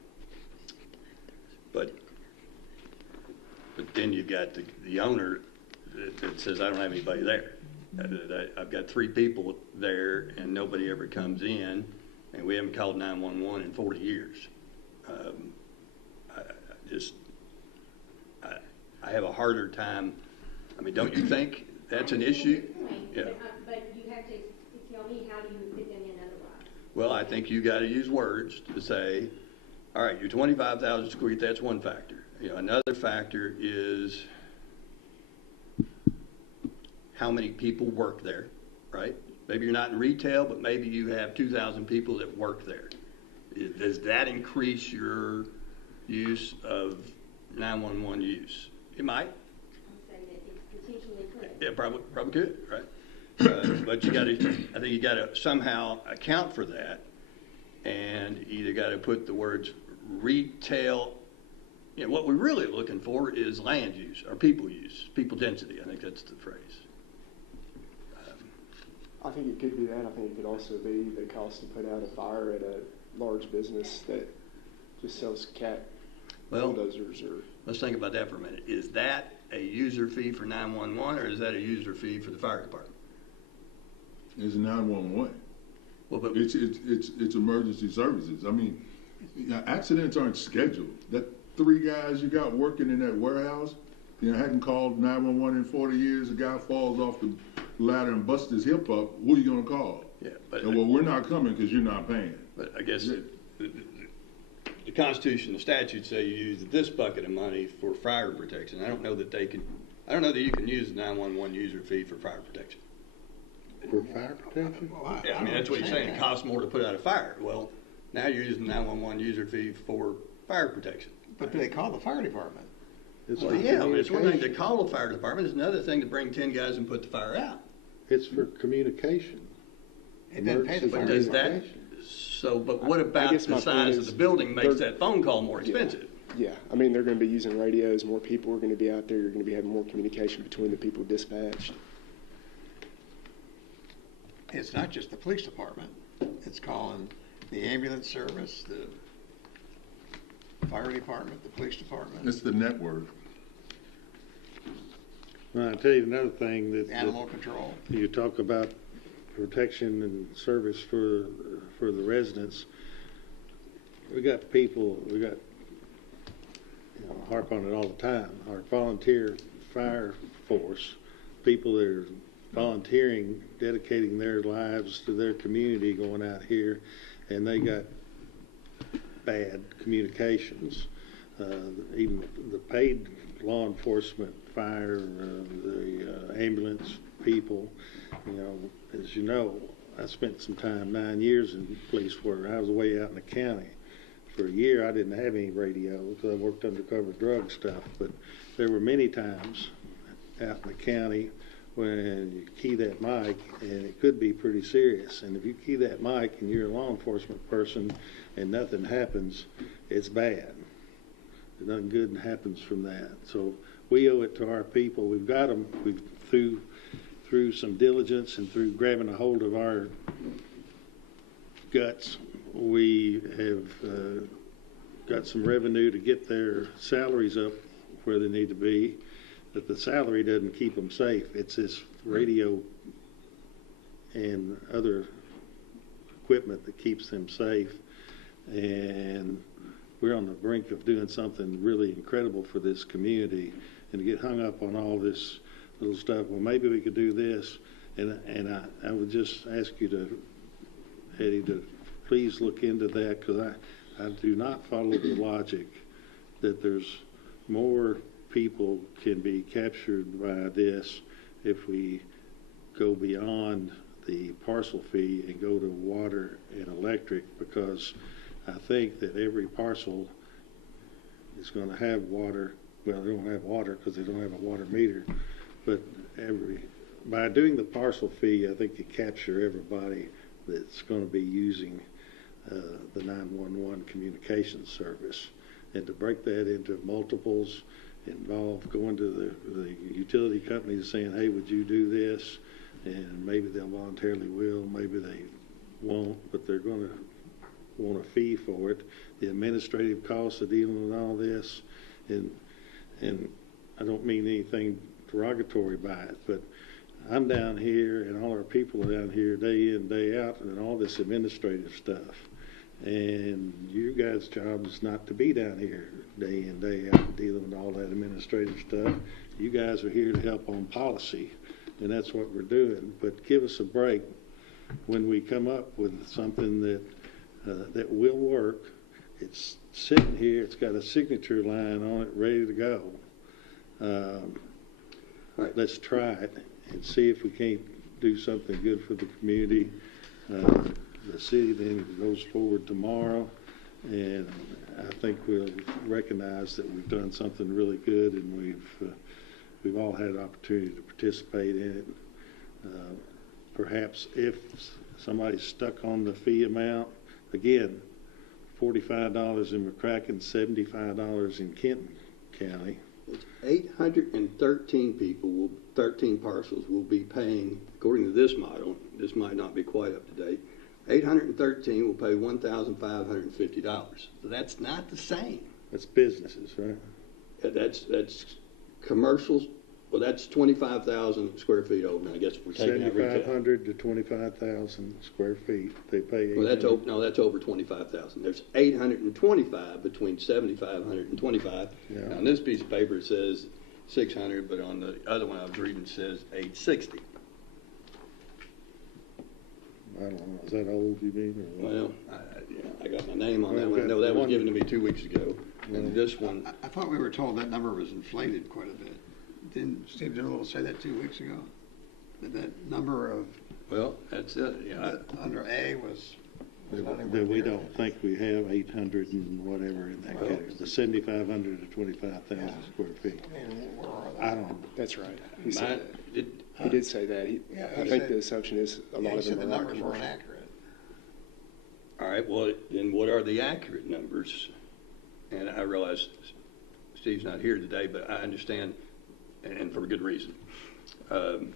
But then you've got the owner that says, I don't have anybody there. I've got 3 people there and nobody ever comes in, and we haven't called 911 in 40 years. I have a harder time. I mean, don't you think that's an issue? Yeah. But you have to tell me how you would fit them in otherwise. Well, I think you got to use words to say, all right, you're 25,000 square feet. That's one factor. You know, another factor is how many people work there, right? Maybe you're not in retail, but maybe you have 2,000 people that work there. Does that increase your use of 911 use? It might. I'm saying that it potentially could. Yeah, probably could, right? But I think you got to somehow account for that, and either got to put the words retail. You know, what we're really looking for is land use or people use, people density. I think that's the phrase. I think it could be that. I think it could also be the cost to put out a fire at a large business that just sells cat bulldozers. Or Let's think about that for a minute. Is that a user fee for 911, or is that a user fee for the fire department? It's 911. Well, but It's emergency services. I mean, accidents aren't scheduled. That 3 guys you got working in that warehouse, hadn't called 911 in 40 years. A guy falls off the ladder and busts his hip up. Who are you going to call? Yeah, but well, we're not coming because you're not paying. But I guess the Constitution, the statutes say you use this bucket of money for fire protection. I don't know that you can use the 911 user fee for fire protection. For fire protection? Well, Yeah, I mean, that's what you're saying. It costs more to put out a fire. Well, now you're using the 911 user fee for fire protection. But do they call the fire department? It's Well, for yeah, but it's one thing to communication. call the fire department. It's another thing to bring 10 guys and put the fire out. It's for communication. It doesn't pay the Emergency fire Does department. that, but what about guess my the point size is of the building makes they're- that phone call more expensive? yeah, I mean, they're going to be using radios. More people are going to be out there. You're going to be having more communication between the people dispatched. It's not just the police department. It's calling the ambulance service, the fire department, the police department, It's the network. Well, I'll tell you another thing that animal control. you talk about protection and service for the residents. We got harp on it all the time. Our volunteer fire force, people that are volunteering, dedicating their lives to their community, going out here, and they got bad communications. Even the paid law enforcement, fire, the ambulance people, as you know, I spent some time, 9 years in police work. I was way out in the county. For a year, I didn't have any radio because I worked undercover drug stuff, but there were many times out in the county when you key that mic, and it could be pretty serious. And if you key that mic and you're a law enforcement person and nothing happens, it's bad. Nothing good happens from that. So we owe it to our people. We've got them. We've through some diligence and through grabbing a hold of our guts, we have got some revenue to get their salaries up where they need to be. But the salary doesn't keep them safe. It's this radio and other equipment that keeps them safe. And we're on the brink of doing something really incredible for this community, and to get hung up on all this little stuff. Well, maybe we could do this, and I would just ask you to, Eddie, to please look into that, because I do not follow the logic that there's more people can be captured by this if we go beyond the parcel fee and go to water and electric, because I think that every parcel is going to have water. Well, they don't have water because they don't have a water meter, but by doing the parcel fee, I think you capture everybody that's going to be using the 911 communication service. And to break that into multiples involve going to the utility companies saying, hey, would you do this? And maybe they'll voluntarily will, maybe they won't, but they're going to want a fee for it. The administrative costs of dealing with all this, and I don't mean anything derogatory by it, but I'm down here and all our people are down here day in, day out, and all this administrative stuff. And you guys' job is not to be down here day in, day out dealing with all that administrative stuff. You guys are here to help on policy, and that's what we're doing. But give us a break when we come up with something that will work. It's sitting here, it's got a signature line on it ready to go. Let's try it and see if we can't do something good for the community. The city then goes forward tomorrow, and I think we'll recognize that we've done something really good, and we've all had an opportunity to participate in it. Perhaps if somebody's stuck on the fee amount, again, $45 in McCracken, $75 in Kenton County. 813 people, 13 parcels will be paying, according to this model, this might not be quite up to date, 813 will pay $1,550. So that's not the same. That's businesses, right? That's commercials. Well, that's 25,000 square feet over. I guess we're taking that retail. 7,500 to 25,000 square feet. They pay. Well, that's over 25,000. There's 825 between 7,500 and 25. Yeah. Now, on this piece of paper it says 600, but on the other one I was reading it says 860. I don't know. Is that old, you mean? Or what? Well, I got my name on that one. I know that was given to me 2 weeks ago. And this one, I thought we were told that number was inflated quite a bit. Didn't Steve Dillon say that 2 weeks ago? That number of well, that's it. Yeah, under A was not anywhere That we near don't think we have 800 and whatever in that category. The 7,500 to 25,000 square feet. I don't know. That's right. He mine, said that. He did say that. I think the assumption is a lot of them the are not numbers weren't commercial. accurate. all right, well, then what are the accurate numbers? And I realize Steve's not here today, but I understand, and for a good reason. So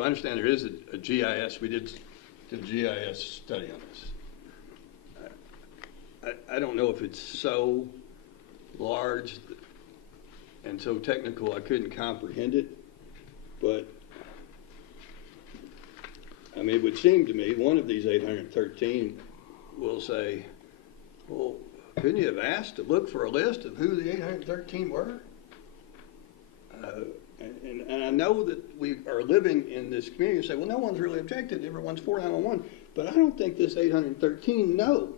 I understand there is a GIS. We did a GIS study on this. I don't know if it's so large and so technical I couldn't comprehend it, but I mean, it would seem to me one of these 813 will say, well, couldn't you have asked to look for a list of who the 813 were? And I know that we are living in this community and say, well, no one's really objected. Everyone's for 911. But I don't think this 813 know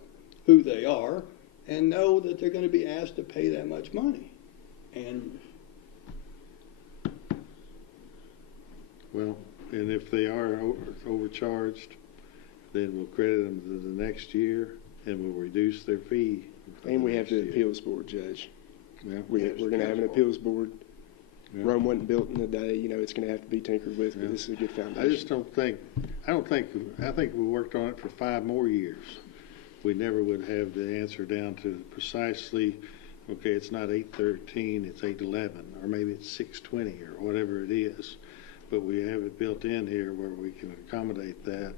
who they are and know that they're going to be asked to pay that much money. And Well, and if they are overcharged, then we'll credit them to the next year and we'll reduce their fee. And we have the appeals board, Judge. Yeah. We're going to have an appeals board. Rome wasn't built in a day. You know, it's going to have to be tinkered with, but this is a good foundation. I just I think we worked on it for 5 more years. We never would have the answer down to precisely, okay, it's not 813, it's 811, or maybe it's 620 or whatever it is. But we have it built in here where we can accommodate that.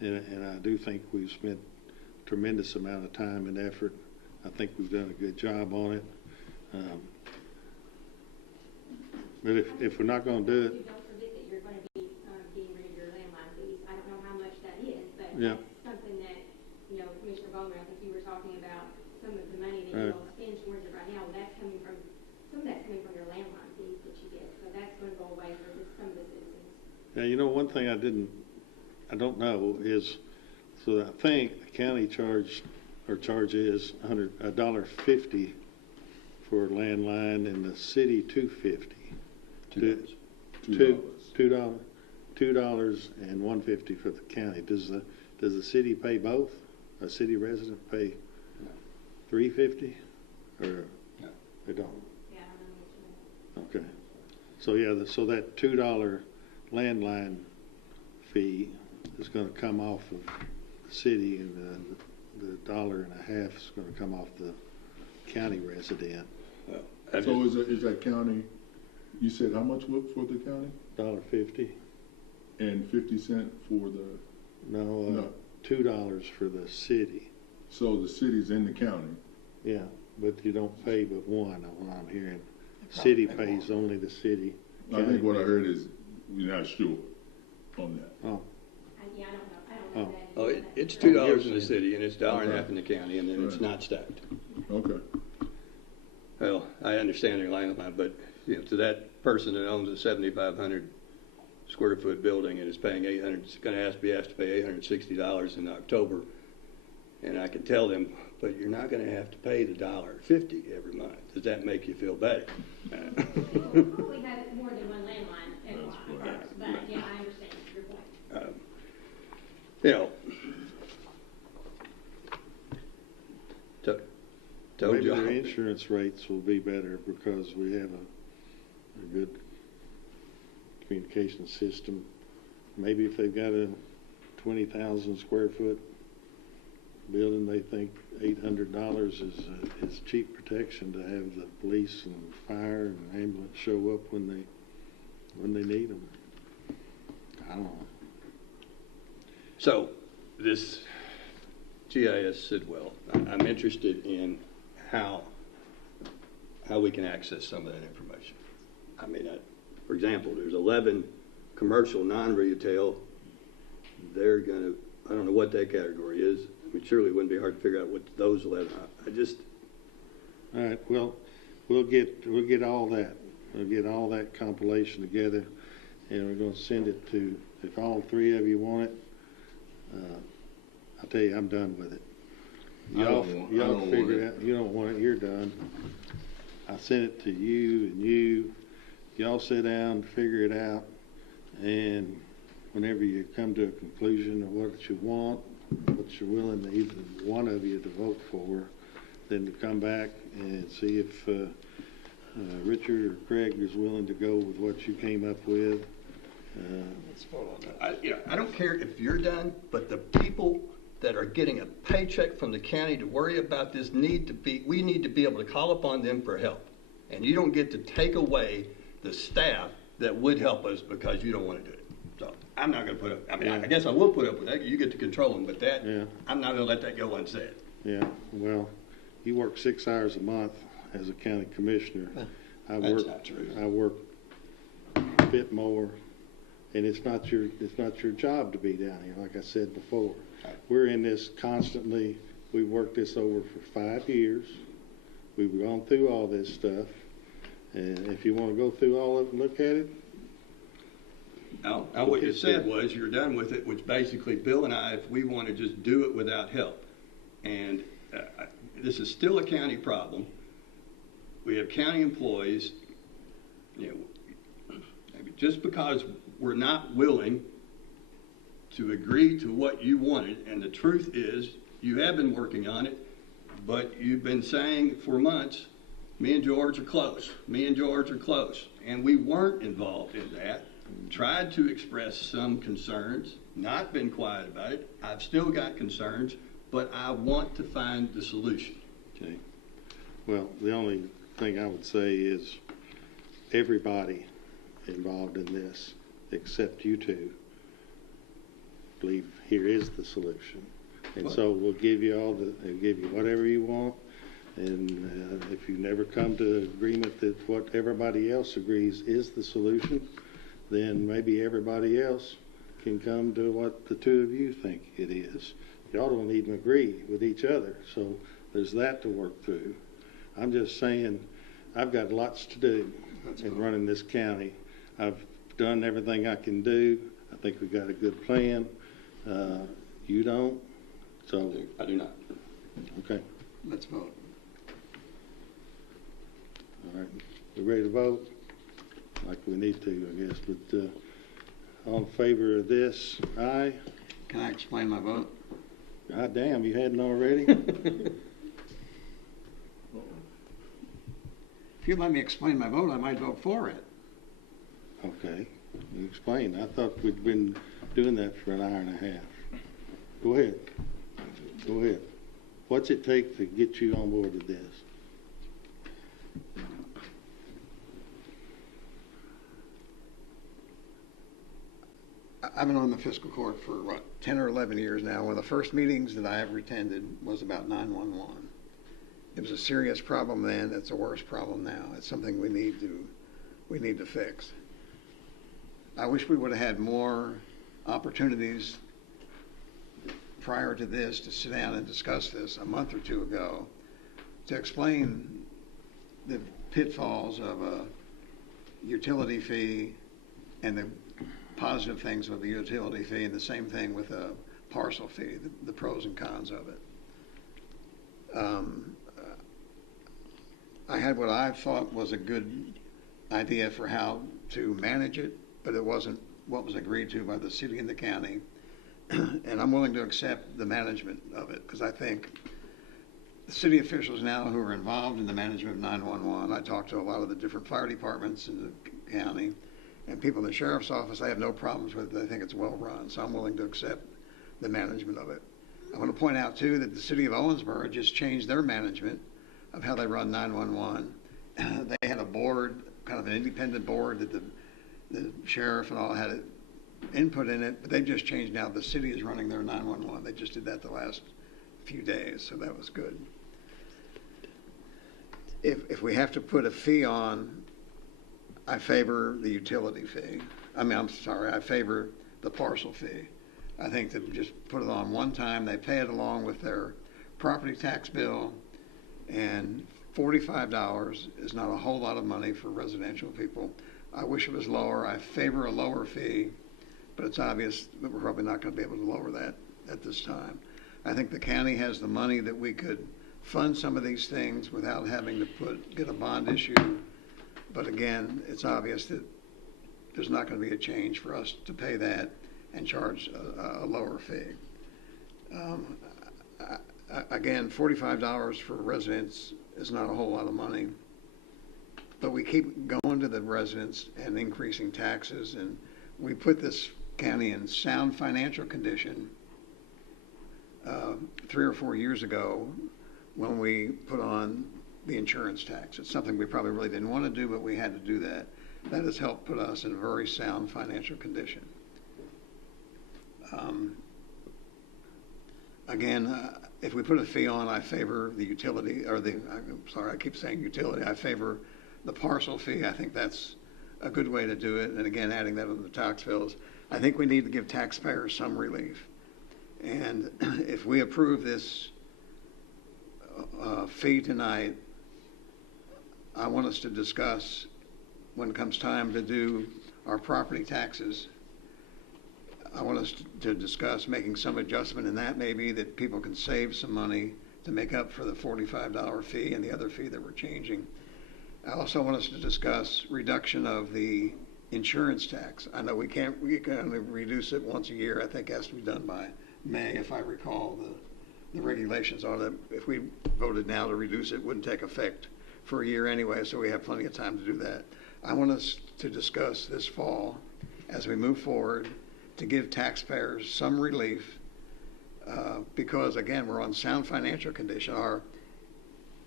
And I do think we've spent a tremendous amount of time and effort. I think we've done a good job on it. But if we're not going to do it, Don't forget that you're going to be getting rid of your landline fees. I don't know how much that is, but Yeah. that's something that, Commissioner Bowman, I think you were talking about some of the money that you all spend towards it right now. Well, some of that's coming from your landline fees that you get. So that's going to go away for some of the citizens. one thing I don't know is, so I think the county charge is $1.50 for landline, and the city $2.50. $2 and $1.50 for the county. Does the city pay both? A city resident pay $3.50, or No. they don't? Yeah, I don't know what you mean. Okay. So, yeah, so that $2 landline fee is gonna come off of the city, and the $1.50 is gonna come off the county resident. So is that county, you said how much for the county? $1.50? And 50 cent for the, No, $2 for the city. so the city's in the county? Yeah, but you don't pay but one, of what I'm hearing. City pays only the city. I think what I heard is, we're not sure on that. Oh, Yeah, I don't know that. Oh, it's $2 in the city, and it's $1.50 in the county, and then it's Right. not stacked. Okay. Well, I understand their landline, but, you know, to that person that owns a 7,500 square foot building and is paying it's gonna be asked to pay $860 in October, and I can tell them, but you're not gonna have to pay the $1.50 every month. Does that make you feel better? We have more than one landline at our house, but yeah, I understand your point. You know, told maybe you. their insurance rates will be better because we have a good communication system. Maybe if they've got a 20,000 square foot building, they think $800 is cheap protection to have the police and fire and ambulance show up when they need them. I don't know. So, this GIS Sidwell, I'm interested in how we can access some of that information. I mean, for example, there's 11 commercial non-retail. They're gonna, I don't know what that category is. I mean, surely it wouldn't be hard to figure out what those 11 are. All right, well, we'll get all that. We'll get all that compilation together, and we're gonna send it to, if all three of you want it, I'll tell you, I'm done with it. I don't want figure it. out, you don't want it, you're done. I sent it to you and you. Y'all sit down, figure it out, and whenever you come to a conclusion of what you want, what you're willing to either one of you to vote for, then to come back and see if Richard or Craig is willing to go with what you came up with. I don't care if you're done, but the people that are getting a paycheck from the county to worry about this we need to be able to call upon them for help. And you don't get to take away the staff that would help us because you don't want to do it. So I'm not going to put up, I mean, I guess I will put up with that. You get to control them, but I'm not going to let that go unsaid. Yeah, well, you work 6 hours a month as a county commissioner. That's not true. I work a bit more, and it's not your job to be down here, like I said before. Right. We're in this constantly. We've worked this over for 5 years. We've gone through all this stuff, and if you want to go through all of it and look at it. Now, what you said was you're done with it, which basically Bill and I, if we want to just do it without help, and this is still a county problem. We have county employees, just because we're not willing to agree to what you wanted, and the truth is, you have been working on it, but you've been saying for months, me and George are close, and we weren't involved in that. Tried to express some concerns, not been quiet about it. I've still got concerns, but I want to find the solution. Okay. Well, the only thing I would say is everybody involved in this, except you two, believe here is the solution. And so we'll give you whatever you want. And if you never come to agreement that what everybody else agrees is the solution, then maybe everybody else can come to what the two of you think it is. Y'all don't even agree with each other, so there's that to work through. I'm just saying, I've got lots to do in running this county. I've done everything I can do. I think we've got a good plan. You don't? So I do not. Okay. Let's vote. All right. We ready to vote? Like we need to, I guess. But all in favor of this, aye? Can I explain my vote? God damn, you hadn't already? If you let me explain my vote, I might vote for it. Okay, you explain. I thought we'd been doing that for an hour and a half. Go ahead. Go ahead. What's it take to get you on board with this? I've been on the fiscal court for, 10 or 11 years now. One of the first meetings that I ever attended was about 911. It was a serious problem then. It's a worse problem now. It's something we need to fix. I wish we would have had more opportunities prior to this to sit down and discuss this a month or two ago to explain the pitfalls of a utility fee and the positive things of the utility fee, and the same thing with a parcel fee, the pros and cons of it. I had what I thought was a good idea for how to manage it, but it wasn't what was agreed to by the city and the county. And I'm willing to accept the management of it, because I think the city officials now who are involved in the management of 911, I talked to a lot of the different fire departments in the county, and people in the sheriff's office, I have no problems with it. I think it's well run, so I'm willing to accept the management of it. I want to point out, too, that the city of Owensboro just changed their management of how they run 911. They had a board, kind of an independent board that the sheriff and all had input in it, but they just changed now. The city is running their 911. They just did that the last few days, so that was good. If we have to put a fee on, I favor the utility fee. I favor the parcel fee. I think that just put it on one time, they pay it along with their property tax bill, and $45 is not a whole lot of money for residential people. I wish it was lower. I favor a lower fee, but it's obvious that we're probably not going to be able to lower that at this time. I think the county has the money that we could fund some of these things without having to get a bond issue. But again, it's obvious that there's not going to be a change for us to pay that and charge a lower fee. Again, $45 for residents is not a whole lot of money, but we keep going to the residents and increasing taxes, and we put this county in sound financial condition 3 or 4 years ago when we put on the insurance tax. It's something we probably really didn't want to do, but we had to do that. That has helped put us in a very sound financial condition. Again, if we put a fee on, I favor the utility, I keep saying utility, I favor the parcel fee. I think that's a good way to do it. And again, adding that on the tax bills, I think we need to give taxpayers some relief. And if we approve this fee tonight, I want us to discuss, when it comes time to do our property taxes, I want us to discuss making some adjustment in that, maybe that people can save some money to make up for the $45 fee and the other fee that we're changing. I also want us to discuss reduction of the insurance tax. I know we can only reduce it once a year. I think it has to be done by May, if I recall the regulations on it. If we voted now to reduce it, it wouldn't take effect for a year anyway, so we have plenty of time to do that. I want us to discuss this fall as we move forward to give taxpayers some relief because, again, we're on sound financial condition. Our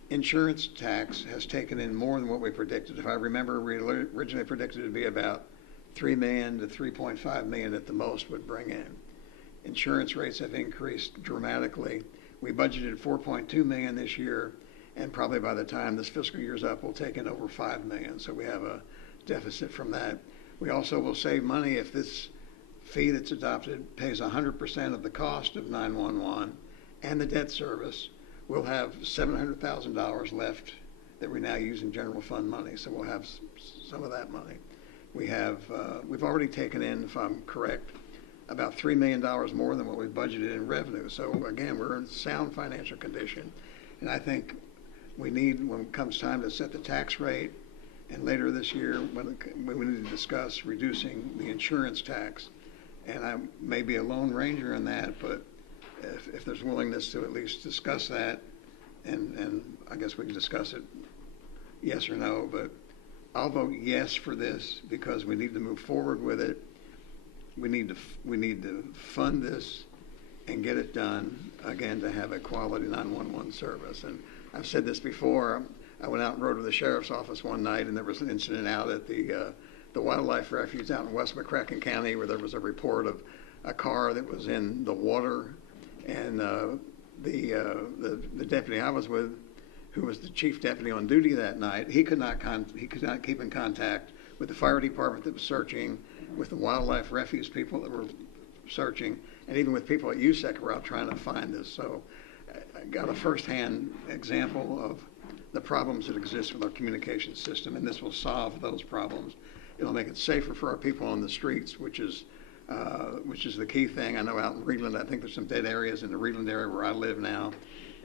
insurance tax has taken in more than what we predicted. If I remember, we originally predicted it to be about $3 million to $3.5 million at the most would bring in. Insurance rates have increased dramatically. We budgeted $4.2 million this year, and probably by the time this fiscal year's up, we'll take in over $5 million. So we have a deficit from that. We also will save money if this fee that's adopted pays 100% of the cost of 911 and the debt service. We'll have $700,000 left that we now use in general fund money. So we'll have some of that money. We've already taken in, if I'm correct, about $3 million more than what we budgeted in revenue. So again, we're in sound financial condition. And I think we need, when it comes time to set the tax rate, and later this year, when we need to discuss reducing the insurance tax. And I may be a lone ranger in that, but if there's willingness to at least discuss that, and I guess we can discuss it yes or no, but I'll vote yes for this because we need to move forward with it. We need to fund this and get it done, again, to have a quality 911 service. And I've said this before. I went out and rode to the sheriff's office one night, and there was an incident out at the wildlife refuge out in West McCracken County where there was a report of a car that was in the water, and the deputy I was with, who was the chief deputy on duty that night, he could not keep in contact with the fire department that was searching, with the wildlife refuge people that were searching, and even with people at USEC who were out trying to find this. So I got a firsthand example of the problems that exist with our communication system, and this will solve those problems. It'll make it safer for our people on the streets, which is the key thing. I know out in Reedland, I think there's some dead areas in the Reedland area where I live now,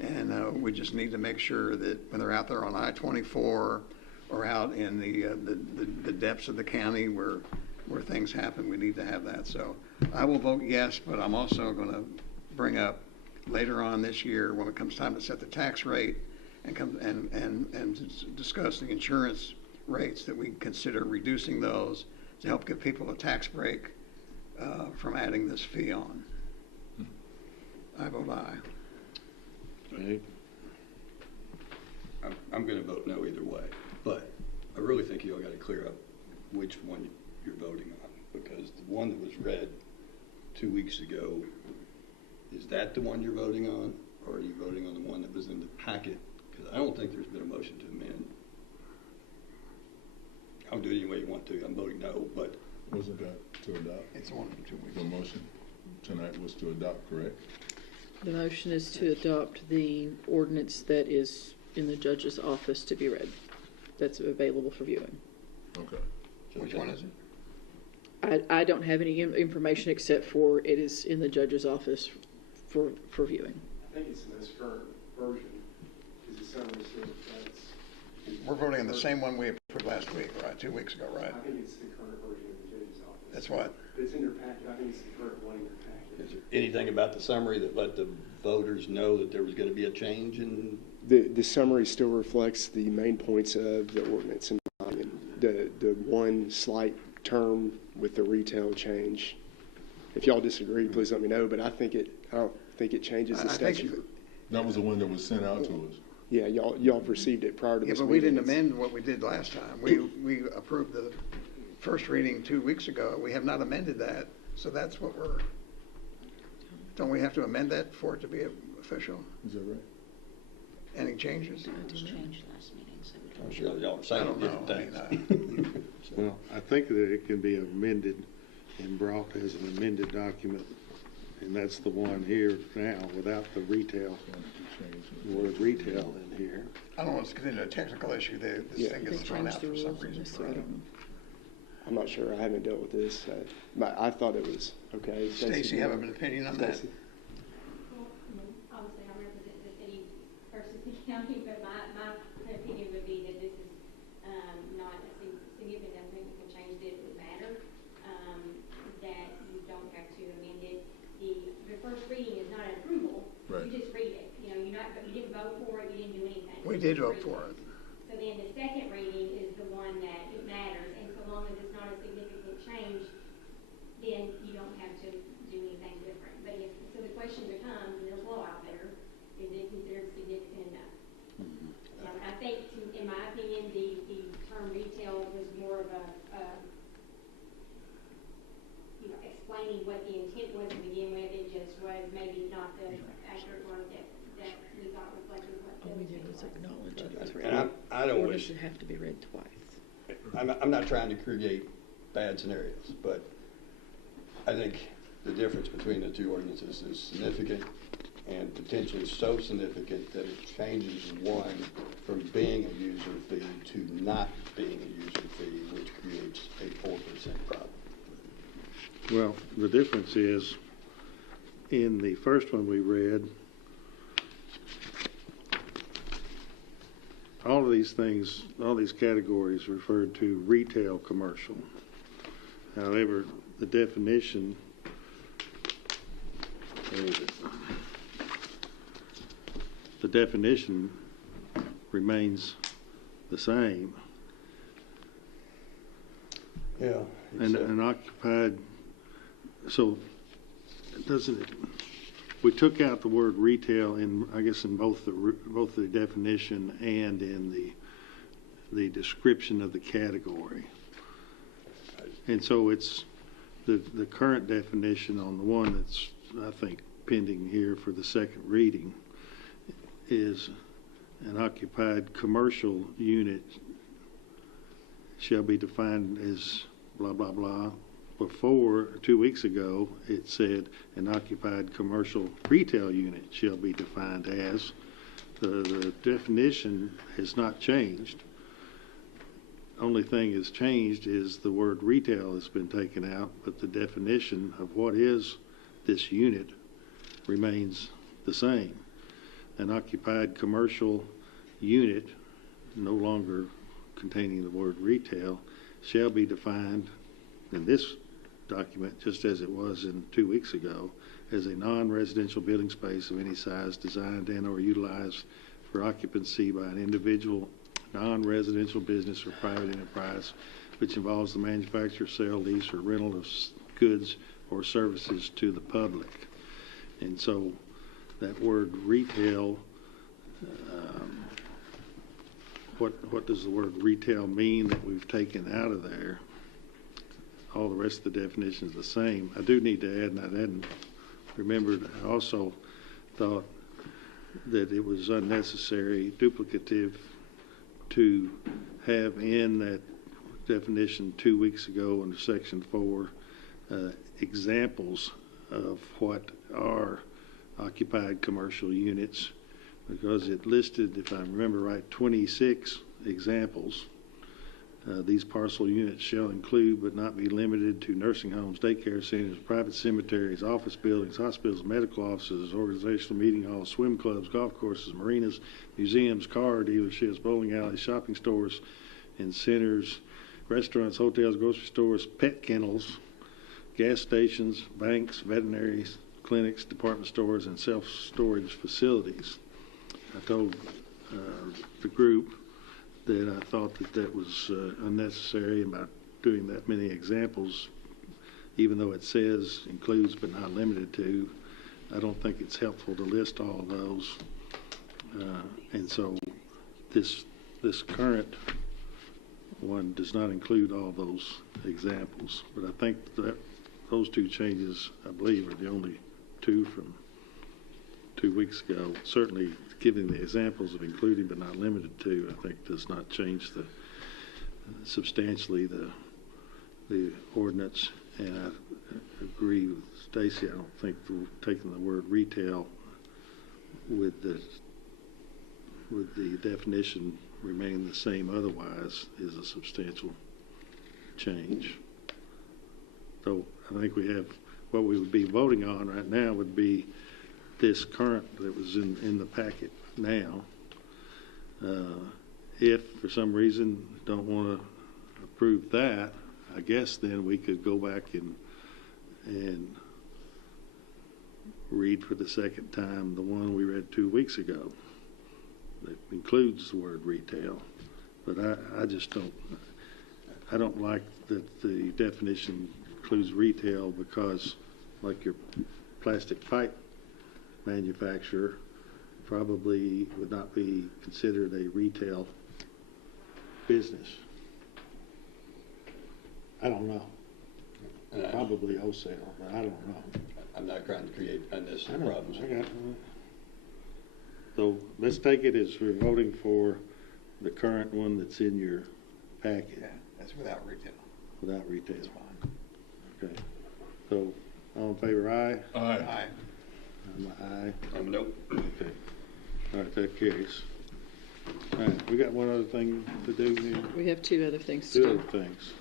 and we just need to make sure that when they're out there on I-24 or out in the depths of the county where things happen, we need to have that. So I will vote yes, but I'm also going to bring up later on this year when it comes time to set the tax rate and discuss the insurance rates, that we consider reducing those to help give people a tax break from adding this fee on. I vote aye. Okay. I'm going to vote no either way, but I really think you all got to clear up which one you're voting on, because the one that was read 2 weeks ago, is that the one you're voting on, or are you voting on the one that was in the packet? Because I don't think there's been a motion to amend. I'll do it any way you want to. I'm voting no, but Wasn't that to adopt? It's the one from 2 weeks The ago. motion tonight was to adopt, correct? The motion is to adopt the ordinance that is in the judge's office to be read. That's available for viewing. Okay. Which one is it? I don't have any information except for it is in the judge's office for viewing. I think it's the most current version, because the summary still reflects. We're voting on the same one we approved last week, right? 2 weeks ago, right? I think it's the current version in the judge's office. That's what? But it's in your packet. I think it's the current one in your packet. is there anything about the summary that let the voters know that there was going to be a change in? The summary still reflects the main points of the ordinance, in my opinion. The one slight term with the retail change. If y'all disagree, please let me know, but I don't think it changes the I think- statute. That was the one that was sent out to us. Yeah, y'all received it prior to Yeah, this but meeting. we didn't amend what we did last time. We approved the first reading 2 weeks ago. We have not amended that, so that's what don't we have to amend that for it to be official? Is that right? Any changes? Changed last meeting, so we I'm sure y'all are I saying don't different know. I things. Well, I think that it can be amended and brought as an amended document, and that's the one here now without the retail, word retail in here. I don't want us to get into a technical issue there. This Yeah. thing They gets thrown changed out the for some rules on reason. this, so I don't know. I'm not sure. I haven't dealt with this. But I thought it was okay. Stacy, you have an opinion on that? Stacy? Well, obviously, I represent the city versus the county, but my opinion would be that this is not a significant thing that can change that it would matter, that you don't have to amend it. The first reading is not an approval. Right. You just read it. You didn't vote for it, you didn't do anything. We You did just vote read for it. So then the second reading is the one that it matters, and so long as it's not a significant change, then you don't have to do anything different. But so the question becomes, and there's law out there, is it considered significant enough? Now, I think, in my opinion, the term retail was more of a explaining what the intent was to begin with. It just was maybe not the accurate one that we thought reflected what the All we did was acknowledge it was read. And I don't Ordinance wish, should have to be read twice. I'm not trying to create bad scenarios, but I think the difference between the two ordinances is significant and potentially so significant that it changes one from being a user fee to not being a user fee, which creates a 4% problem. Well, the difference is, in the first one we read, all of these things, all these categories referred to retail commercial. However, the definition, where is it? The definition remains the same. Yeah. And occupied, so doesn't it, we took out the word retail in, I guess, in both the definition and in the description of the category. And so it's the current definition on the one that's, I think, pending here for the second reading is an occupied commercial unit shall be defined as blah, blah, blah. Before, 2 weeks ago, it said an occupied commercial retail unit shall be defined as. The definition has not changed. Only thing that's changed is the word retail has been taken out, but the definition of what is this unit remains the same. An occupied commercial unit, no longer containing the word retail, shall be defined in this document, just as it was in 2 weeks ago, as a non-residential building space of any size designed and or utilized for occupancy by an individual, non-residential business or private enterprise, which involves the manufacture, sale, lease, or rental of goods or services to the public. And so that word retail, what does the word retail mean that we've taken out of there? All the rest of the definition is the same. I do need to add, and I hadn't remembered, I also thought that it was unnecessary, duplicative, to have in that definition 2 weeks ago under section 4 examples of what are occupied commercial units, because it listed, if I remember right, 26 examples. These parcel units shall include but not be limited to nursing homes, daycare centers, private cemeteries, office buildings, hospitals, medical offices, organizational meeting halls, swim clubs, golf courses, marinas, museums, car dealerships, bowling alleys, shopping stores and centers, restaurants, hotels, grocery stores, pet kennels, gas stations, banks, veterinaries, clinics, department stores, and self-storage facilities. I told the group that I thought that was unnecessary about doing that many examples, even though it says includes but not limited to. I don't think it's helpful to list all of those. And so this current one does not include all those examples. But I think that those two changes, I believe, are the only two from 2 weeks ago. Certainly giving the examples of including but not limited to, I think, does not change substantially the ordinance. And I agree with Stacy. I don't think taking the word retail with the definition remaining the same otherwise is a substantial change. So I think we have, what we would be voting on right now would be this current that was in the packet now. If for some reason don't want to approve that, I guess then we could go back and read for the second time the one we read 2 weeks ago that includes the word retail. But I just don't like that the definition includes retail, because like your plastic pipe manufacturer probably would not be considered a retail business. I don't know. Probably wholesale, but I don't know. I'm not trying to create unnecessary problems. So let's take it as we're voting for the current one that's in your packet. Yeah, that's without retail. Without retail. That's fine. Okay. So all in favor, aye? Aye. Aye. I'm an aye. I'm a nope. Okay. All right, that carries. All right, we got one other thing to do here. We have two other things to Two do. other things.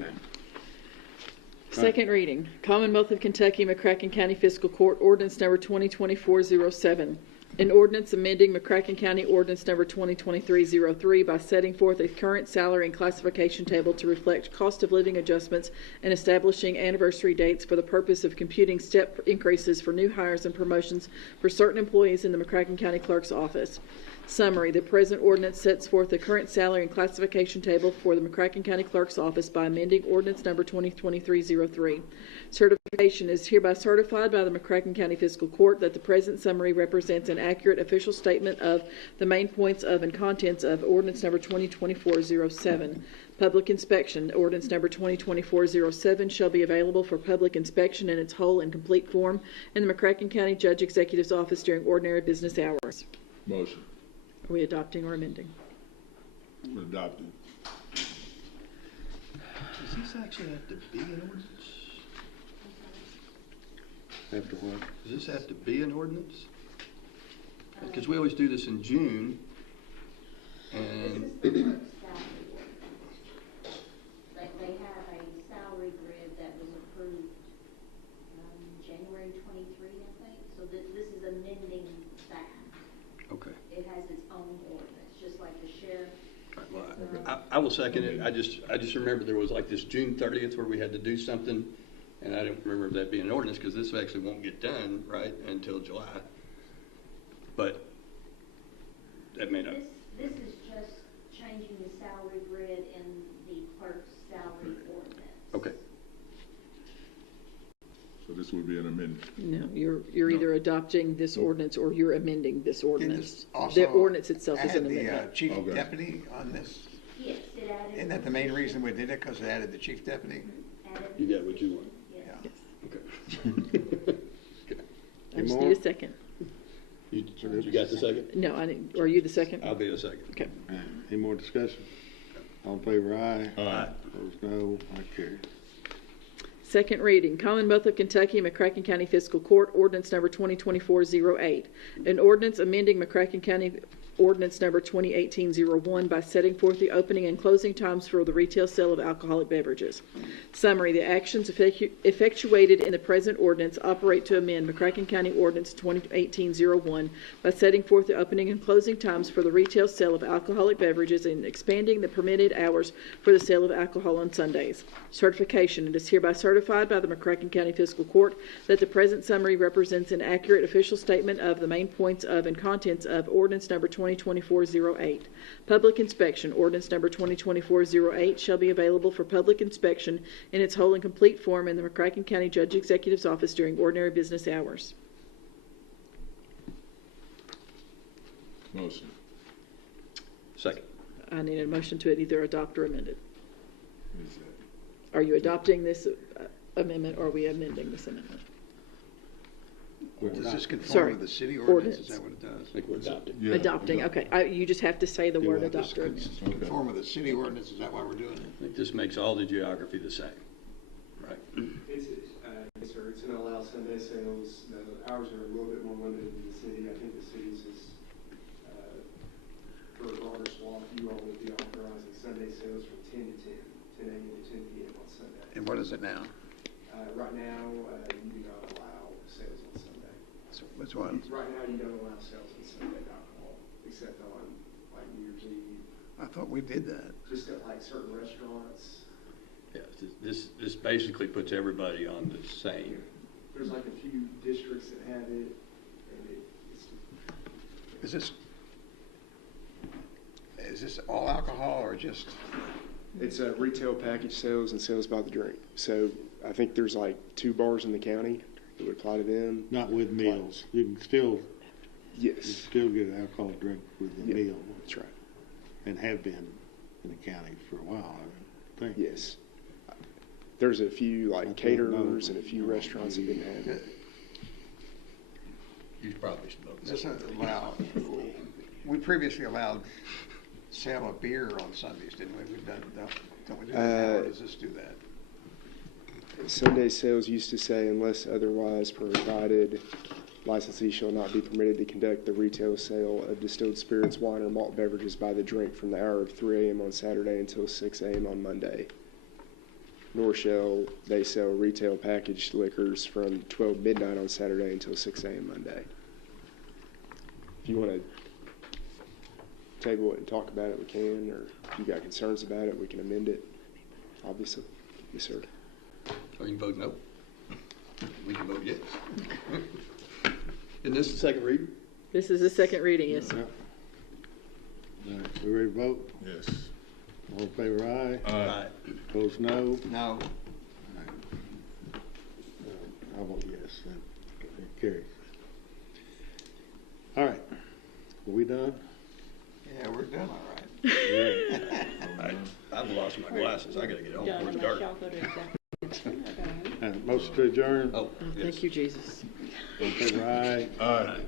Okay. Second reading, Commonwealth of Kentucky, McCracken County Fiscal Court, Ordinance Number 2024-07. An ordinance amending McCracken County Ordinance Number 2023-03 by setting forth a current salary and classification table to reflect cost of living adjustments and establishing anniversary dates for the purpose of computing step increases for new hires and promotions for certain employees in the McCracken County Clerk's Office. Summary, the present ordinance sets forth the current salary and classification table for the McCracken County Clerk's Office by amending ordinance number 2023-03. Certification is hereby certified by the McCracken County Fiscal Court that the present summary represents an accurate official statement of the main points of and contents of ordinance number 2024-07. Public inspection, ordinance number 2024-07 shall be available for public inspection in its whole and complete form in the McCracken County Judge Executive's office during ordinary business hours. Motion. Are we adopting or amending? Adopted. Does this actually have to be an ordinance? After what? Does this have to be an ordinance? Because we always do this in June, and This is the clerk's salary ordinance. They have a salary grid that was approved, January 23, I think. So this is amending that. okay. It has its own ordinance, just like the sheriff. Well, I will second it. I just remember there was like this June 30th where we had to do something, and I don't remember that being an ordinance because this actually won't get done, right, until July. But that may not. This is just changing the salary grid in the clerk's salary ordinance. Okay. So this would be an amendment. No, you're either adopting this ordinance or you're amending this ordinance. also The ordinance itself is Add an the amendment. chief Okay. deputy on this. Yes, it added. Isn't that the main reason we did it, because it added the chief deputy? added You got what you want. Yes. Yeah. Okay. I just more? need a second. You got the second? No, I need, are you the second? I'll be the second. Okay. Any more discussion? All in favor, aye. Aye. Opposed, no. That carries. Second reading, Commonwealth of Kentucky, McCracken County Fiscal Court, ordinance number 2024-08. An ordinance amending McCracken County ordinance number 2018-01 by setting forth the opening and closing times for the retail sale of alcoholic beverages. Summary, the actions effectuated in the present ordinance operate to amend McCracken County ordinance 2018-01 by setting forth the opening and closing times for the retail sale of alcoholic beverages and expanding the permitted hours for the sale of alcohol on Sundays. Certification, it is hereby certified by the McCracken County Fiscal Court that the present summary represents an accurate official statement of the main points of and contents of ordinance number 2024-08. Public inspection, ordinance number 2024-08 shall be available for public inspection in its whole and complete form in the McCracken County Judge Executive's office during ordinary business hours. Motion. Second. I need a motion to either adopt or amend it. Is that? Are you adopting this amendment or are we amending this amendment? Does this conform Sorry. with the city ordinance? Is Ordinance. that what it does? I think we're adopting. Yeah, Adopting, adopt. okay. You just have to say the word what? adopt or amend. Conform with the city ordinance, is that why we're doing it? I think this makes all the geography the same, right? Yes, sir. It's going to allow Sunday sales. The hours are a little bit more limited than the city. I think the city's is, for a broader swath, you all would be authorizing Sunday sales from 10 to 10 a.m. to 10 p.m. on Sunday. And what is it now? Right now, you do not allow sales on Sunday. So which one? Right now, you don't allow sales on Sunday alcohol, except on like New Year's Eve, I thought we did that. just at like certain restaurants. Yeah, this basically puts everybody on the same. There's like a few districts that have it, and it's Is this all alcohol or just? It's retail package sales and sales by the drink. So I think there's like 2 bars in the county that would apply to them. Not with meals. You can still Yes, get an alcoholic drink with a Yeah. meal, that's right. and have been in the county for a while, I think. Yes. There's a few like Okay, caterers no. and a few restaurants that didn't have it. You probably should vote Is this no. allow? We previously allowed sale of beer on Sundays, didn't we? We've done, don't we do that now, or does this do that? Sunday sales used to say, unless otherwise provided, licensee shall not be permitted to conduct the retail sale of distilled spirits, wine, or malt beverages by the drink from the hour of 3 a.m. on Saturday until 6 a.m. on Monday. Nor shall they sell retail packaged liquors from 12 midnight on Saturday until 6 a.m. Monday. If you want to table it and talk about it, we can, or if you got concerns about it, we can amend it, obviously. Yes, sir. Or you can vote no. We can vote yes. Isn't this the second reading? This is the second reading, yes. Yeah. All right, we ready to vote? Yes. All in favor, aye. Aye. Opposed, no. No. I vote yes, then it carries. All right, are we done? Yeah, we're done all right. Yeah. I've lost my glasses. I gotta get home. Where's Dirk? All right, motion to adjourn. Oh, Oh, yes. thank you, Jesus. All in favor, aye. Aye.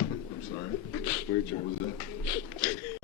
I'm sorry. We're What adjourned. was that?